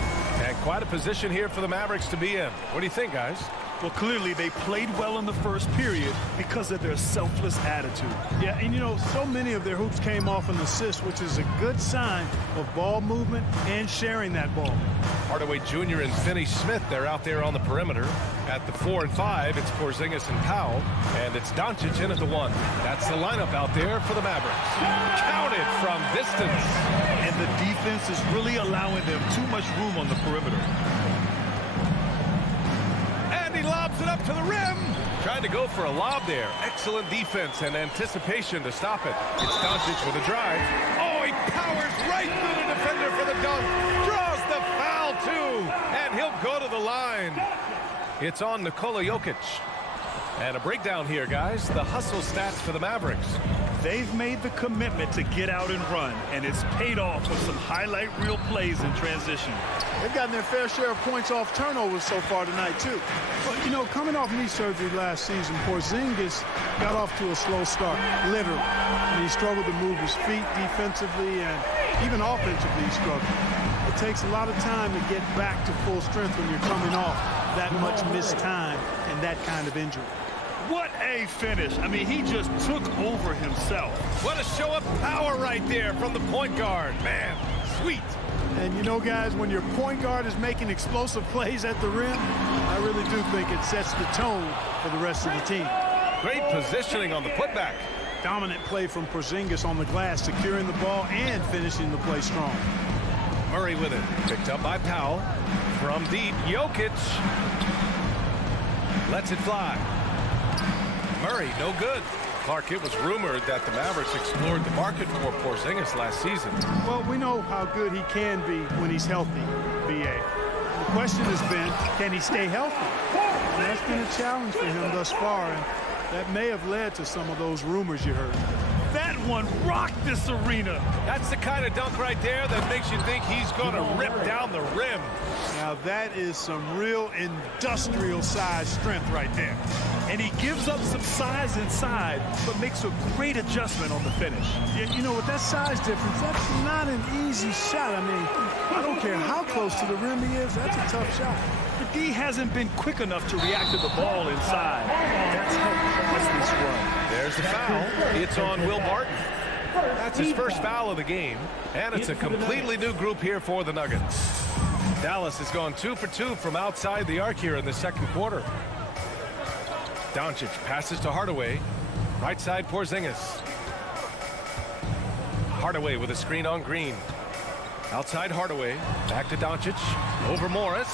And quite a position here for the Mavericks to be in. What do you think, guys? Well, clearly they played well in the first period because of their selfless attitude. Yeah, and you know, so many of their hoops came off an assist, which is a good sign of ball movement and sharing that ball. Hardaway Jr. and Finney Smith, they're out there on the perimeter. At the 4 and 5, it's Porzingis and Powell, and it's Doncic in at the 1. That's the lineup out there for the Mavericks. Counted from distance. And the defense is really allowing them too much room on the perimeter. And he lobs it up to the rim. Trying to go for a lob there. Excellent defense and anticipation to stop it. It's Doncic with a drive. Oh, he powers right through the defender for the dunk. Draws the foul, too. And he'll go to the line. It's on Nikola Jokic. And a breakdown here, guys. The hustle stats for the Mavericks. They've made the commitment to get out and run, and it's paid off with some highlight reel plays in transition. They've gotten their fair share of points off turnovers so far tonight, too. But, you know, coming off knee surgery last season, Porzingis got off to a slow start, literally. And he struggled to move his feet defensively and even offensively he struggled. It takes a lot of time to get back to full strength when you're coming off that much missed time and that kind of injury. What a finish. I mean, he just took over himself. What a show of power right there from the point guard. Man, sweet. And you know, guys, when your point guard is making explosive plays at the rim, I really do think it sets the tone for the rest of the team. Great positioning on the putback. Dominant play from Porzingis on the glass, securing the ball and finishing the play strong. Murray with it. Picked up by Powell. From deep, Jokic. Lets it fly. Murray, no good. Clark, it was rumored that the Mavericks explored the market for Porzingis last season. Well, we know how good he can be when he's healthy, B.A. The question has been, can he stay healthy? And that's been a challenge for him thus far, and that may have led to some of those rumors you heard. That one rocked this arena. That's the kind of dunk right there that makes you think he's going to rip down the rim. Now that is some real industrial size strength right there. And he gives up some size inside, but makes a great adjustment on the finish. You know, with that size difference, that's not an easy shot. I mean, I don't care how close to the rim he is, that's a tough shot. The D hasn't been quick enough to react to the ball inside. That's helped cause this run. There's the foul. It's on Will Barton. That's his first foul of the game, and it's a completely new group here for the Nuggets. Dallas has gone 2 for 2 from outside the arc here in the second quarter. Doncic passes to Hardaway. Right side, Porzingis. Hardaway with a screen on Green. Outside Hardaway. Back to Doncic. Over Morris.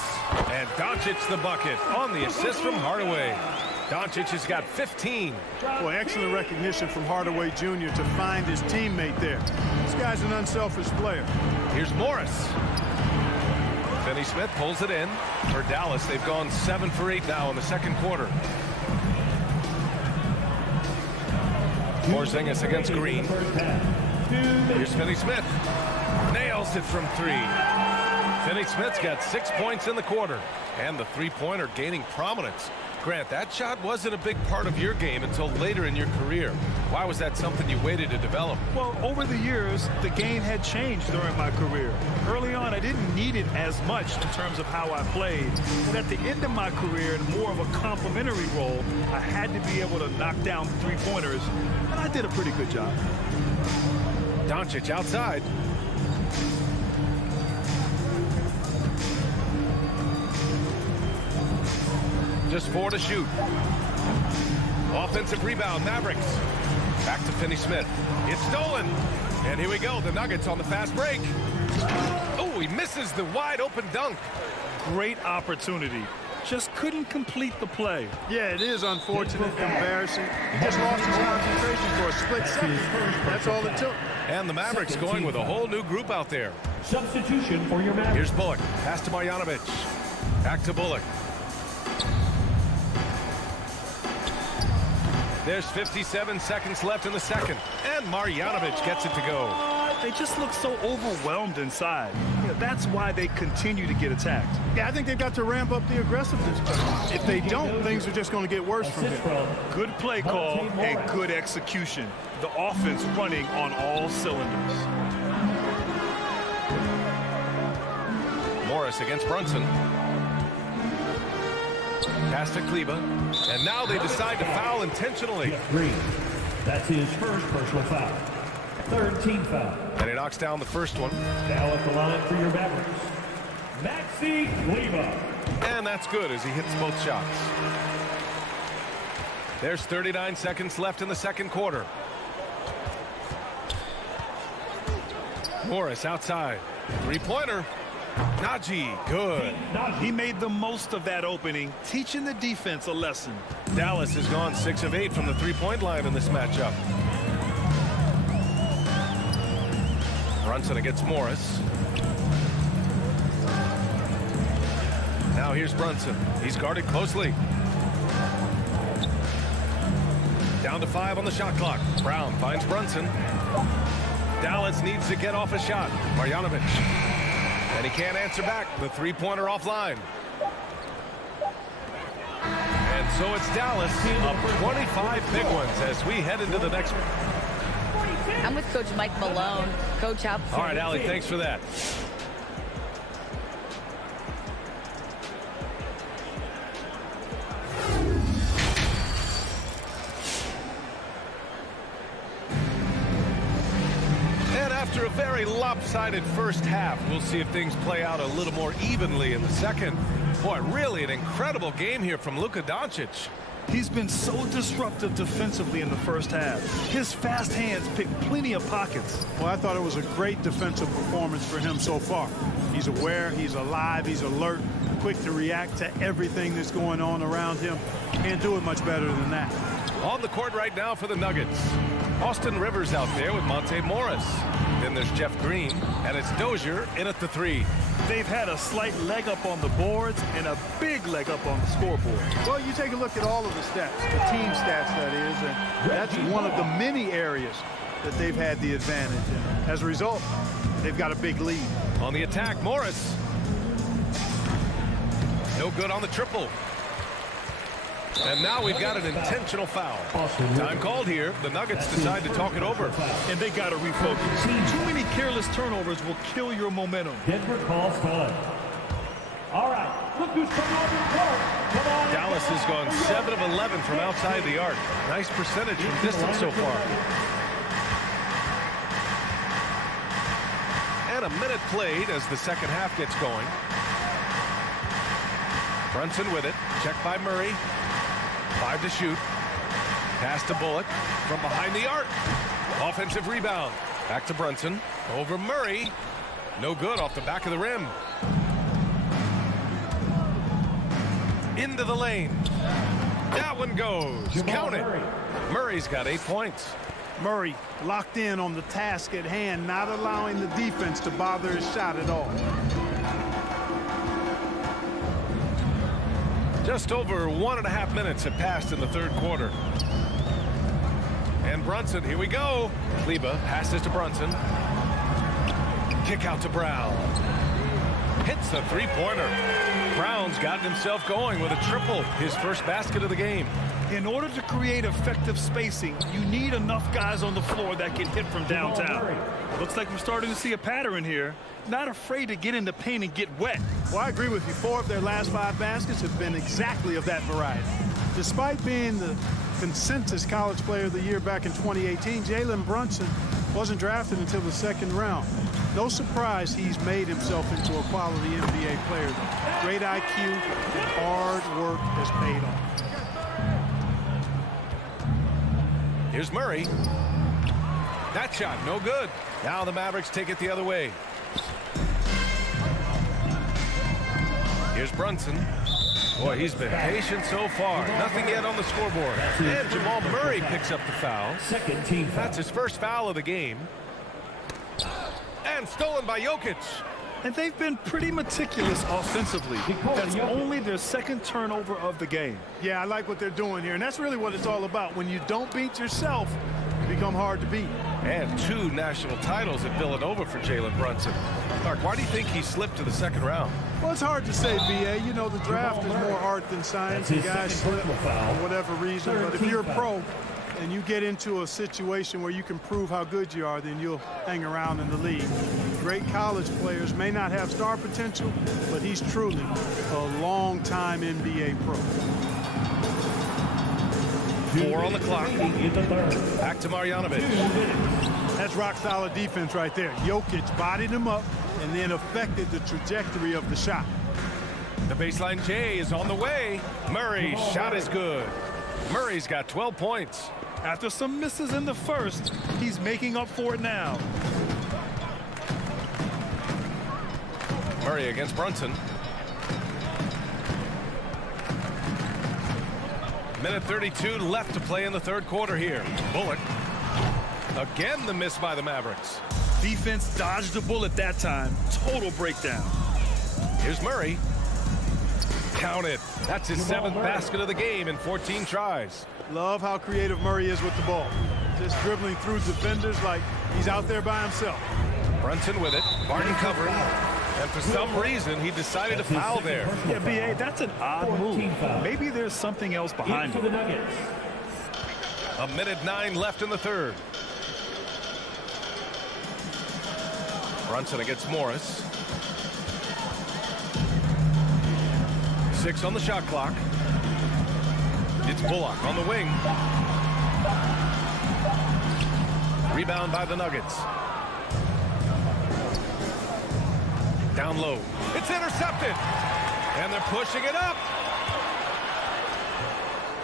And Doncic the bucket on the assist from Hardaway. Doncic has got 15. Boy, excellent recognition from Hardaway Jr. to find his teammate there. This guy's an unselfish player. Here's Morris. Finney Smith pulls it in. For Dallas, they've gone 7 for 8 now in the second quarter. Porzingis against Green. Here's Finney Smith. Nails it from 3. Finney Smith's got 6 points in the quarter. And the three-pointer gaining prominence. Grant, that shot wasn't a big part of your game until later in your career. Why was that something you waited to develop? Well, over the years, the game had changed during my career. Early on, I didn't need it as much in terms of how I played. But at the end of my career, in more of a complementary role, I had to be able to knock down three-pointers, and I did a pretty good job. Doncic outside. Just 4 to shoot. Offensive rebound, Mavericks. Back to Finney-Smith. It's stolen. And here we go, the Nuggets on the fast break. Oh, he misses the wide open dunk. Great opportunity. Just couldn't complete the play. Yeah, it is unfortunate, embarrassing. He just lost his concentration for a split second. That's all it took. And the Mavericks going with a whole new group out there. Substitution for your Mavericks. Here's Bullock. Pass to Marjanovic. Back to Bullock. There's 57 seconds left in the second. And Marjanovic gets it to go. They just look so overwhelmed inside. That's why they continue to get attacked. Yeah, I think they've got to ramp up the aggressiveness. If they don't, things are just going to get worse from here. Good play call and good execution. The offense running on all cylinders. Morris against Brunson. Pass to Kleba. And now they decide to foul intentionally. Green. That's his first personal foul. Third team foul. And he knocks down the first one. Now at the line for your Mavericks, Maxi Kleba. And that's good as he hits both shots. There's 39 seconds left in the second quarter. Morris outside. Three-pointer. Najee, good. He made the most of that opening, teaching the defense a lesson. Dallas has gone 6 of 8 from the three-point line in this matchup. Brunson against Morris. Now here's Brunson. He's guarded closely. Down to 5 on the shot clock. Brown finds Brunson. Dallas needs to get off a shot. Marjanovic. And he can't answer back. The three-pointer offline. And so it's Dallas up 25 big ones as we head into the next one. I'm with Coach Mike Malone. Coach, how? All right, Allie, thanks for that. And after a very lopsided first half, we'll see if things play out a little more evenly in the second. Boy, really an incredible game here from Luka Doncic. He's been so disruptive defensively in the first half. His fast hands pick plenty of pockets. Well, I thought it was a great defensive performance for him so far. He's aware, he's alive, he's alert, quick to react to everything that's going on around him. Can't do it much better than that. On the court right now for the Nuggets. Austin Rivers out there with Monte Morris. Then there's Jeff Green, and it's Dozier in at the 3. They've had a slight leg up on the boards and a big leg up on the scoreboard. Well, you take a look at all of the stats, the team stats that is, and that's one of the many areas that they've had the advantage. And as a result, they've got a big lead. On the attack, Morris. No good on the triple. And now we've got an intentional foul. Time called here. The Nuggets decide to talk it over. And they got to refocus. Too many careless turnovers will kill your momentum. Denver calls time. All right, look who's coming on the court. Come on. Dallas has gone 7 of 11 from outside the arc. Nice percentage from distance so far. And a minute played as the second half gets going. Brunson with it. Checked by Murray. 5 to shoot. Pass to Bullock from behind the arc. Offensive rebound. Back to Brunson. Over Murray. No good off the back of the rim. Into the lane. That one goes. Count it. Murray's got 8 points. Murray locked in on the task at hand, not allowing the defense to bother his shot at all. Just over 1.5 minutes have passed in the third quarter. And Brunson, here we go. Kleba passes to Brunson. Kick out to Brown. Hits the three-pointer. Brown's gotten himself going with a triple, his first basket of the game. In order to create effective spacing, you need enough guys on the floor that can hit from downtown. Looks like we're starting to see a pattern here. Not afraid to get in the paint and get wet. Well, I agree with you. 4 of their last 5 baskets have been exactly of that variety. Despite being the consensus college player of the year back in 2018, Jalen Brunson wasn't drafted until the second round. No surprise he's made himself into a quality NBA player, though. Great IQ and hard work has paid off. Here's Murray. That shot, no good. Now the Mavericks take it the other way. Here's Brunson. Boy, he's been patient so far. Nothing yet on the scoreboard. And Jamal Murray picks up the foul. Second team foul. That's his first foul of the game. And stolen by Jokic. And they've been pretty meticulous offensively. That's only their second turnover of the game. Yeah, I like what they're doing here, and that's really what it's all about. When you don't beat yourself, you become hard to beat. And 2 national titles at Villanova for Jalen Brunson. Clark, why do you think he slipped to the second round? Well, it's hard to say, B.A. You know, the draft is more art than science. And guys slip for whatever reason. But if you're a pro and you get into a situation where you can prove how good you are, then you'll hang around in the league. Great college players may not have star potential, but he's truly a long-time NBA pro. 4 on the clock. Back to Marjanovic. That's rock-solid defense right there. Jokic bodied him up and then affected the trajectory of the shot. The baseline J is on the way. Murray's shot is good. Murray's got 12 points. After some misses in the first, he's making up for it now. Murray against Brunson. Minute 32 left to play in the third quarter here. Bullock. Again, the miss by the Mavericks. Defense dodged the bullet that time. Total breakdown. Here's Murray. Count it. That's his 7th basket of the game in 14 tries. Love how creative Murray is with the ball. Just dribbling through defenders like he's out there by himself. Brunson with it. Barton covering. And for some reason, he decided to foul there. Yeah, B.A., that's an odd move. Maybe there's something else behind it. A minute 9 left in the third. Brunson against Morris. 6 on the shot clock. It's Bullock on the wing. Rebound by the Nuggets. Down low. It's intercepted. And they're pushing it up.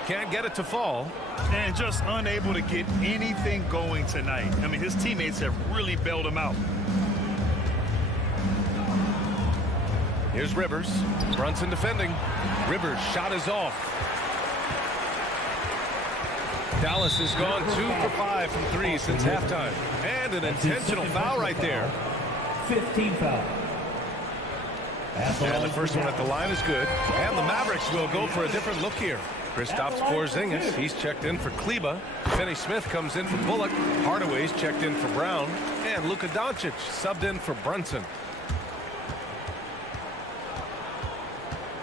Can't get it to fall. And just unable to get anything going tonight. I mean, his teammates have really bailed him out. Here's Rivers. Brunson defending. Rivers' shot is off. Dallas has gone 2 for 5 from 3 since halftime. And an intentional foul right there. 15 foul. And the first one at the line is good. And the Mavericks will go for a different look here. Kristaps Porzingis, he's checked in for Kleba. Finney Smith comes in for Bullock. Hardaway's checked in for Brown. And Luka Doncic subbed in for Brunson.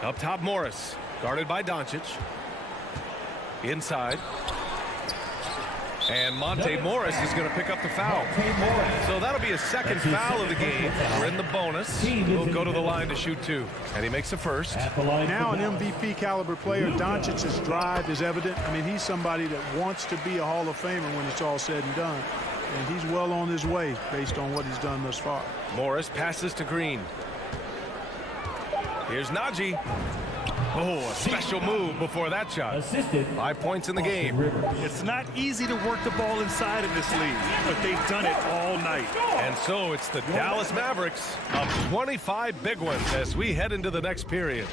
Up top, Morris, guarded by Doncic. Inside. And Monte Morris is going to pick up the foul. So that'll be a second foul of the game. We're in the bonus. We'll go to the line to shoot 2. And he makes the first. Now an MVP caliber player. Doncic's drive is evident. I mean, he's somebody that wants to be a Hall of Famer when it's all said and done. And he's well on his way based on what he's done thus far. Morris passes to Green. Here's Najee. Oh, a special move before that shot. Assisted. 5 points in the game. It's not easy to work the ball inside in this league, but they've done it all night. And so it's the Dallas Mavericks up 25 big ones as we head into the next period.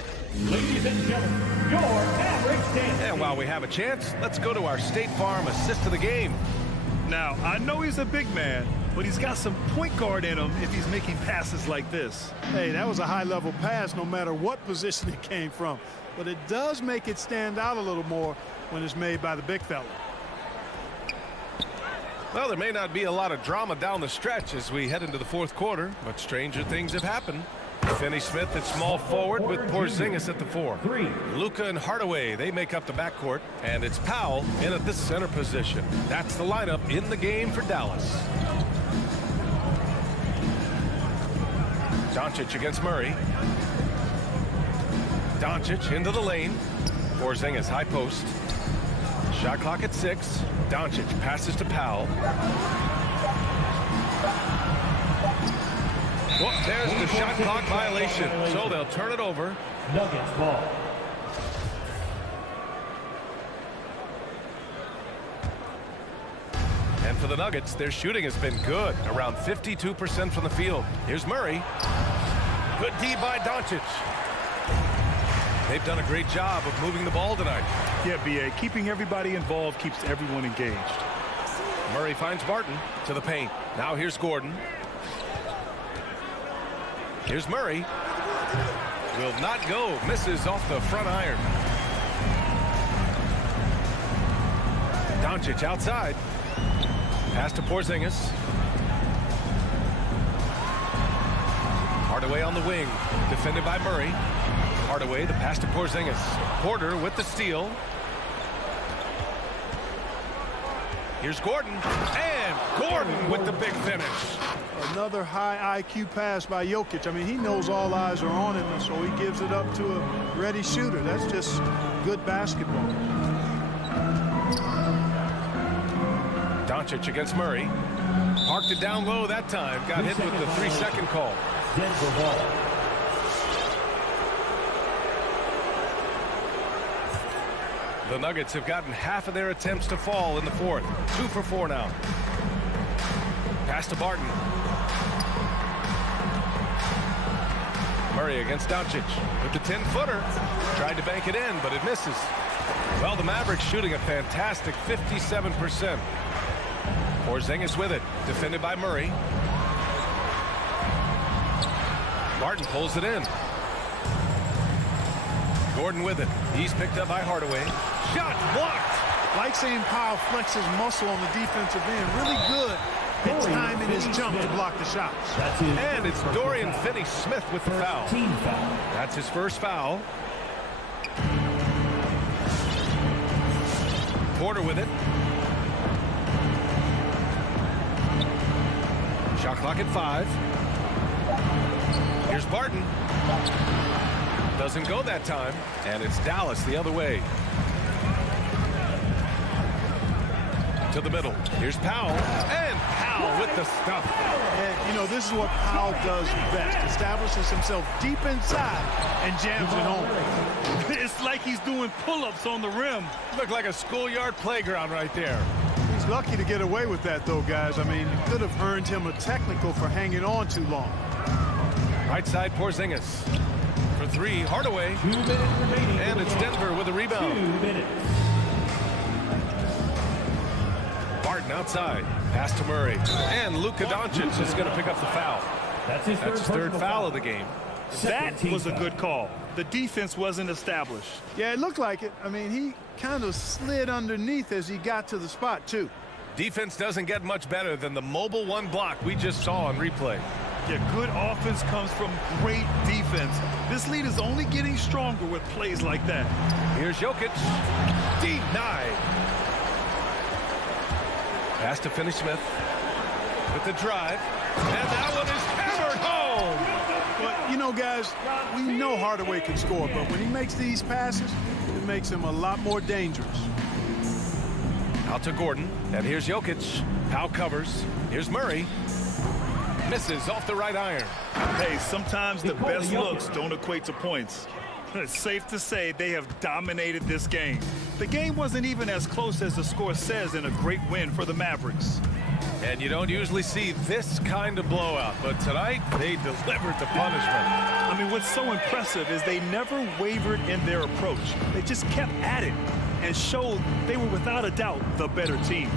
Ladies and gentlemen, your Mavericks dance. And while we have a chance, let's go to our State Farm assist of the game. Now, I know he's a big man, but he's got some point guard in him if he's making passes like this. Hey, that was a high-level pass no matter what position it came from. But it does make it stand out a little more when it's made by the big fella. Well, there may not be a lot of drama down the stretch as we head into the fourth quarter, but stranger things have happened. Finney Smith at small forward with Porzingis at the 4. Luka and Hardaway, they make up the backcourt, and it's Powell in at the center position. That's the lineup in the game for Dallas. Doncic against Murray. Doncic into the lane. Porzingis high post. Shot clock at 6. Doncic passes to Powell. Oh, there's the shot clock violation. So they'll turn it over. Nuggets ball. for the Nuggets, their shooting has been good, around 52% from the field. Here's Murray. Good D by Doncic. They've done a great job of moving the ball tonight. Yeah, B.A. Keeping everybody involved keeps everyone engaged. Murray finds Barton to the paint. Now here's Gordon. Here's Murray. Will not go. Misses off the front iron. Doncic outside. Pass to Porzingis. Hardaway on the wing. Defended by Murray. Hardaway, the pass to Porzingis. Porter with the steal. Here's Gordon. And Gordon with the big finish. Another high IQ pass by Jokic. I mean, he knows all eyes are on him, so he gives it up to a ready shooter. That's just good basketball. Doncic against Murray. Parked it down low that time. Got hit with the 3-second call. Denver ball. The Nuggets have gotten half of their attempts to fall in the fourth. 2 for 4 now. Pass to Barton. Murray against Doncic with the 10-footer. Tried to bank it in, but it misses. Well, the Mavericks shooting a fantastic 57%. Porzingis with it. Defended by Murray. Barton pulls it in. Gordon with it. He's picked up by Hardaway. Shot blocked. Like seeing Powell flex his muscle on the defensive end. Really good at timing his jump to block the shots. And it's Dorian Finney-Smith with the foul. That's his first foul. Porter with it. Shot clock at 5. Here's Barton. Doesn't go that time. And it's Dallas the other way. To the middle. Here's Powell. And Powell with the stuff. And, you know, this is what Powell does best. Establishes himself deep inside and jams it home. It's like he's doing pull-ups on the rim. Looked like a schoolyard playground right there. He's lucky to get away with that, though, guys. I mean, it could have earned him a technical for hanging on too long. Right side, Porzingis. For 3, Hardaway. And it's Denver with a rebound. 2 minutes. Barton outside. Pass to Murray. And Luka Doncic is going to pick up the foul. That's his third foul of the game. That was a good call. The defense wasn't established. Yeah, it looked like it. I mean, he kind of slid underneath as he got to the spot, too. Defense doesn't get much better than the mobile 1 block we just saw on replay. Yeah, good offense comes from great defense. This lead is only getting stronger with plays like that. Here's Jokic. Denied. Pass to Finney-Smith with the drive. And that one is hammered home. But, you know, guys, we know Hardaway can score, but when he makes these passes, it makes him a lot more dangerous. Out to Gordon. And here's Jokic. Powell covers. Here's Murray. Misses off the right iron. Hey, sometimes the best looks don't equate to points. It's safe to say they have dominated this game. The game wasn't even as close as the score says in a great win for the Mavericks. And you don't usually see this kind of blowout, but tonight they delivered the punishment. I mean, what's so impressive is they never wavered in their approach. They just kept at it and showed they were without a doubt the better team.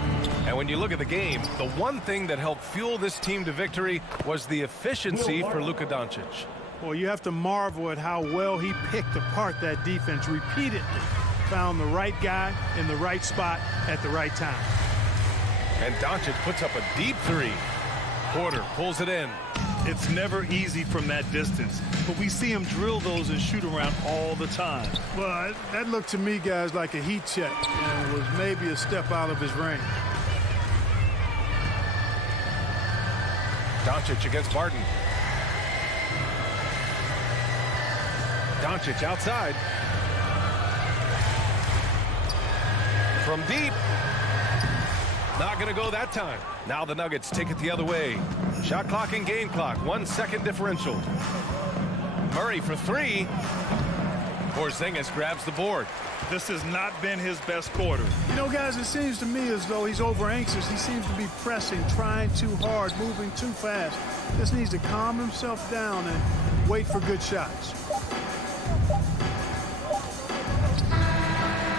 And when you look at the game, the one thing that helped fuel this team to victory was the efficiency for Luka Doncic. Well, you have to marvel at how well he picked apart that defense repeatedly. Found the right guy in the right spot at the right time. And Doncic puts up a deep 3. Porter pulls it in. It's never easy from that distance, but we see him drill those and shoot around all the time. Well, that looked to me, guys, like a heat check, and was maybe a step out of his range. Doncic against Barton. Doncic outside. From deep. Not going to go that time. Now the Nuggets take it the other way. Shot clock and game clock. 1 second differential. Murray for 3. Porzingis grabs the board. This has not been his best quarter. You know, guys, it seems to me as though he's over anxious. He seems to be pressing, trying too hard, moving too fast. Just needs to calm himself down and wait for good shots.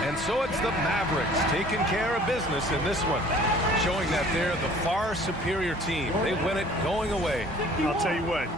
And so it's the Mavericks taking care of business in this one, showing that they're the far superior team. They win it going away. I'll tell you what.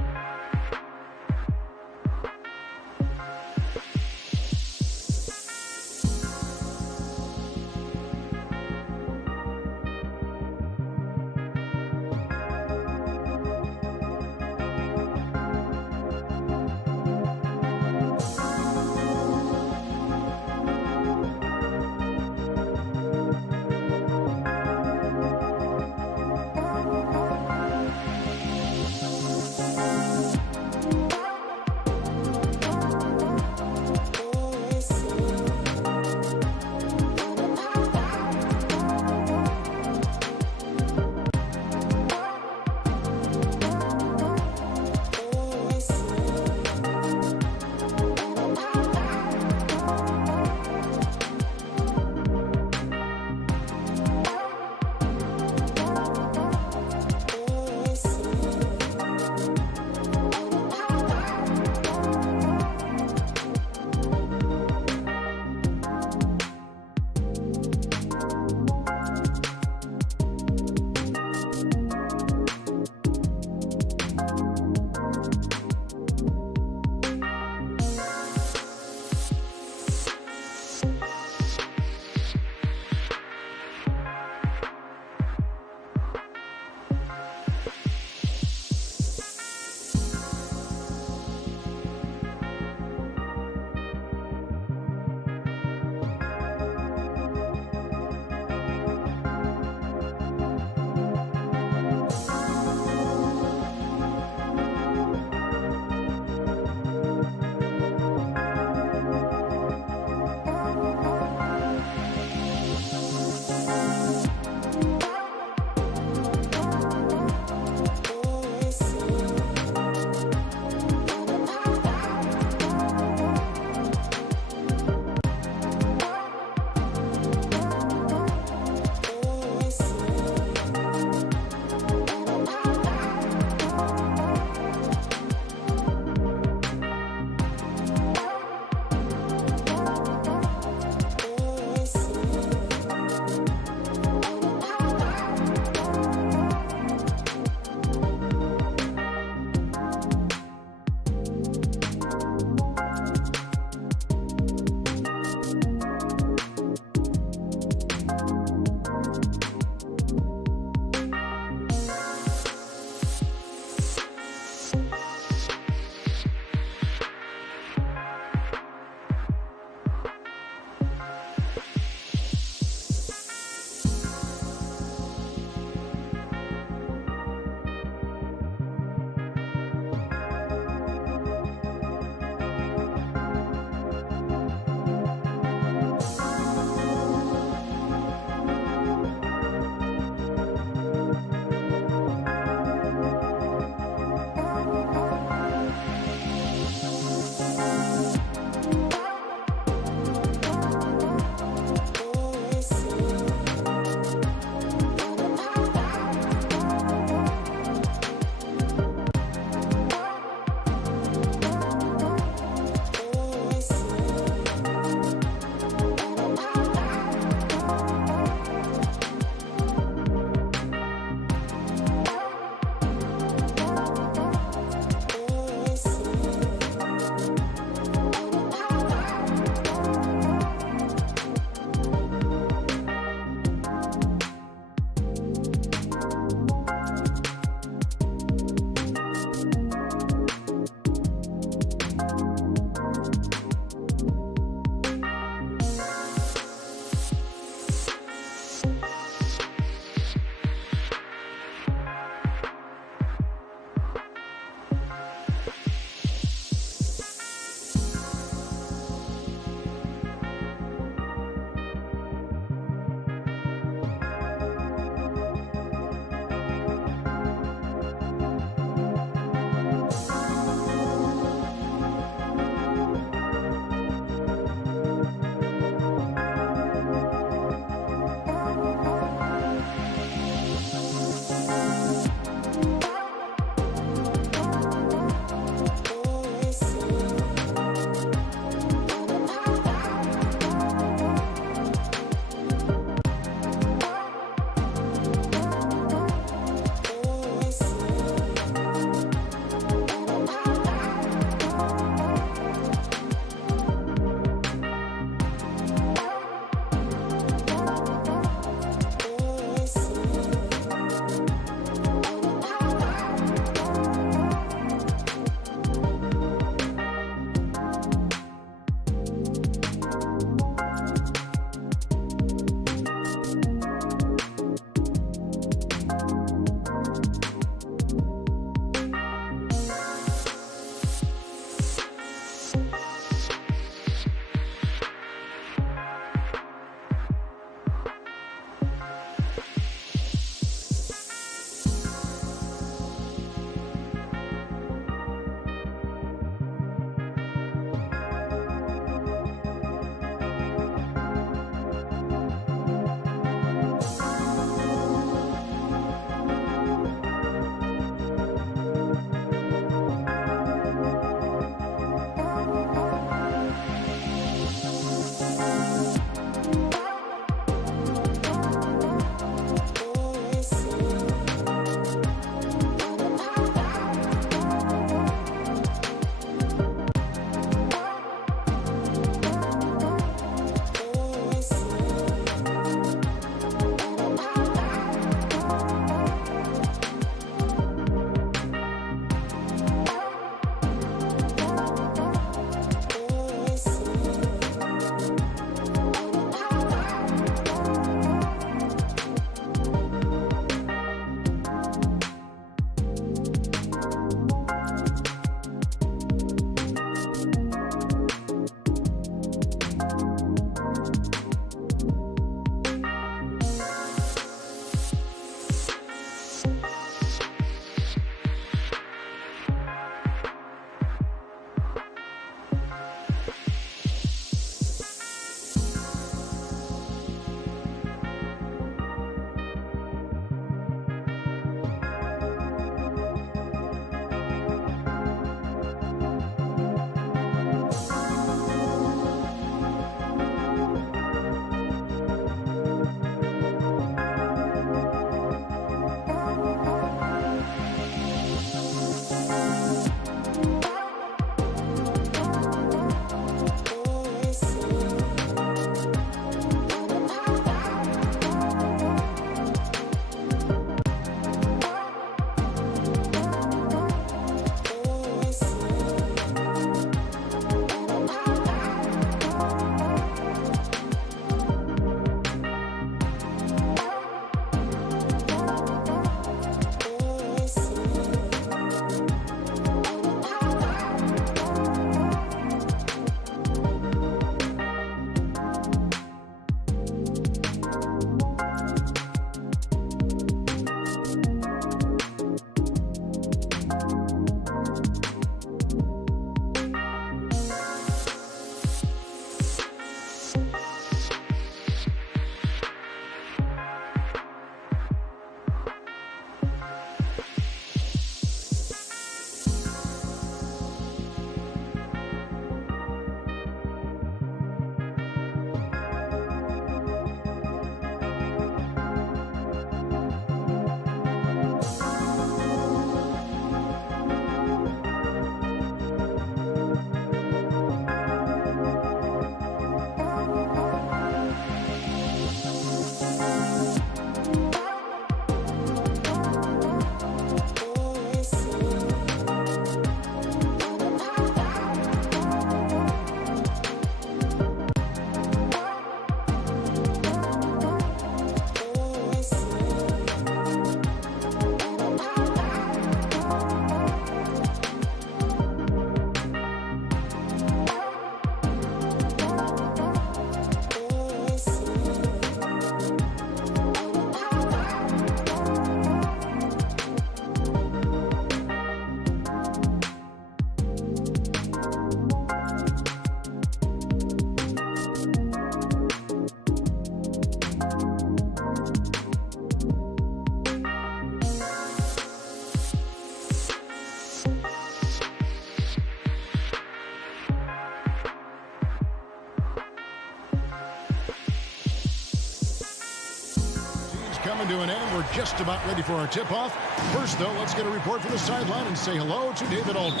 to an end. We're just about ready for our tip-off. First, though, let's get a report from the sideline and say hello to David Aldridge.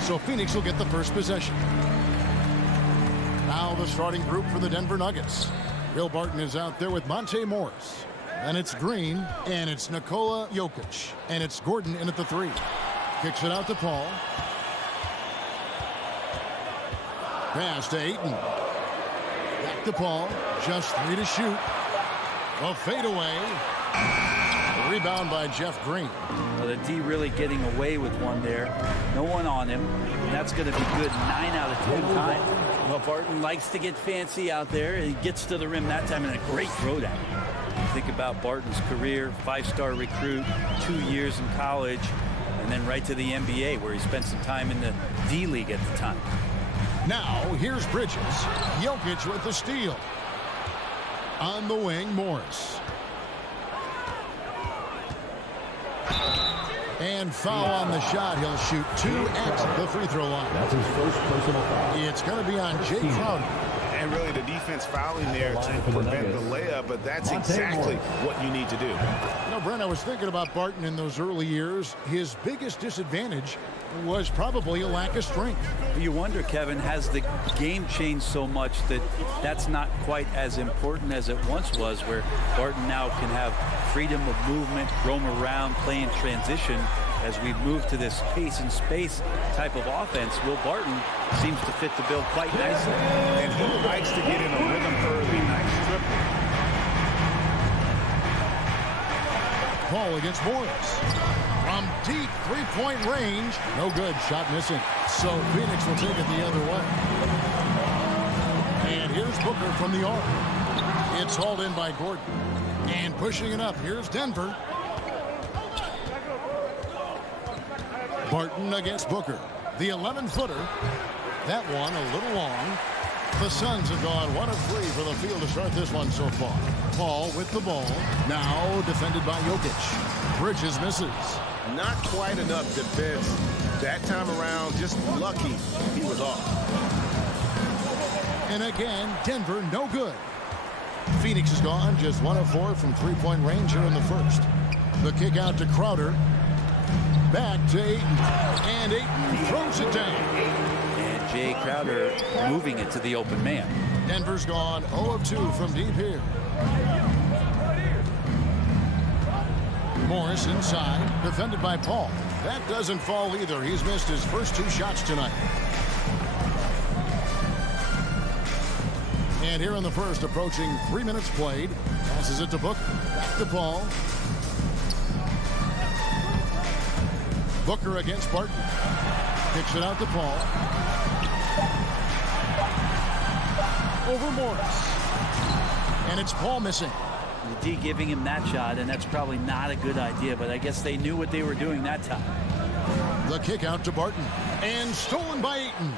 So Phoenix will get the first possession. Now the starting group for the Denver Nuggets. Will Barton is out there with Monte Morris. And it's Green, and it's Nikola Jokic. And it's Gordon in at the 3. Kicks it out to Paul. Pass to Ayton. Back to Paul. Just 3 to shoot. A fadeaway. Rebound by Jeff Green. Well, the D really getting away with one there. No one on him. And that's going to be good 9 out of 10 times. Well, Barton likes to get fancy out there. He gets to the rim that time and a great throwdown. Think about Barton's career, 5-star recruit, 2 years in college, and then right to the NBA where he spent some time in the D-League at the time. Now, here's Bridges. Jokic with the steal. On the wing, Morris. And foul on the shot. He'll shoot 2 at the free throw line. That's his first personal foul. It's going to be on Jay Crowder. And really the defense fouling there to prevent the layup, but that's exactly what you need to do. You know, Brent, I was thinking about Barton in those early years. His biggest disadvantage was probably a lack of strength. You wonder, Kevin, has the game changed so much that that's not quite as important as it once was, where Barton now can have freedom of movement, roam around, play in transition. As we move to this pace and space type of offense, Will Barton seems to fit the bill quite nicely. And he likes to get in a rhythm early. Nice triple. Paul against Morris. From deep three-point range. No good. Shot missing. So Phoenix will take it the other way. And here's Booker from the arc. It's hauled in by Gordon. And pushing it up. Here's Denver. Barton against Booker. The 11-footer. That one a little long. The Suns have gone 1 of 3 for the field to start this one so far. Paul with the ball. Now defended by Jokic. Bridges misses. Not quite enough defense that time around. Just lucky he was off. And again, Denver no good. Phoenix is gone just 1 of 4 from three-point range here in the first. The kick out to Crowder. Back to Ayton. And Ayton throws it down. And Jay Crowder moving it to the open man. Denver's gone 0 of 2 from deep here. Morris inside, defended by Paul. That doesn't fall either. He's missed his first 2 shots tonight. And here in the first, approaching 3 minutes played. Passes it to Booker. Back to Paul. Booker against Barton. Kicks it out to Paul. Over Morris. And it's Paul missing. The D giving him that shot, and that's probably not a good idea, but I guess they knew what they were doing that time. The kick out to Barton. And stolen by Ayton.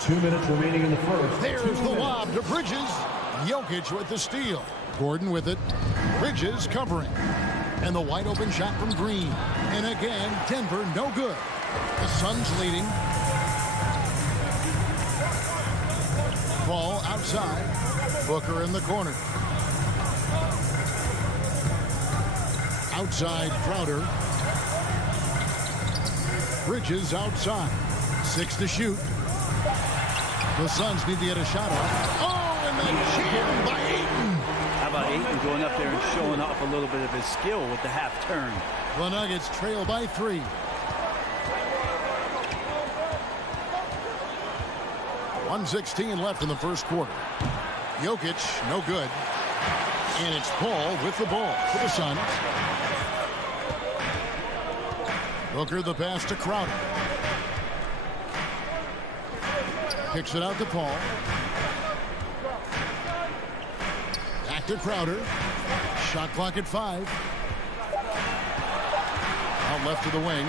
2 minutes remaining in the first. There's the lob to Bridges. Jokic with the steal. Gordon with it. Bridges covering. And the wide open shot from Green. And again, Denver no good. The Suns leading. Ball outside. Booker in the corner. Outside Crowder. Bridges outside. 6 to shoot. The Suns need to get a shot off. Oh, and then jammed by Ayton. How about Ayton going up there and showing off a little bit of his skill with the half turn? The Nuggets trail by 3. .116 left in the first quarter. Jokic, no good. And it's Paul with the ball for the Suns. Booker the pass to Crowder. Kicks it out to Paul. Back to Crowder. Shot clock at 5. Out left to the wing.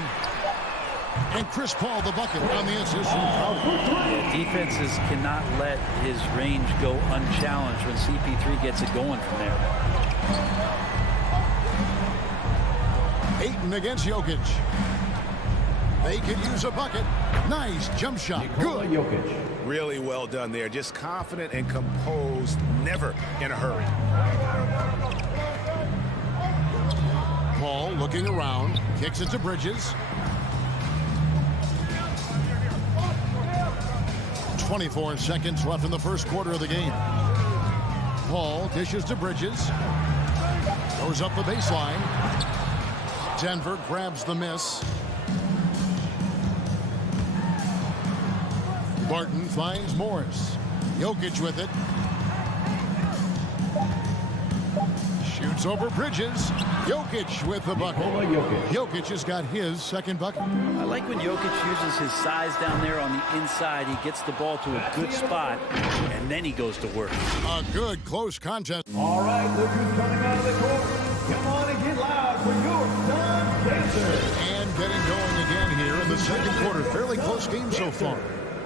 And Chris Paul the bucket on the assist from Crowder. Yeah, defenses cannot let his range go unchallenged when CP3 gets it going from there. Ayton against Jokic. They could use a bucket. Nice jump shot. Nikola Good. Jokic. Really well done there. Just confident and composed, never in a hurry. Paul looking around, kicks it to Bridges. 24 seconds left in the first quarter of the game. Paul dishes to Bridges. Goes up the baseline. Denver grabs the miss. Barton finds Morris. Jokic with it. Shoots over Bridges. Jokic with the bucket. Jokic has got his second bucket. I like when Jokic uses his size down there on the inside. He gets the ball to a good spot, and then he goes to work. A good close contest. All right, look who's coming out of the court. Come on and get loud for your Sun Dancers. And getting going again here in the second quarter. Fairly close game so far.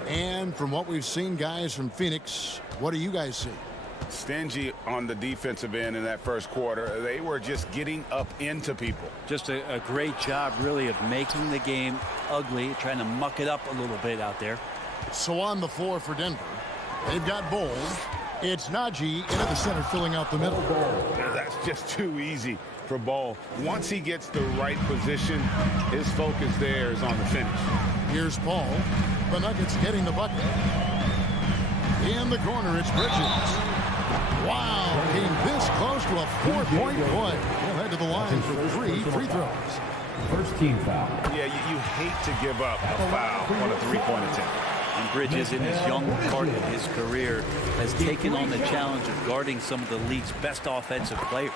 And from what we've seen, guys, from Phoenix, what do you guys see? Stingy on the defensive end in that first quarter. They were just getting up into people. Just a great job, really, of making the game ugly, trying to muck it up a little bit out there. So on the floor for Denver, they've got Bol. It's Najee into the center, filling out the middle. That's just too easy for Ball. Once he gets the right position, his focus there is on the finish. Here's Paul. The Nuggets getting the bucket. In the corner, it's Bridges. Wow, came this close to a 4-point play. He'll head to the line for 3 free throws. First team foul. Yeah, you hate to give up a foul on a three-point attempt. And Bridges, in his young part of his career, has taken on the challenge of guarding some of the league's best offensive players.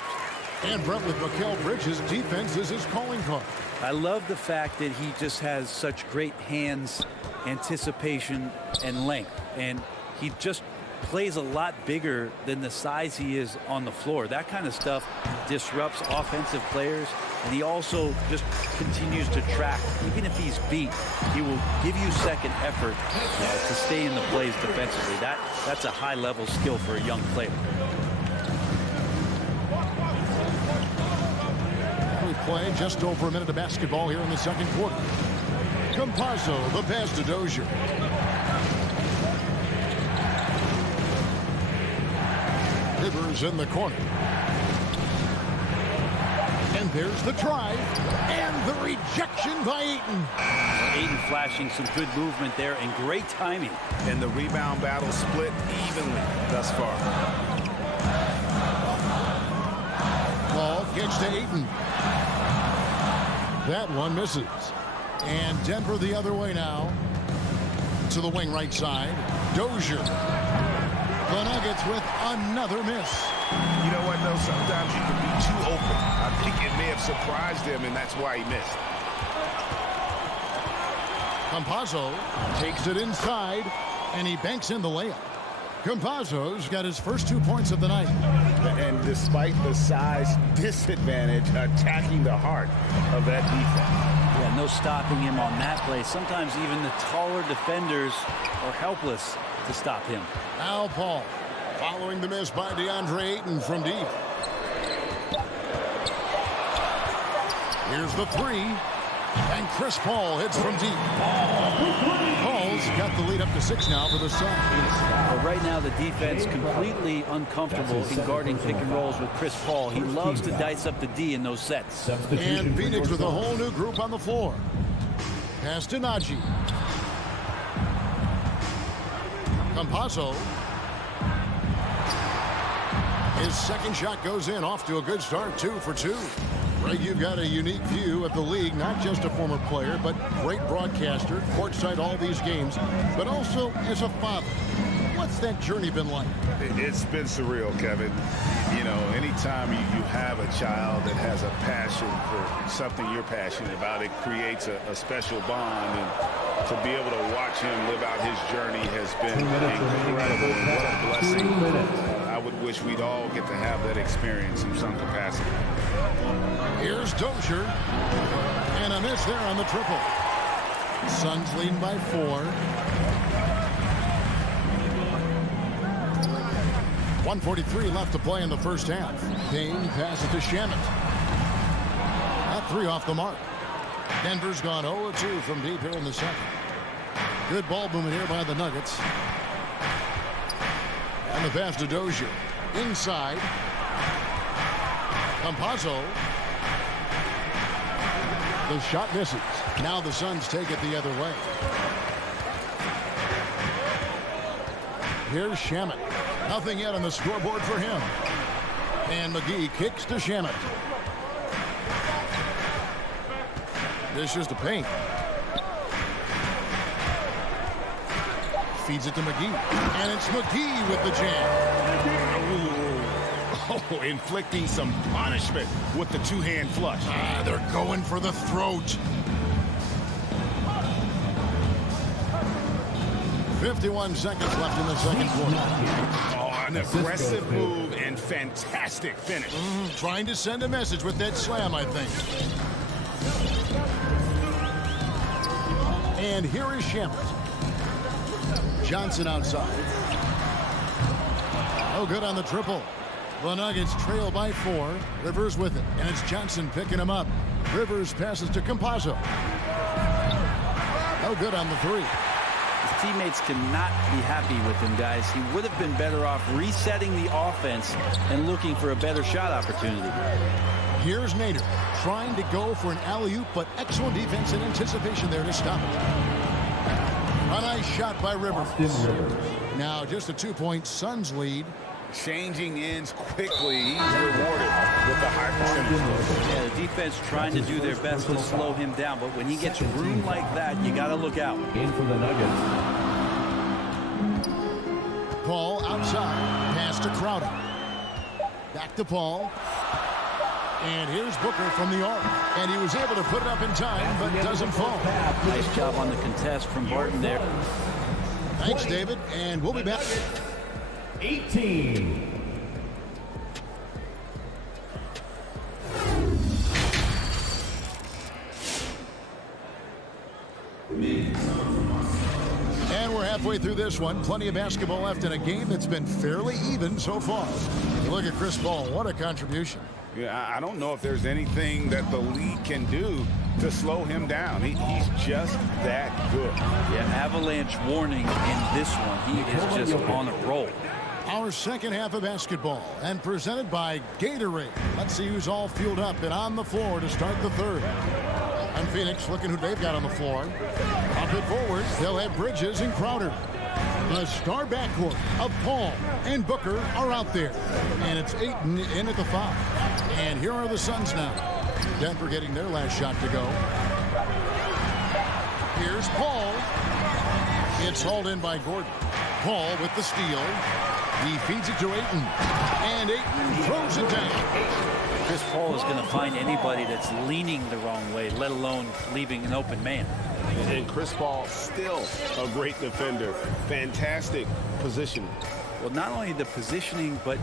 And Brett, with Mikal Bridges, defense is his calling card. I love the fact that he just has such great hands, anticipation, and length. And he just plays a lot bigger than the size he is on the floor. That kind of stuff disrupts offensive players, and he also just continues to track. Even if he's beat, he will give you second effort to stay in the plays defensively. That's a high-level skill for a young player. We play just over a minute of basketball here in the second quarter. Campazzo, the pass to Dozier. Rivers in the corner. And there's the drive. And the rejection by Ayton. Ayton flashing some good movement there and great timing. And the rebound battle split evenly thus far. Ball gets to Ayton. That one misses. And Denver the other way now. To the wing right side. Dozier. The Nuggets with another miss. You know what, though? Sometimes you can be too open. I think it may have surprised him, and that's why he missed. Campazzo takes it inside, and he banks in the layup. Campazzo's got his first 2 points of the night. And despite the size disadvantage, attacking the heart of that defense. Yeah, no stopping him on that play. Sometimes even the taller defenders are helpless to stop him. Al Paul following the miss by DeAndre Ayton from deep. Here's the three. And Chris Paul hits from deep. Paul's got the lead up to 6 now for the Suns. But right now the defense completely uncomfortable in guarding pick and rolls with Chris Paul. He loves to dice up the D in those sets. And Phoenix with a whole new group on the floor. Pass to Najee. Campazzo. His second shot goes in, off to a good start, 2 for 2. Ray, you've got a unique view of the league, not just a former player, but great broadcaster, courtside all these games, but also as a father. What's that journey been like? It's been surreal, Kevin. You know, anytime you have a child that has a passion for something you're passionate about, it creates a special bond. And to be able to watch him live out his journey has been incredible. What a blessing. I would wish we'd all get to have that experience in some capacity. Here's Dozier. And a miss there on the triple. Suns leading by 4. 1:43 left to play in the first half. Payne passes to Shamet. That 3 off the mark. Denver's gone 0-2 from deep here in the second. Good ball movement here by the Nuggets. And the pass to Dozier. Inside. Campazzo. The shot misses. Now the Suns take it the other way. Here's Shamet. Nothing yet on the scoreboard for him. And McGee kicks to Shamet. This is the paint. Feeds it to McGee. And it's McGee with the jam. Oh, inflicting some punishment with the two-hand flush. They're going for the throat. 51 seconds left in the second quarter. Oh, an aggressive move and fantastic finish. Trying to send a message with that slam, I think. And here is Shamet. Johnson outside. No good on the triple. The Nuggets trail by 4. Rivers with it, and it's Johnson picking him up. Rivers passes to Campazzo. No good on the 3. His teammates cannot be happy with him, guys. He would have been better off resetting the offense and looking for a better shot opportunity. Here's Nader trying to go for an alley-oop, but excellent defense and anticipation there to stop it. A nice shot by Rivers. Now just a 2-point Suns lead. Changing ends quickly. He's rewarded with the high percentage. Yeah, the defense trying to do their best to slow him down, but when he gets room like that, you got to look out. In for the Nuggets. Paul outside. Pass to Crowder. Back to Paul. And here's Booker from the arc. And he was able to put it up in time, but doesn't fall. Nice job on the contest from Barton there. Thanks, David. And we'll be back. 18. And we're halfway through this one. Plenty of basketball left in a game that's been fairly even so far. You look at Chris Paul. What a contribution. Yeah, I don't know if there's anything that the league can do to slow him down. He's just that good. Yeah, avalanche warning in this one. He is just on a roll. Our second half of basketball, and presented by Gatorade. Let's see who's all fueled up and on the floor to start the third. And Phoenix looking who they've got on the floor. Up it forward, they'll have Bridges and Crowder. The star backcourt of Paul and Booker are out there. And it's Ayton in at the 5. And here are the Suns now. Denver getting their last shot to go. Here's Paul. It's hauled in by Gordon. Paul with the steal. He feeds it to Ayton. And Ayton throws it down. Chris Paul is going to find anybody that's leaning the wrong way, let alone leaving an open man. And Chris Paul still a great defender. Fantastic position. Well, not only the positioning, but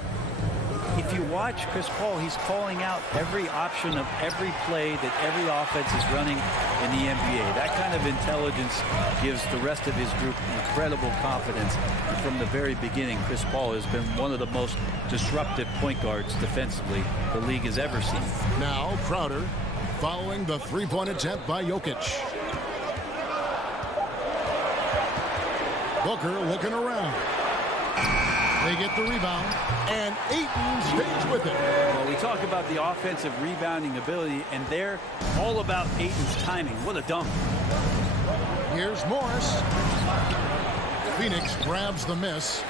if you watch Chris Paul, he's calling out every option of every play that every offense is running in the NBA. That kind of intelligence gives the rest of his group incredible confidence. And from the very beginning, Chris Paul has been one of the most disruptive point guards defensively the league has ever seen. Now Crowder following the three-point attempt by Jokic. Booker looking around. They get the rebound, and Ayton stays with it. Well, we talk about the offensive rebounding ability, and they're all about Ayton's timing. What a dunk. Here's Morris. Phoenix grabs the miss.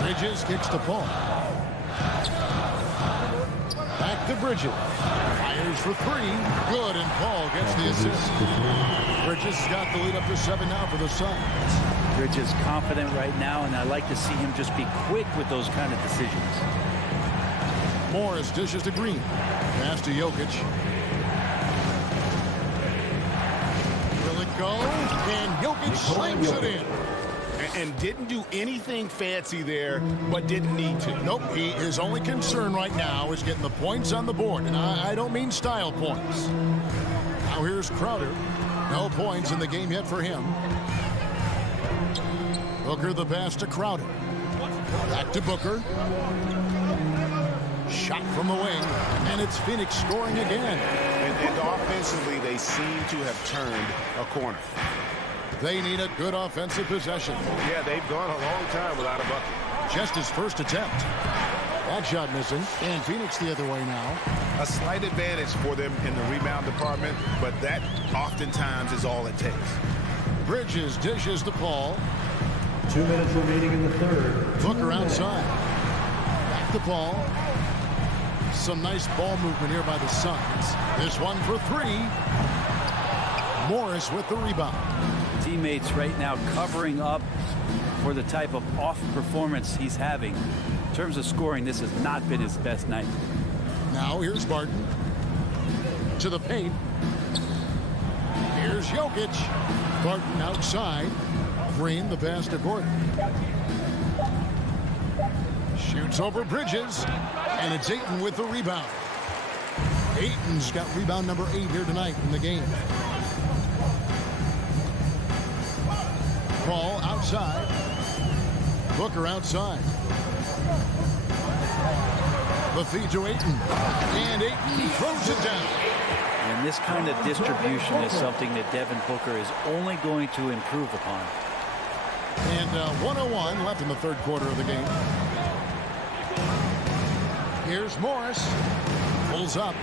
Bridges kicks to Paul. Back to Bridges. Fires for 3. Good, and Paul gets the assist. Bridges has got the lead up to 7 now for the Suns. Bridges confident right now, and I like to see him just be quick with those kind of decisions. Morris dishes to Green. Pass to Jokic. Will it go? And Jokic slams it in. And didn't do anything fancy there, but didn't need to. Nope, his only concern right now is getting the points on the board. And I don't mean style points. Now here's Crowder. No points in the game yet for him. Booker the pass to Crowder. Back to Booker. Shot from the wing, and it's Phoenix scoring again. And offensively, they seem to have turned a corner. They need a good offensive possession. Yeah, they've gone a long time without a bucket. Just his first attempt. That shot missing, and Phoenix the other way now. A slight advantage for them in the rebound department, but that oftentimes is all it takes. Bridges dishes to Paul. 2 minutes remaining in the third. Booker outside. Back to Paul. Some nice ball movement here by the Suns. This one for three. Morris with the rebound. Teammates right now covering up for the type of off performance he's having. In terms of scoring, this has not been his best night. Now here's Barton. To the paint. Here's Jokic. Barton outside. Green the pass to Gordon. Shoots over Bridges. And it's Ayton with the rebound. Ayton's got rebound number 8 here tonight in the game. Paul outside. Booker outside. The feed to Ayton. And Ayton throws it down. And this kind of distribution is something that Devin Booker is only going to improve upon. And 1:01 left in the third quarter of the game. Here's Morris. Pulls up.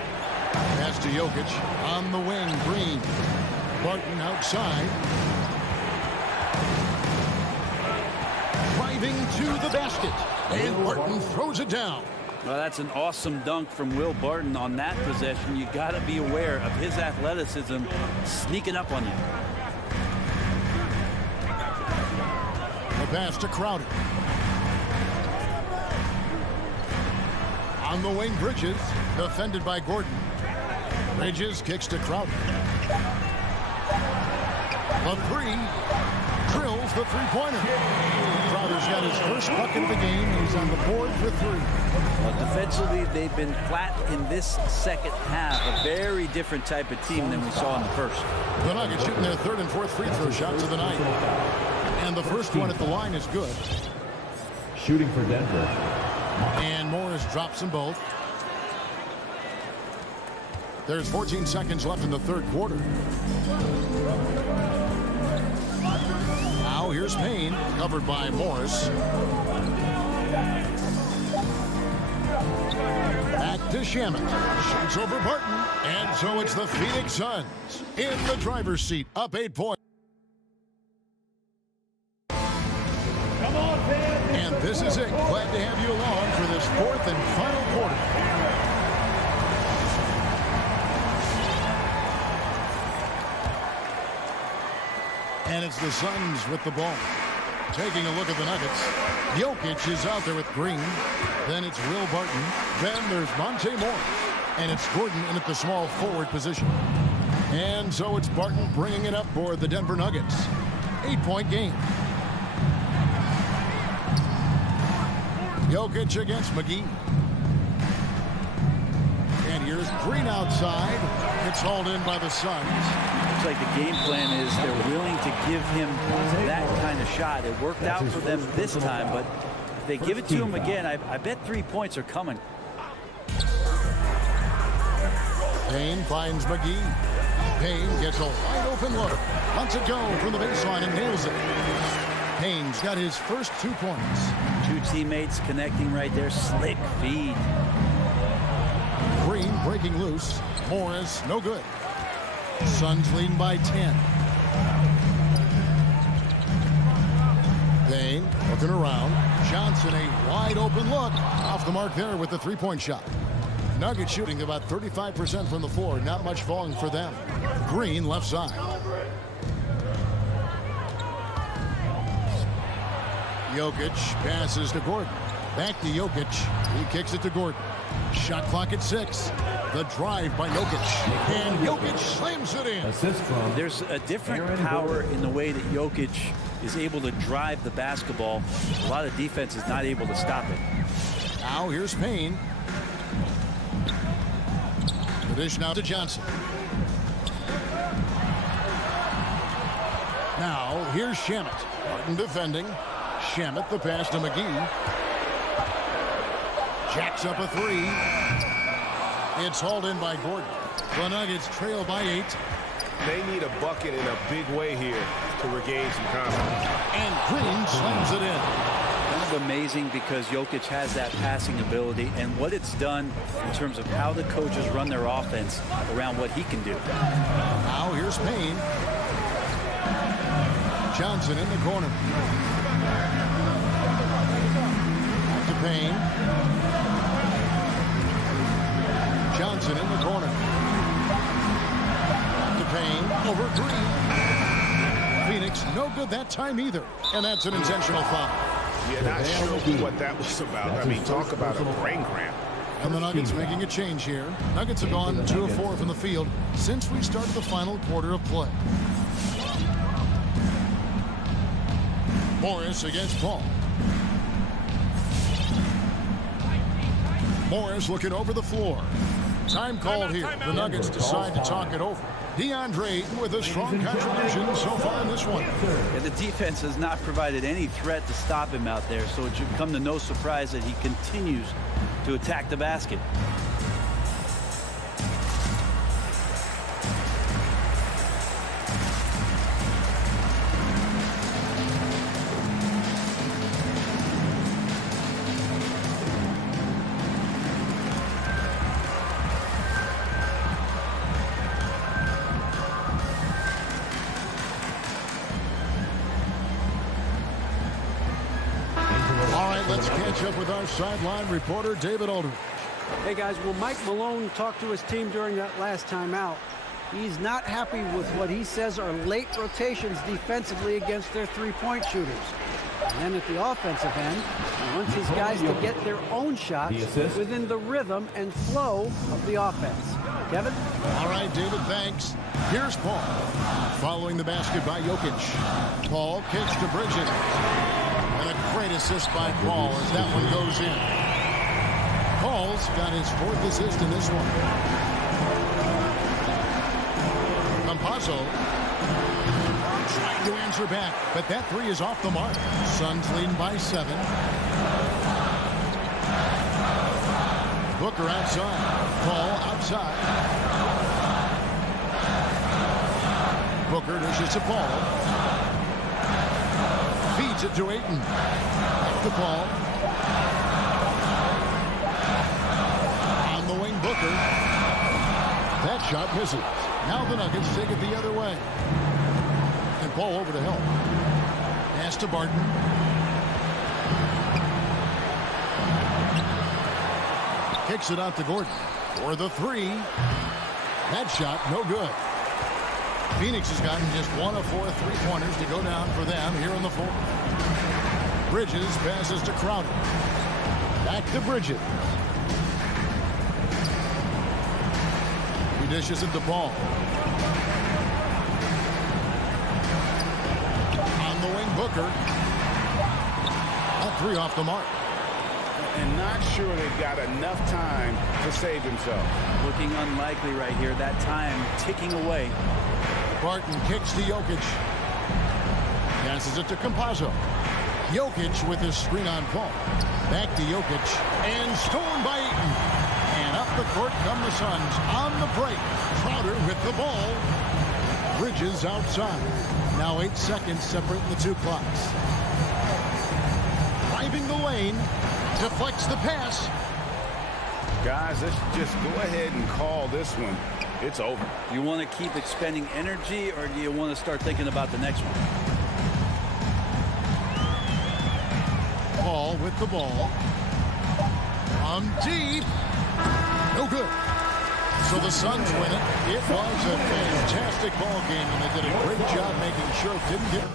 Pass to Jokic. On the wing, Green. Barton outside. Driving to the basket. And Barton throws it down. Well, that's an awesome dunk from Will Barton on that possession. You got to be aware of his athleticism sneaking up on you. The pass to Crowder. On the wing, Bridges. Defended by Gordon. Bridges kicks to Crowder. The three. Drills the three-pointer. Crowder's got his first bucket of the game. He's on the board for three. Well, defensively, they've been flat in this second half. A very different type of team than we saw in the first. The Nuggets shooting their third and fourth free throw shots of the night. And the first one at the line is good. Shooting for Denver. And Morris drops them both. There's 14 seconds left in the third quarter. Now here's Payne, covered by Morris. Back to Shamet. Shoots over Barton. And so it's the Phoenix Suns in the driver's seat, up 8 points. Come on, fans. And this is it. Glad to have you along for this fourth and final quarter. And it's the Suns with the ball. Taking a look at the Nuggets. Jokic is out there with Green. Then it's Will Barton. Then there's Monte Morris. And it's Gordon in at the small forward position. And so it's Barton bringing it up for the Denver Nuggets. 8-point game. Jokic against McGee. And here's Green outside. It's hauled in by the Suns. Looks like the game plan is they're willing to give him that kind of shot. It worked out for them this time, but if they give it to him again, I bet 3 points are coming. Payne finds McGee. Payne gets a wide open look. Lets it go from the baseline and nails it. Payne's got his first 2 points. Two teammates connecting right there. Slick feed. Green breaking loose. Morris, no good. Suns leading by 10. Payne looking around. Johnson, a wide open look. Off the mark there with the three-point shot. Nuggets shooting about 35% from the floor. Not much falling for them. Green left side. Jokic passes to Gordon. Back to Jokic. He kicks it to Gordon. Shot clock at 6. The drive by Jokic. And Jokic slams it in. There's a different power in the way that Jokic is able to drive the basketball. A lot of defense is not able to stop it. Now here's Payne. The dish now to Johnson. Now here's Shamet. Martin defending. Shamet the pass to McGee. Jacks up a three. It's hauled in by Gordon. The Nuggets trail by 8. They need a bucket in a big way here to regain some confidence. And Green slams it in. Kind of amazing because Jokic has that passing ability and what it's done in terms of how the coaches run their offense around what he can do. Now here's Payne. Johnson in the corner. Back to Payne. Johnson in the corner. Back to Payne. Over Green. Phoenix no good that time either. And that's an intentional foul. Yeah, not sure what that was about. I mean, talk about a brain cramp. And the Nuggets making a change here. Nuggets have gone 2 of 4 from the field since we started the final quarter of play. Morris against Paul. Morris looking over the floor. Time called here. The Nuggets decide to talk it over. DeAndre with a strong contribution so far in this one. Yeah, the defense has not provided any threat to stop him out there, so it should come to no surprise that he continues to attack the basket. Let's catch up with our sideline reporter, David Aldridge. Hey, guys, well, Mike Malone talked to his team during that last timeout. He's not happy with what he says are late rotations defensively against their three-point shooters. And then at the offensive end, he wants his guys to get their own shots within the rhythm and flow of the offense. Kevin? All right, David, thanks. Here's Paul. Following the basket by Jokic. Paul kicks to Bridges. And a great assist by Paul as that one goes in. Paul's got his 4th assist in this one. Campazzo trying to answer back, but that 3 is off the mark. Suns leading by 7. Booker outside. Paul outside. Booker dishes to Paul. Feeds it to Ayton. Back to Paul. On the wing, Booker. That shot misses. Now the Nuggets take it the other way. And Paul over to help. Pass to Barton. Kicks it out to Gordon for the 3. That shot no good. Phoenix has gotten just 1 of 4 3-pointers to go down for them here in the 4th. Bridges passes to Crowder. Back to Bridges. He dishes it to Paul. On the wing, Booker. That 3 off the mark. And not sure they've got enough time to save himself. Looking unlikely right here. That time ticking away. Barton kicks to Jokic. Passes it to Campazzo. Jokic with his screen on Paul. Back to Jokic. And stolen by Ayton. And up the court come the Suns on the break. Crowder with the ball. Bridges outside. Now 8 seconds separating the 2 clocks. Driving the lane. Deflects the pass. Guys, let's just go ahead and call this one. It's over. Do you want to keep expending energy, or do you want to start thinking about the next one? Paul with the ball. From deep. No good. So the Suns win it. It was a fantastic ball game, and they did a great job making sure it didn't get...